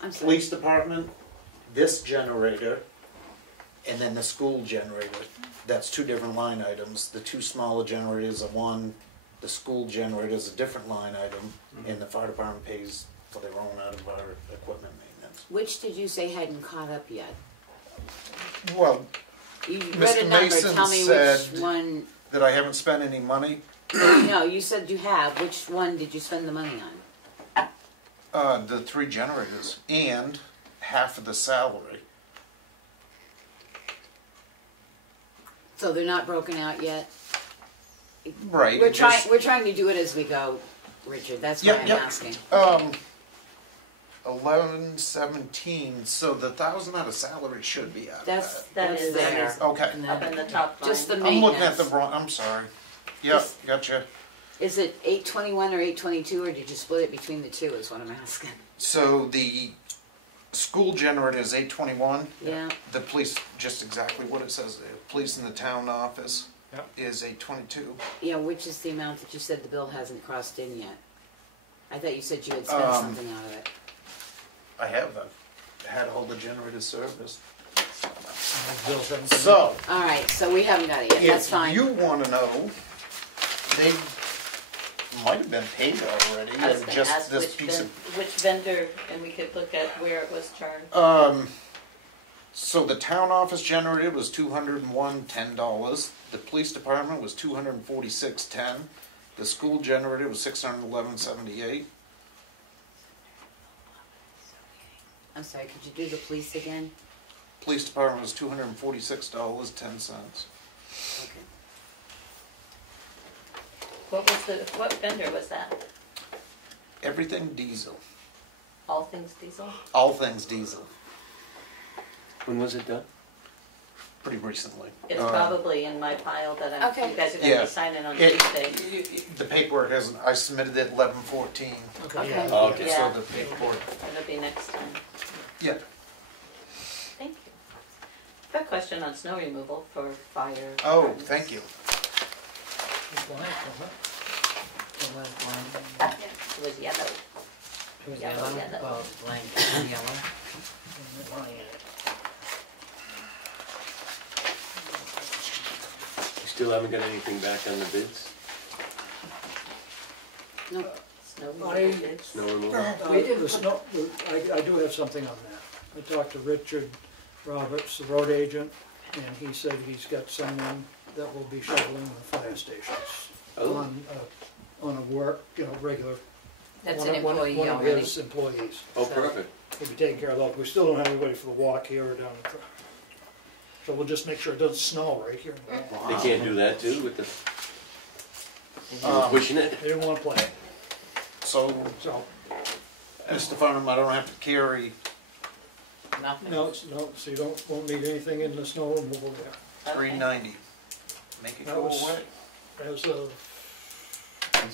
I'm sorry. Police department, this generator, and then the school generator. That's two different line items. The two smaller generators are one, the school generator is a different line item, and the fire department pays for their own out of our equipment maintenance. Which did you say hadn't caught up yet? Well, You read Mr. a number. Mason Tell me said- which one. that I haven't spent any money, No, you said you have. Which one did you spend the money on? the three generators, and half of the salary. So they're not broken out yet. Right. We're trying to do it as we go, Richard. That's why Yep, I'm yep. asking. 1117, so the 1,000 out of salary should be out of That's that. That that's is- there. Okay. And Up then- in the top line. Just the I'm maintenance. looking at the wrong, I'm sorry. Yep, gotcha. Is it 821 or 822, or did you split it between the two? Is what I'm asking. So the school generator is 821. Yeah. The police, just exactly what it says there. Police in the town office Yep. is 822. Yeah. Which is the amount that you said the bill hasn't crossed in yet? I thought you said you had spent something out of it. I have had all the generators serviced. Bills haven't come in. So, All right. So we haven't got it yet. That's if fine. you want to know, they might have been paid already. I was and gonna just ask this piece which vendor, and we could look at where it was charged. So the town office generator was $201.10. The police department was $246.10. The school generator was $611.78. I'm sorry. Could you do the police again? Police department was $246.10. Okay. What vendor was that? Everything diesel. All things diesel? All things diesel. When was it done? Pretty recently. It's probably in my file that Okay. you guys are gonna Yeah. be signing on It- Tuesday. The paperwork hasn't, I submitted it 11/14. Okay. Yeah. Oh, okay. Yeah. So the paperwork, It'll be next time. yeah. Thank you. I have a question on snow removal for fire. Oh, departments. thank you. It's blank, wasn't it? It was blank. It was yellow. It was Yellow, yellow. yellow. Well, blank and yellow. You still haven't got anything back on the bids? No. Snow removal I- bids. Snow removal? The snow, I do have something on that. I talked to Richard Roberts, the road agent, and he said he's got someone that will be shoveling the fire stations Oh. on a work, regular. That's one an of- one of- employee One of already. his employees. Oh, So perfect. He'll be taking care of that. We still don't have anybody for the walk here or down the. So we'll just make sure it doesn't snow right here. They can't do that too with the, pushing it? They didn't want to play, So, so, Mr. Farnham, I don't have to carry, Nothing. no, so you won't need anything in the snow removal there. $390. Make it That go was- away. As of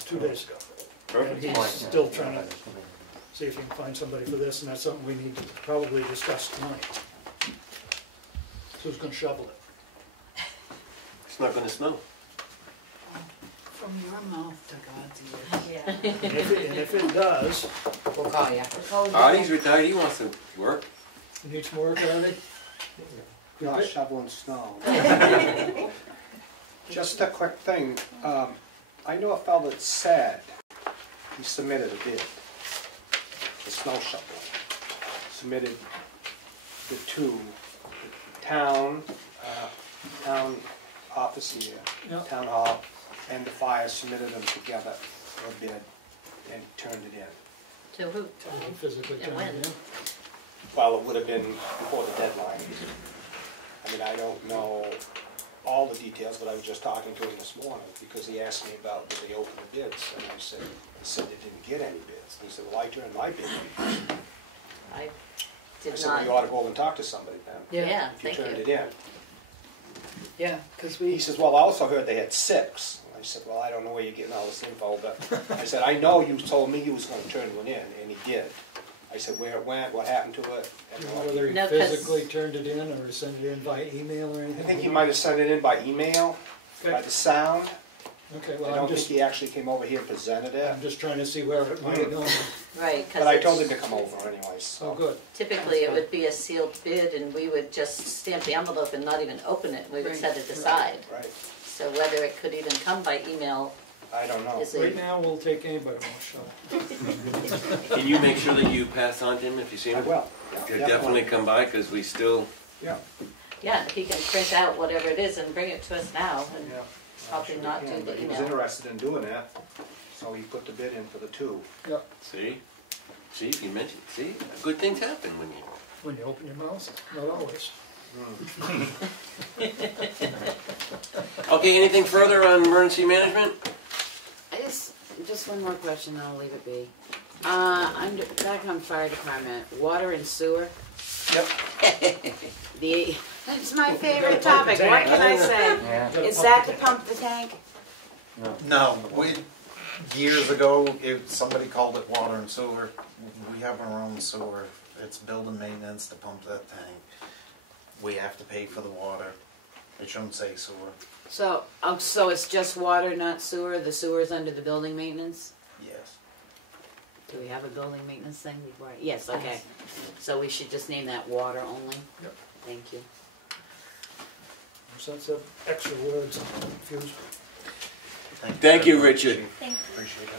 2 days ago. And Perfect. he's still trying to see if he can find somebody for this, and that's something we need to probably discuss tonight. Who's gonna shovel it? It's not gonna snow. From your mouth to God's ears. Yeah. And if it does, We'll call you. Artie's retired, he wants to work. You need some work on it? Not shoveling snow. Just a quick thing, I know a fellow that said he submitted a bid for snow shoveling. Submitted the two, the town office here, Yeah. town hall, and the fire submitted them together for a bid and turned it in. To who? He physically And turned when? it in. Well, it would have been before the deadline. I mean, I don't know all the details, but I was just talking to him this morning because he asked me about did they open the bids, and I said they didn't get any bids. And he said, well, I turned my bid in. I I did said, well, you not. ought to go over and talk to somebody then, Yeah, if you thank turned you. it in. Yeah, because He we, says, well, I also heard they had 6. I said, well, I don't know where you're getting all this info, but I said, I know you told me you was gonna turn one in, and he did. I said, where it went, what happened to it, and You know what- whether he No, 'cause- physically turned it in or sent it in by email or I anything? think he might have sent it in by email, by Okay, the sound. okay, I well, don't I'm think just, he actually came over here and presented it, I'm just trying to see where it might have gone. Right, but I told him because to come over anyways. Oh, good. typically it would be a sealed bid and we would just stamp the envelope and not even open it. We would Right. set it aside. Right, So whether it could even come by email I don't know. is Right a, now, we'll take anybody on the show. Can you make sure that you pass on to him if you see I him? will. Could definitely come by, because we still, Yeah. yeah, if he can print out whatever it is and bring it to us now. And Yeah. Probably I'm not he do can, the but he was email. interested in doing that, so he put the bid in for the 2. Yep, see? See, if you mentioned, see, good things happen when you... when you open your mouth, not always. Okay, anything further on emergency management? I just one more question, I'll leave it be. I'm back on fire department, water and sewer. Yep. It's my favorite topic, what can I say? Yeah. Is that to pump the tank? No, years ago, somebody called it water and sewer. We have our own sewer. It's building maintenance to pump that tank. We have to pay for the water. It shouldn't say sewer. So it's just water, not sewer? The sewer's under the building maintenance? Yes. Do we have a building maintenance thing before? Yes, okay. So we should just name that water only? Yep. Thank you. So that's extra words, I'm confused. Thank you, very much, Richard. Chief. Appreciate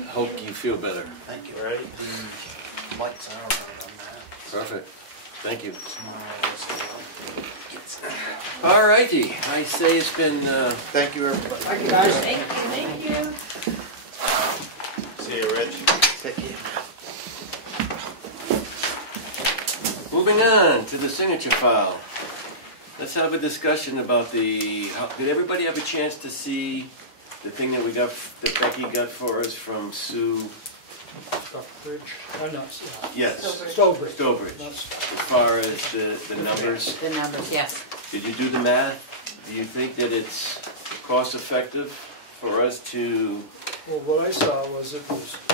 it. Hope you feel better. Thank you. Right. The lights are on that. Perfect. Thank you. Tomorrow, All righty, I say it's been, thank you, everybody. Thank you, guys. thank you. See you, Rich. Take care. moving on to the signature file. Let's have a discussion about did everybody have a chance to see the thing that that Becky got for us from Sue? Stockbridge, not, Yes, Stowbridge. Stowbridge. Not- As far as the numbers, The numbers, yes. did you do the math? Do you think that it's cost effective for us to, Well, what I saw was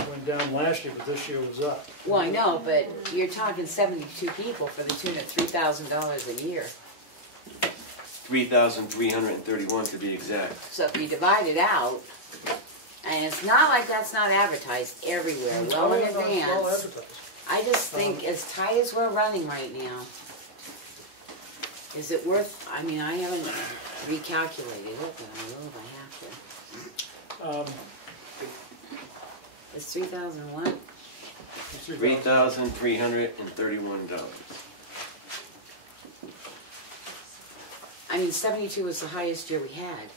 went down last year, but this year was up. Well, I know, but you're talking 72 people for the tune of $3,000 a year. 3,331 to be exact? So if you divide it out, and it's not like that's not advertised everywhere, well in It's all advance. advertised. I just think as tight as we're running right now, is it worth, I mean, I haven't recalculated it, but I will if I have to. It's 3,001. $3,331. I mean, 72 was the highest year we had.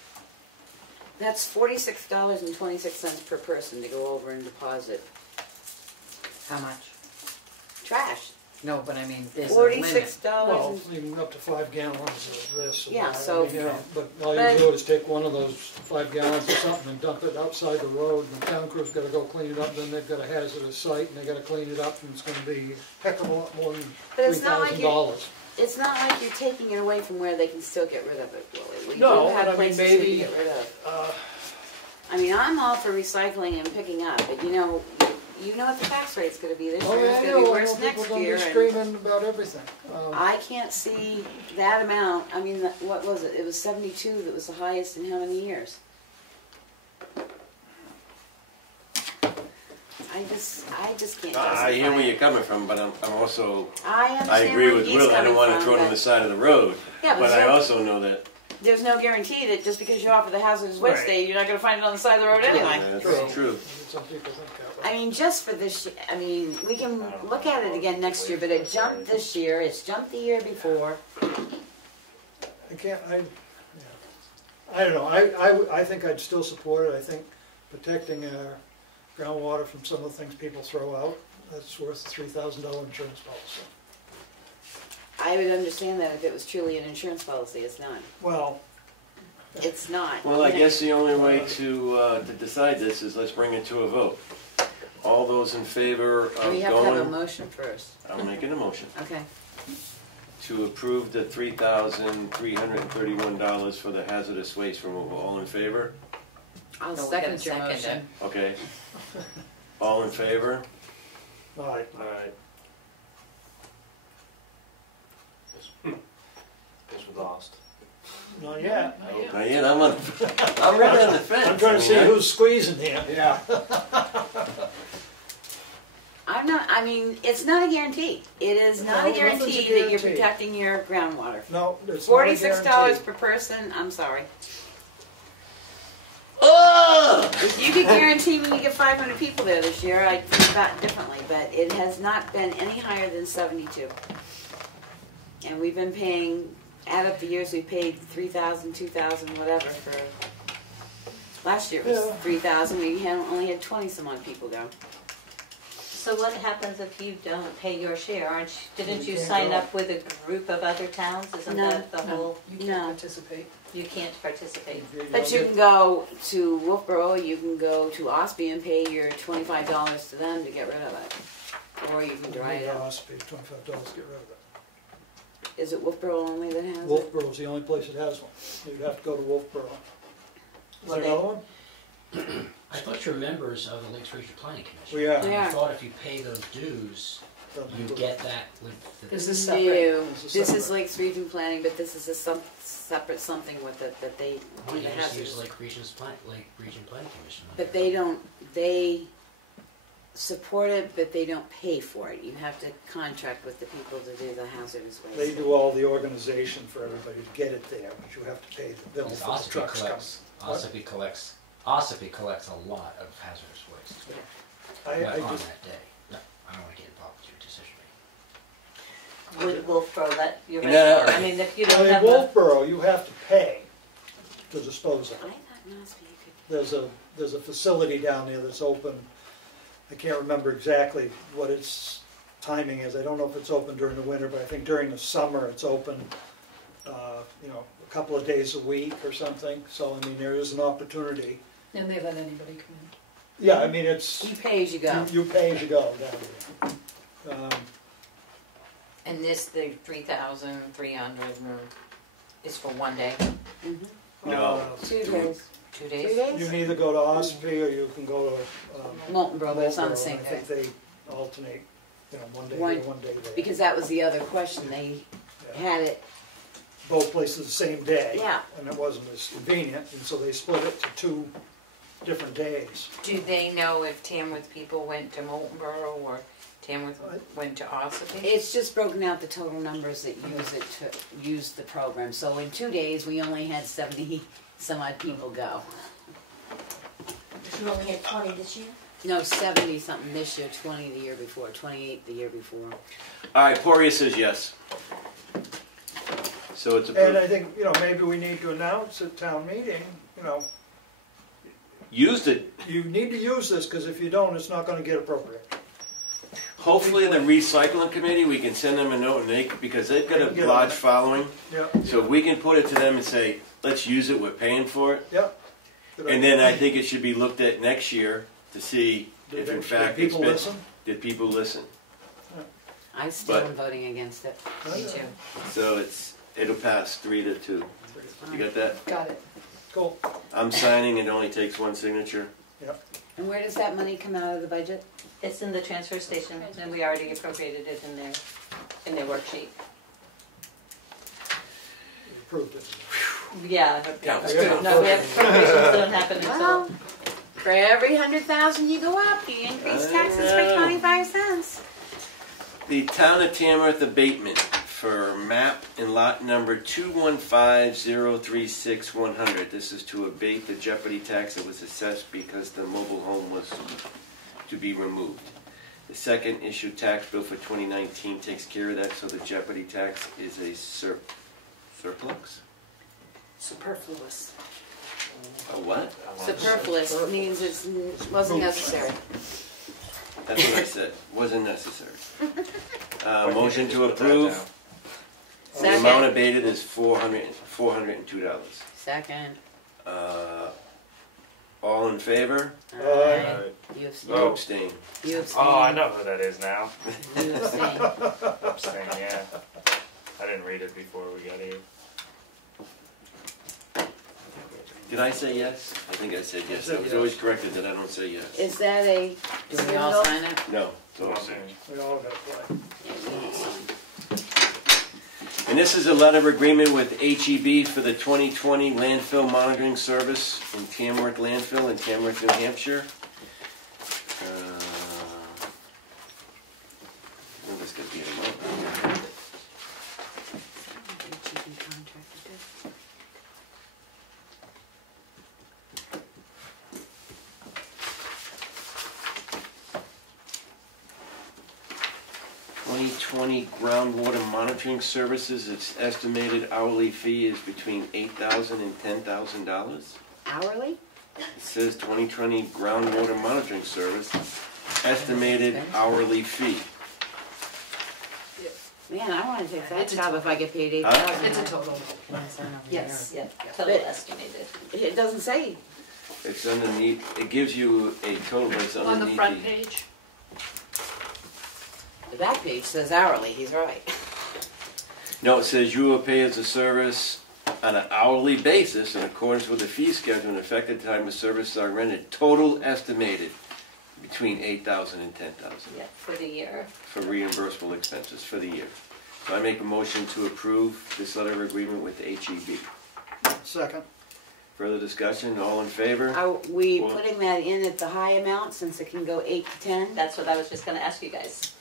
That's $46.26 per person to go over and deposit. How much? Trash. No, but I mean, there's a limit. Well, $46. even up to 5 gallons of this. and Yeah, that. so- I mean, but all but- you do is take one of those 5 gallons of something and dump it outside the road, and the town crew's gotta go clean it up, then they've got a hazardous site, and they gotta clean it up, and it's gonna be a heck of a lot more than But it's not like $3,000. It's not like you're taking it away from where they can still get rid of it, Willie. We No, do but I have mean, places we maybe, can get rid of. Uh, I mean, I'm all for recycling and picking up, but you know what the tax rate's gonna be this Oh, year. yeah, It's I gonna be know, I worse know people next gonna year. be and screaming about everything. I can't see that amount. I mean, what was it? It was 72 that was the highest in how many years? I just can't justify I hear where it. you're coming from, but I'm also, I I understand agree where with he's Will, I don't coming wanna from, throw it on but the side of the road. Yeah, But I so- also know that, there's no guarantee that just because you offer the hazardous waste Right. day, you're not gonna find it on the side of the road anyway. that's true. Some people think that way. I mean, just for this, I mean, we can look at it again next year, but it jumped this year, it's jumped the year before. I don't know, I think I'd still support it. I think protecting our groundwater from some of the things people throw out, that's worth a $3,000 insurance policy. I would understand that if it was truly an insurance policy, it's not. Well, It's not. Well, I guess the only way to decide this is let's bring it to a vote. All those in favor of We have to have a going, motion first. I'm making a motion, Okay. to approve the $3,331 for the hazardous waste removal. All in favor? I'll So we second gotta your second motion. it. Okay. All in favor? all right, Alright. Guess we lost. not yet. Not yet, I'm right on the fence. I'm trying to see who's squeezing here. Yeah. I'm not, I mean, it's not a guarantee. It is not No, a guarantee nothing's a that you're guarantee. protecting your groundwater. No, it's not a $46 guarantee. per person, I'm sorry. Oh! If you could guarantee me you get 500 people there this year, I'd think about it differently, but it has not been any higher than 72. And we've been paying, add up the years, we paid 3,000, 2,000, whatever for, last year it was Yeah. 3,000, we only had 20 some odd people go. So what happens if you don't pay your share? Didn't you can't sign go. up with a group of other towns? Isn't No, that the no. whole, You can't No. participate. you can't participate? But you can go to Wolfboro, you can go to Ospey and pay your $25 to them to get rid of it. Or you can dry it up. Pay $25 to get rid of it. Is it Wolfboro only that has it? Wolfboro's the only place that has one. You'd have to go to Wolfboro. Is Well, there they- another one? I thought you're members of the Lakes Regional Planning Commission. We are. Yeah. I thought if you pay those dues, you get that with the. Is this separate? No, This is this is separate. Lakes Region Planning, but this is a separate something with it that they Oh, do you the just use hazards. Lake Region Planning Commission. But they don't, they support it, but they don't pay for it. You have to contract with the people to do the hazardous waste. They do all the organization for everybody to get it there, but you have to pay the bill Because for the Ossipee trucks come. collects, Ossipee collects a lot of hazardous waste. I But on just, that day. No, I don't want to get involved with your decision Would making. Wolfboro let you? No. I mean, if you I don't mean, have a, Wolfboro, you have to pay to dispose of I it. thought Mosby could. There's a facility down there that's open. I can't remember exactly what its timing is. I don't know if it's open during the winter, but I think during the summer it's open, a couple of days a week or something. So, I mean, there is an opportunity. And they let anybody come in. Yeah, I mean, it's, You pay as you go. you pay as you go down there. And this, the 3,300 is for one day, Mhm. No. 2 days. 2 2 days? You days? can either go to Ospey or you can go to, Molten Bro, but it's on the Wolfboro, same and I day. think they alternate, one day One- here, one day there. Because that was the other question. They Yeah. had it, Both places the same day. Yeah. And it wasn't as convenient, and so they split it to 2 different days. Do they know if Tamworth people went to Moltenboro or Tamworth went to Ossipee? it's just broken out the total numbers that use the program. So in 2 days, we only had 70 some odd people go. You only had 20 this year? No, 70 something this year, 20 the year before, 28 the year before. All right, Poria says yes. So it's And approved. I think, maybe we need to announce at town meeting, Used it. you need to use this, because if you don't, it's not gonna get appropriated. Hopefully the recycling committee, we can send them a note and because they've got a Get on large it. following. Yeah, So if we can put it to them and say, let's use it, we're paying for it. yeah. Good And idea. then I think it should be looked at next year to see if in fact Did it's people been. listen? Did people listen? I still am voting against it. Me too. So it'll pass 3-2. You got that? Got it. Cool. I'm signing, it only takes one signature. And where does that money come out of the budget? it's in the transfer station, and we already appropriated it in their worksheet. You approved it. Yeah. Counts. No, we have appropriations don't happen until, For every 100,000 you go up, you increase taxes by 25 cents. The Town of Tamworth abatement for map and lot number 215036100. This is to abate the jeopardy tax that was assessed because the mobile home was to be removed. The second issue tax bill for 2019 takes care of that, so the jeopardy tax is a surplus? Superfluous. A what? Superfluous means it wasn't necessary. That's what I said. Wasn't necessary. Motion to approve. The Second. amount abated is $402. Second. All in favor? Aye. You abstain. You abstain. You abstain. Oh, I know who that is now. You abstain. Abstain, yeah. I didn't read it before we got here. Did I say yes? I think I said yes. I was always corrected that I don't say yes. Is that a? Do we all sign it? No. It's all abstain. We all got play. Yeah, you don't sign. And this is a letter of agreement with HEB for the 2020 landfill monitoring service in Tamworth landfill in Tamworth, New Hampshire. Well, this could be a month. 2020 groundwater monitoring services, its estimated hourly fee is between $8,000 and $10,000. Hourly? It says 2020 groundwater monitoring service, estimated hourly fee. Man, I want to take that job if I get paid Huh? $8,000. It's a total. Yes. Yeah, total estimated. It doesn't say. It's underneath, it gives you a total, but it's underneath On the front page. The back page says hourly. He's right. No, it says you will pay as a service on an hourly basis in accordance with the fee schedule and effective time of services are rendered. Total estimated between $8,000 and $10,000 Yeah, for the year. for reimbursable expenses for the year. So I make a motion to approve this letter of agreement with HEB. Second. Further discussion, all in favor? Are we Well- putting that in at the high amount since it can go 8 to 10? That's what I was just gonna ask you guys.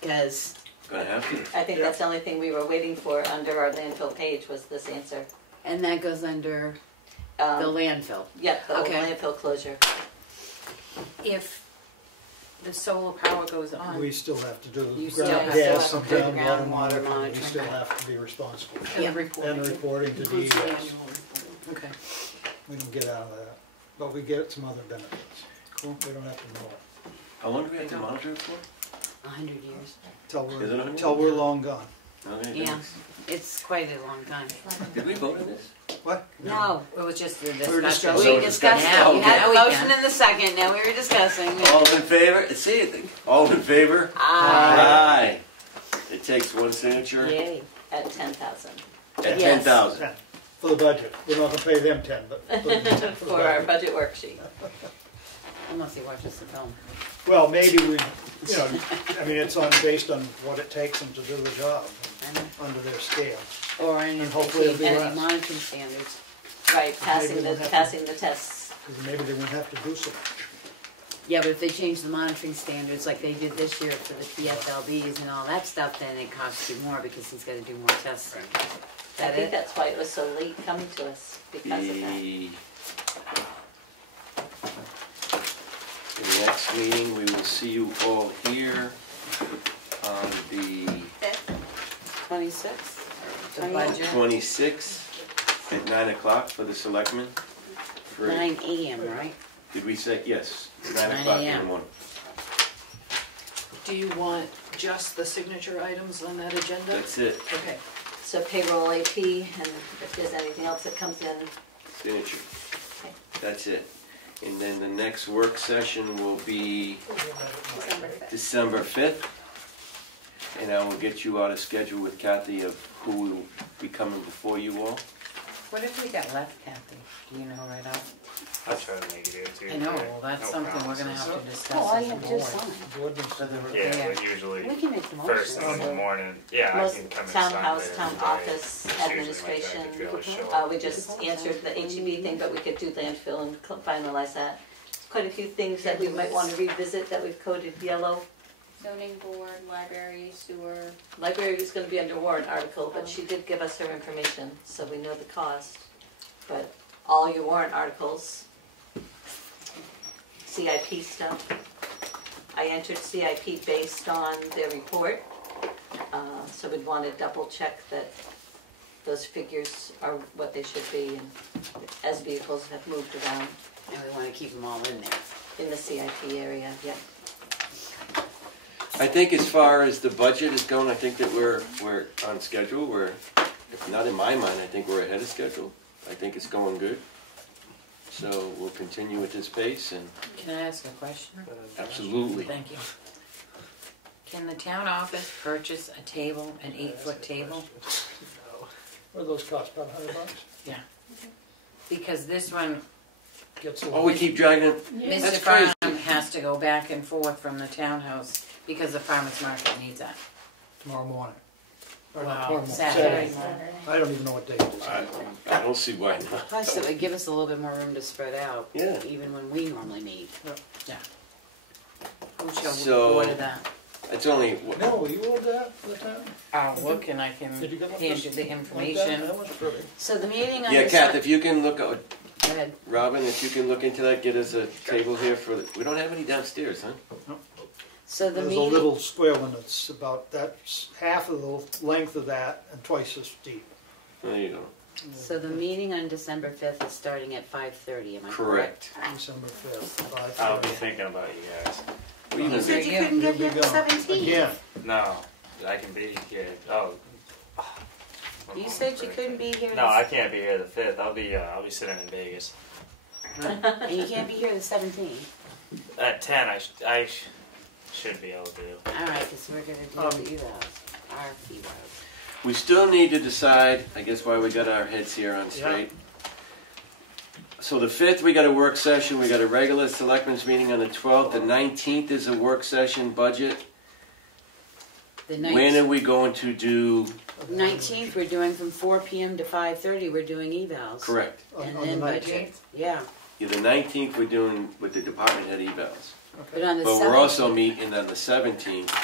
Because Gonna have to. I think that's the only thing we were waiting for under our landfill page was this answer. and that goes under the landfill. Yep, the Okay. landfill closure. If the solar power goes on, We still have to do You the still ground have to gas have and to do groundwater groundwater monitoring. We monitoring. still have to be responsible. and Yeah. the reporting. And reporting to Includes the DES. annual report. Okay. We don't get out of that. But we get some other benefits. Cool. We don't have to know it. How long do we have to monitor it for? 100 years. Till Is it 100? till we're long gone. Okay, Yeah. thanks. It's quite a long time. Did we vote on this? What? No. It was just the were discussion. discussing. We discussed Now it. You had now the we motion can. and the second. Now we were discussing. All in favor? See it. All in favor? Aye. Aye. It takes one signature Yay. At 10,000 at Yes. 10,000. For the budget. We're not gonna pay them 10, but for the for our budget worksheet. Unless he watches the film. Well, maybe we, you know, I mean, it's based on what it takes them to do the job under their scale. Or in And hopefully it'll be any less. monitoring standards. Right, passing we'll the have to- passing the tests. Because maybe they wouldn't have to do so much. Yeah, but if they change the monitoring standards like they did this year for the PFLBs and all that stuff, then it costs you more because he's got to do more tests. I That think it? that's why it was so late coming to us because of that. The next meeting, we will see you all here on the 26? The budget. 26th at 9 o'clock for the Selectmen. For- 9 a.m., right? Did we say, yes, 9 9 o'clock in the a.m. morning. Do you want just the signature items on that agenda? That's it, Okay. So payroll AP, and if there's anything else that comes in, signature. Okay. That's it. And then the next work session will be December 5th. December 5th. And I will get you out a schedule with Kathy of who will be coming before you all. What have we got left, Kathy? Do you know right off? I'll try to make it here too. I know, well, that's No something we're gonna promises. have to discuss. Oh, all as you a have to do is board. sign. Board needs to do it. Yeah, Yeah. but usually We can make the first thing in motion. the morning. Yeah, I most can come and sign townhouse, later town in the day. office, It's usually my time administration. to be able to show up. We just answered the HEB thing, but we could do landfill and finalize that. quite a few things that we might want to revisit that we've coded yellow. Zoning board, library, sewer. Library is going to be under warrant article, but she did give us her information, so we know the cost. But all your warrant articles, CIP stuff, I entered CIP based on their report, so we'd want to double check that those figures are what they should be, and as vehicles have moved around And we wanna keep them all in there. in the CIP area, yeah. I think as far as the budget is going, I think that we're on schedule. We're, if not in my mind, I think we're ahead of schedule. I think it's going good. So we'll continue at this pace and Can I ask a question? absolutely. Thank you. Can the town office purchase a table, an 8-foot table? What do those cost, about $100? Yeah. Because this one, Gets a Oh, little. we keep dragging it? Mr. That's crazy. Farnham has to go back and forth from the townhouse because the farmer's market needs that. Tomorrow morning. Or not Wow, tomorrow morning, Saturday. I don't even know what day it is. I don't see why not. Plus, it would give us a little bit more room to spread out. Yeah. Even when we normally meet. Yeah. Who shall So- order that? It's only, No, you ordered that for the town? I'll look and I can Did you get one? hand you the Like that? information. That was pretty. So the meeting on yeah, the Kath, if you can look, Go ahead. Robin, if you can look into that, get us a table here for, we don't have any downstairs, huh? So the There's a meeting, little square one that's about, that's half of the length of that and twice as deep. There you go. so the meeting on December 5th is starting at 5:30, am I Correct. correct? December 5th, I'll be 5:30. thinking about you guys. What are you You gonna said do? you couldn't get You'll here be the gone. 17th. Again, No, I can be here. Oh. You said you couldn't be here. No, I can't be here the 5th. I'll be sitting in Vegas. And you can't be here the 17th. At 10, I should be able to. All right, because we're going to do the evals, our evals. We still need to decide, I guess why we got our heads here on straight. So the 5th, we got a work session, we got a regular selectmen's meeting on the 12th, the 19th is a work session budget. The When are we going to do, 19th, we're doing from 4 p.m. to 5:30, we're doing evals. correct. And on then the budget. 19th? Yeah. Yeah, the 19th, we're doing with the department head evals. But on the But 17th. we're also meeting on the 17th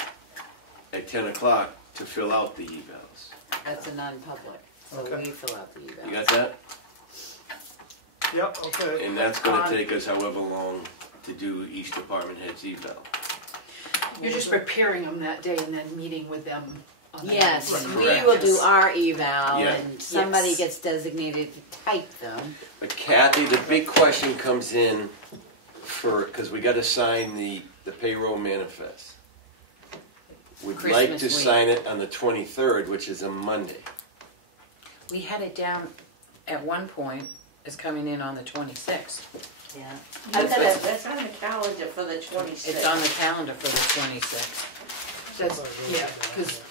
at 10 o'clock to fill out the evals. That's a non-public, so Okay. we fill out the evals. You got that? Yep, okay. And that's gonna take us however long to do each department head's eval. You're just preparing them that day and then meeting with them on the Yes, 19th. we will do our eval, Yeah. and somebody Yes. gets designated to type them. But Kathy, the big question comes in because we gotta sign the payroll manifest. We'd like to Christmas week. sign it on the 23rd, which is a Monday. We had it down at one point as coming in on the 26th. Yeah. That's That's on the calendar for the 26th. It's on the calendar for the 26th. That's, yeah,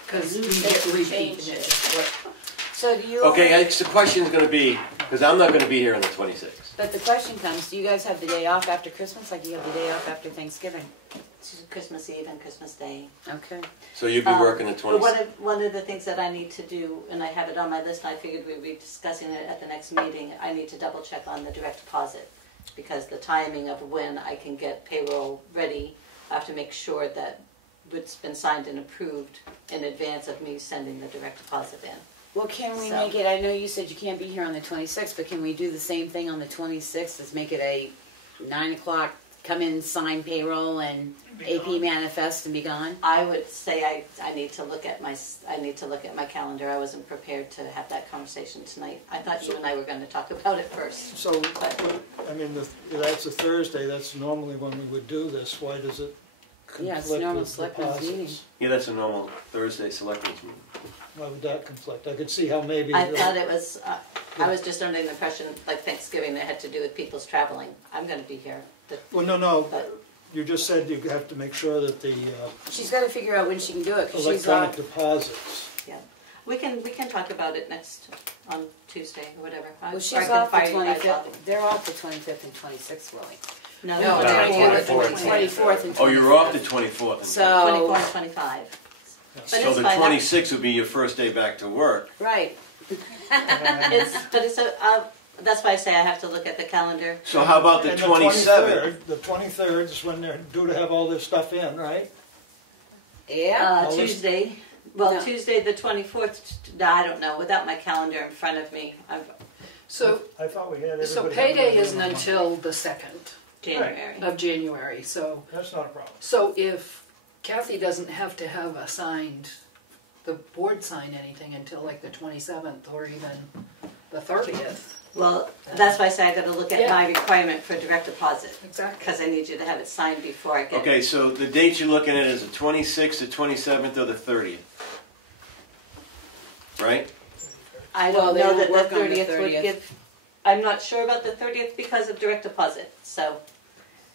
because we They get to repeat changed it. it. So do you? Okay, already- the question's gonna be, because I'm not gonna be here on the 26th. But the question comes: do you guys have the day off after Christmas, like you have the day off after Thanksgiving? It's Christmas Eve and Christmas Day. Okay. So you'll be working the But 26th. one of the things that I need to do, and I had it on my list, and I figured we'd be discussing it at the next meeting, I need to double check on the direct deposit. Because the timing of when I can get payroll ready, I have to make sure that it's been signed and approved in advance of me sending the direct deposit in. Well, can we So- make it? I know you said you can't be here on the 26th, but can we do the same thing on the 26th? Let's make it a 9 o'clock. Come in, sign payroll and AP manifest, and be gone. I would say I need to look at my calendar. I wasn't prepared to have that conversation tonight. I thought you and I were going to talk about it first. So, I mean, that's a Thursday, that's normally when we would do this, why does it Yeah, it's conflict normal with selectmen's meeting. deposits? Yeah, that's a normal Thursday selectmen's meeting. Why would that conflict? I could see how maybe. I thought it was, I was just under the impression, like Thanksgiving, that had to do with people's traveling. I'm going to be here. Well, no, But- you just said you have to make sure that the She's got to figure out when she can do it because she's electronic off. deposits. Yeah, we can talk about it on Tuesday or whatever. Well, she's Or I can off the fire you guys off. 25th. They're off the 25th and 26th, Willie. No, No, they're no, on the 24th. 24th and 25th. Oh, you're off the 24th. and So- 24 and 25. But So it's the fine. 26th would be your first day back to work. Right. But it's that's why I say I have to look at the calendar. So how about the And 27th? The 23rd is when they're due to have all this stuff in, right? Yeah. All this- Tuesday. Well, No. Tuesday the 24th. I don't know. Without my calendar in front of me, I've So, I thought we had everybody. so have payday it isn't on. until the 2nd January. of January, so. That's not a problem. So if Kathy doesn't have to have the board sign anything until like the 27th or even the 30th. Well, that's why I say I got to look at Yeah. my requirement for direct deposit Exactly. because I need you to have it signed before I get. Okay, so the dates you're looking at is the 26th, the 27th, or the 30th. Right? I Well, don't they know don't that the work on the 30th would 30th. give. I'm not sure about the 30th because of direct deposit. So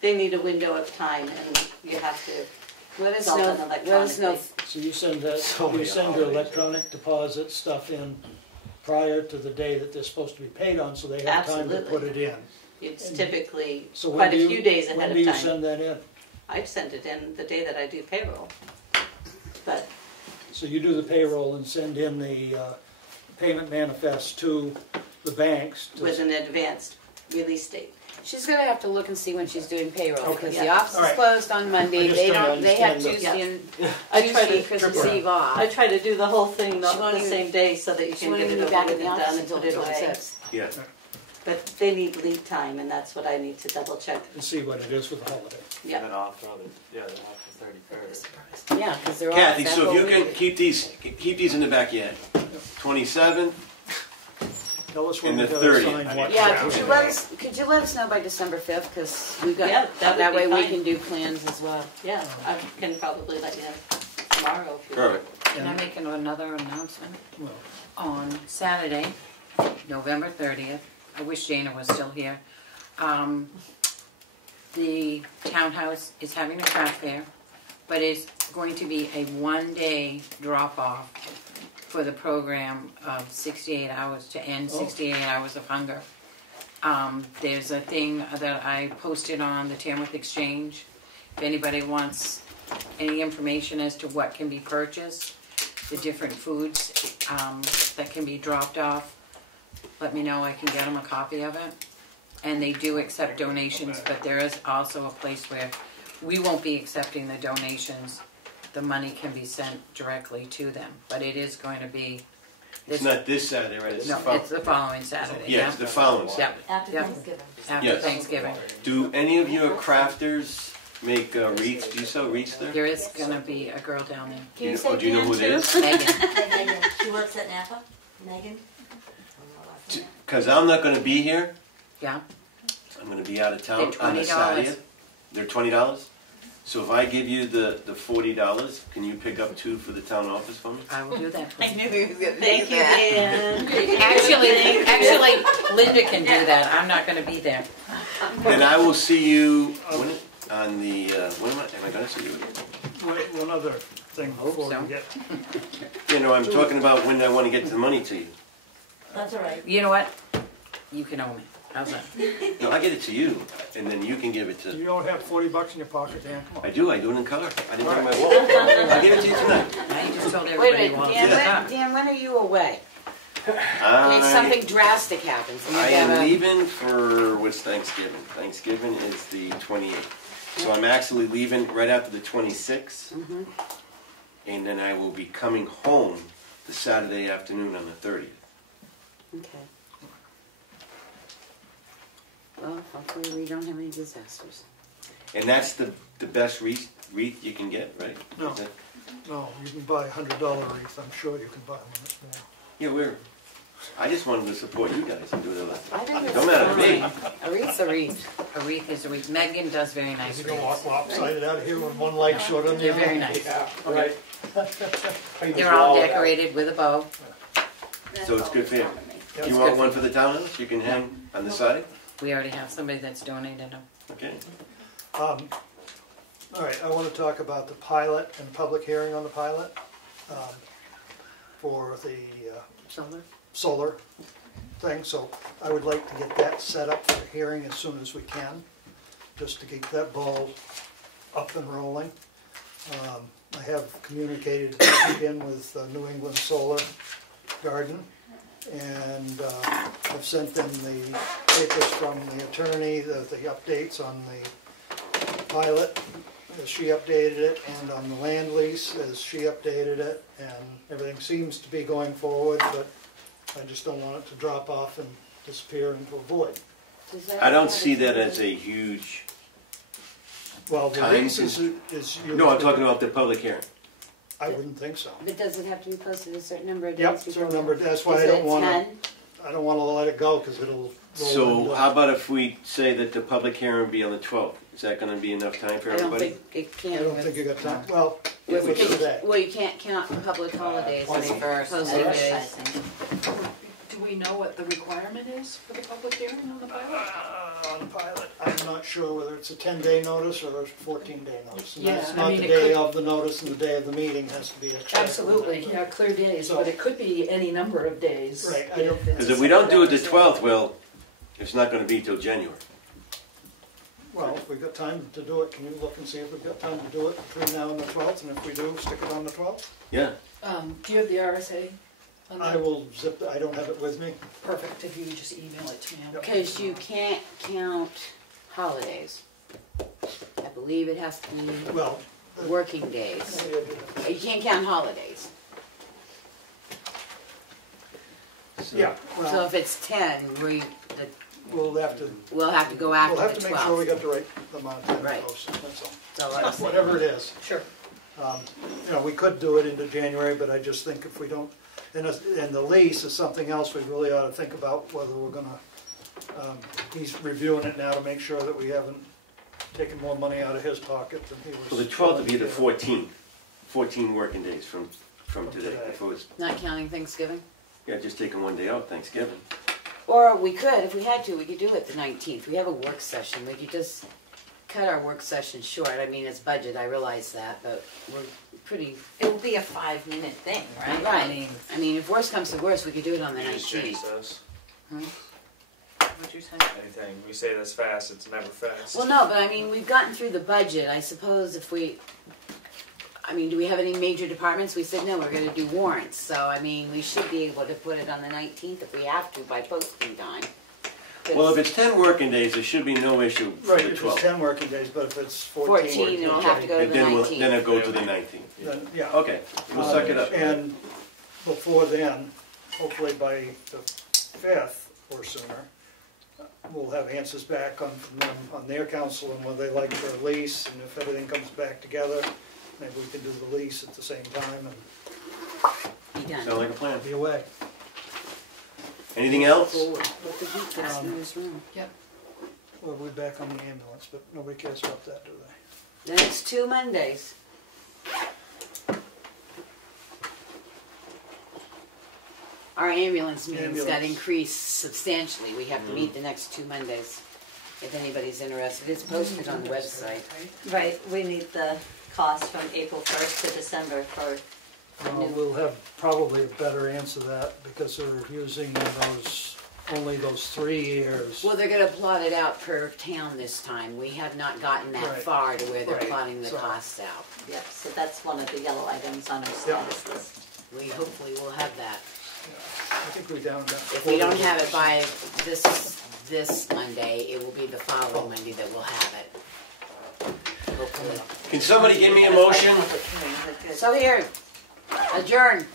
they need a window of time, and you have to. Let us It's all know. done Let us know. electronically. So you send that, So you many send your holidays. electronic deposit stuff in prior to the day that they're supposed to be paid on, so they have time to Absolutely. put it in. It's typically So when quite do a you- few days ahead When of do you time. send that in? I'd send it in the day that I do payroll. But So you do the payroll and send in the payment manifest to the banks. with an advanced release date. She's gonna have to look and see when she's doing payroll, Okay. because Yeah. the office All is right. closed on Monday, I just they don't they have understand Tuesday and, I try Tuesday, to Christmas Eve off. I try to do the whole thing She won't the even- same day so that you She can won't get even it be over back in with the and office done and until put the it away. 26th. Yeah. But they need lead time, and that's what I need to double check. And see what it is for the holiday. Yeah. Then off for the 31st. Yeah, because they're off Kathy, that so whole if you can week. keep these in the back yet. 27th, Tell us when And we the gotta 30th. sign what. Yeah, could you let us know by December 5th, because we got, Yeah, that would that be way we fine. can do plans as well. Yeah, I can probably let you know tomorrow if you want. perfect. Can I make another announcement? Well, On Saturday, November 30th, I wish Dana was still here, the townhouse is having a craft fair, but it's going to be a one-day drop-off for the program of 68 hours to end 68 hours of hunger. There's a thing that I posted on the Tamworth Exchange. If anybody wants any information as to what can be purchased, the different foods that can be dropped off, let me know. I can get them a copy of it. And they do accept donations, but there is also a place where we won't be accepting the donations. The money can be sent directly to them, but it is going to be. It's not this Saturday, right? It's No, the following. it's the following Saturday. Yeah, it's the following Yeah, Saturday. After yeah. Thanksgiving. After Yes. Thanksgiving. Do any of your crafters make wreaths? Do you sell wreaths there? There is going to be a girl down there, Do you know who it is? Megan. Megan, she works at Napa. Megan? Because I'm not going to be here. Yeah. I'm going to be out of town They're on the $20. Saturday. They're $20? So if I give you the $40, can you pick up 2 for the town office for me? I will do that. I knew he was gonna Thank you, Dan. Actually, Linda can do that. I'm not going to be there. And I will see you on the, when am I going to see you? One other thing before so. we get, You know, I'm talking about when I want to get the money to you. That's all right. You know what? You can own it. How's that? No, I get it to you, and then you can give it you to. don't have $40 in your pocket, Dan, come on. I do it in color. I didn't bring my wallet. I'll give it to you tonight. Now you just told Wait a everybody you minute, want Dan, to Dan, when are you away? I mean, something drastic happens. and you I am gotta- leaving for, what's Thanksgiving? Thanksgiving is the 28th. So I'm actually leaving right after the 26th, and then I will be coming home the Saturday afternoon on the 30th. Okay. Well, hopefully we don't have any disasters. And that's the best wreath you can get, right? No. Is that- No, you can buy a $100 wreath, I'm sure you can buy one that's more. Yeah, I just wanted to support you guys and do it. I think it's Don't matter to me. fine. A wreath's a wreath. A wreath is a wreath. Megan does very nice You can walk wreaths. lopsided out of here with one leg short on the They're other. very nice. Right. They're all decorated with a bow. So it's good for you. Yeah, You want one for the townhouse? You can hang on the side? We already have somebody that's donated them. Okay. All right, I want to talk about the pilot and public hearing on the pilot for the solar thing. So I would like to get that set up for hearing as soon as we can, just to keep that ball up and rolling. I have communicated again with New England Solar Garden, And I've sent them the papers from the attorney, the updates on the pilot, as she updated it, and on the land lease, as she updated it, and everything seems to be going forward, but I just don't want it to drop off and disappear into a void. I don't see that as a huge, Well, the Time lease is no, I'm talking about the public hearing. I wouldn't think so. But does it have to be posted a certain number of days? Yep, before? certain number, that's why Is I it don't want 10? to, I don't want to let it go, because it'll roll So into- how about if we say that the public hearing will be on the 12th? Is that gonna be enough time for I don't everybody? think it I can. don't think you got time, well, Yeah, it we was could. today. Well, you can't count public holidays as First, posting days. Advertising. Do we know what the requirement is for the public hearing on the pilot? On the pilot, I'm not sure whether it's a 10-day notice or a 14-day notice. And Yeah, that's I not mean, the it day could- of the notice, and the day of the meeting has to be extra. Absolutely, yeah, clear days, So- but it could be any number of days. Right, I don't- Because if we don't do it the 12th, well, it's not gonna be till January. Well, if we've got time to do it, can you look and see if we've got time to do it between now and the 12th? And if we do, stick it on the 12th? Yeah, Do you have the RSA? on I that? will zip, I don't have it with me. Perfect, if you would just email it to me. Because you can't count holidays. I believe it has to be Well, working days. You can't count holidays. yeah, So well, if it's 10, we'll have to, we'll have to go after we'll have the to make sure we 12th. got the right amount of time Right. posted, that's all. That's all I'm saying. Whatever it is. Sure. You know, we could do it into January, but I just think if we don't, and the lease is something else we really ought to think about, whether we're gonna, he's reviewing it now to make sure that we haven't taken more money out of his pocket than he was. so the 12th would be the 14th, 14 working days from today. If it was, Not counting Thanksgiving? yeah, just taking one day out, Thanksgiving. Or we could, if we had to, we could do it the 19th. We have a work session. We could just cut our work session short. I mean, it's budget, I realize that, but we're pretty... It will be a 5-minute thing, right? Right. I mean, if worse comes to worse, we could do it on the As Jenny 19th. says, What'd you say? anything we say that's fast, it's never fast. Well, no, but I mean, we've gotten through the budget. I suppose if we... I mean, do we have any major departments? We said, no, we're gonna do warrants. So, I mean, we should be able to put it on the 19th if we have to by posting time. Well, if it's 10 working days, there should be no issue for Right, the if it's 12th. 10 working days, but if it's 14 14, working it'll days, have to go to And the then 19th. then it'll go to the 19th. then, yeah. Okay, we'll suck it up. And before then, hopefully by the 5th or sooner, we'll have answers back from them on their council and whether they like their lease, and if everything comes back together, maybe we can do the lease at the same time Be done. Sound like a plan? and be away. Anything else? Forward. What the heat gets in this room. Well, we're back on the ambulance, but nobody cares about that, do they? The next 2 Mondays. Our ambulance meetings got Ambulance. increased substantially. We have to meet the next 2 Mondays. If anybody's interested, it's posted on the website. Right, we need the cost from April 1st to December for the new. We'll have probably a better answer to that because they're using only those 3 years. Well, they're gonna plot it out per town this time. We have not gotten that Right. far to where they're Right. plotting the So- costs out. Yep, so that's one of the yellow items on our status list. We hopefully will have that. I think we're down about. If we don't have it by this Monday, it will be the following Monday that we'll have it. Hopefully. Can somebody give me a motion? So here, adjourn.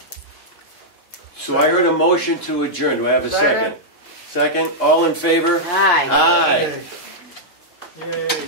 So I heard a motion to adjourn. Do I have a second? Second, all in favor? Aye. Aye. Yay. Yay.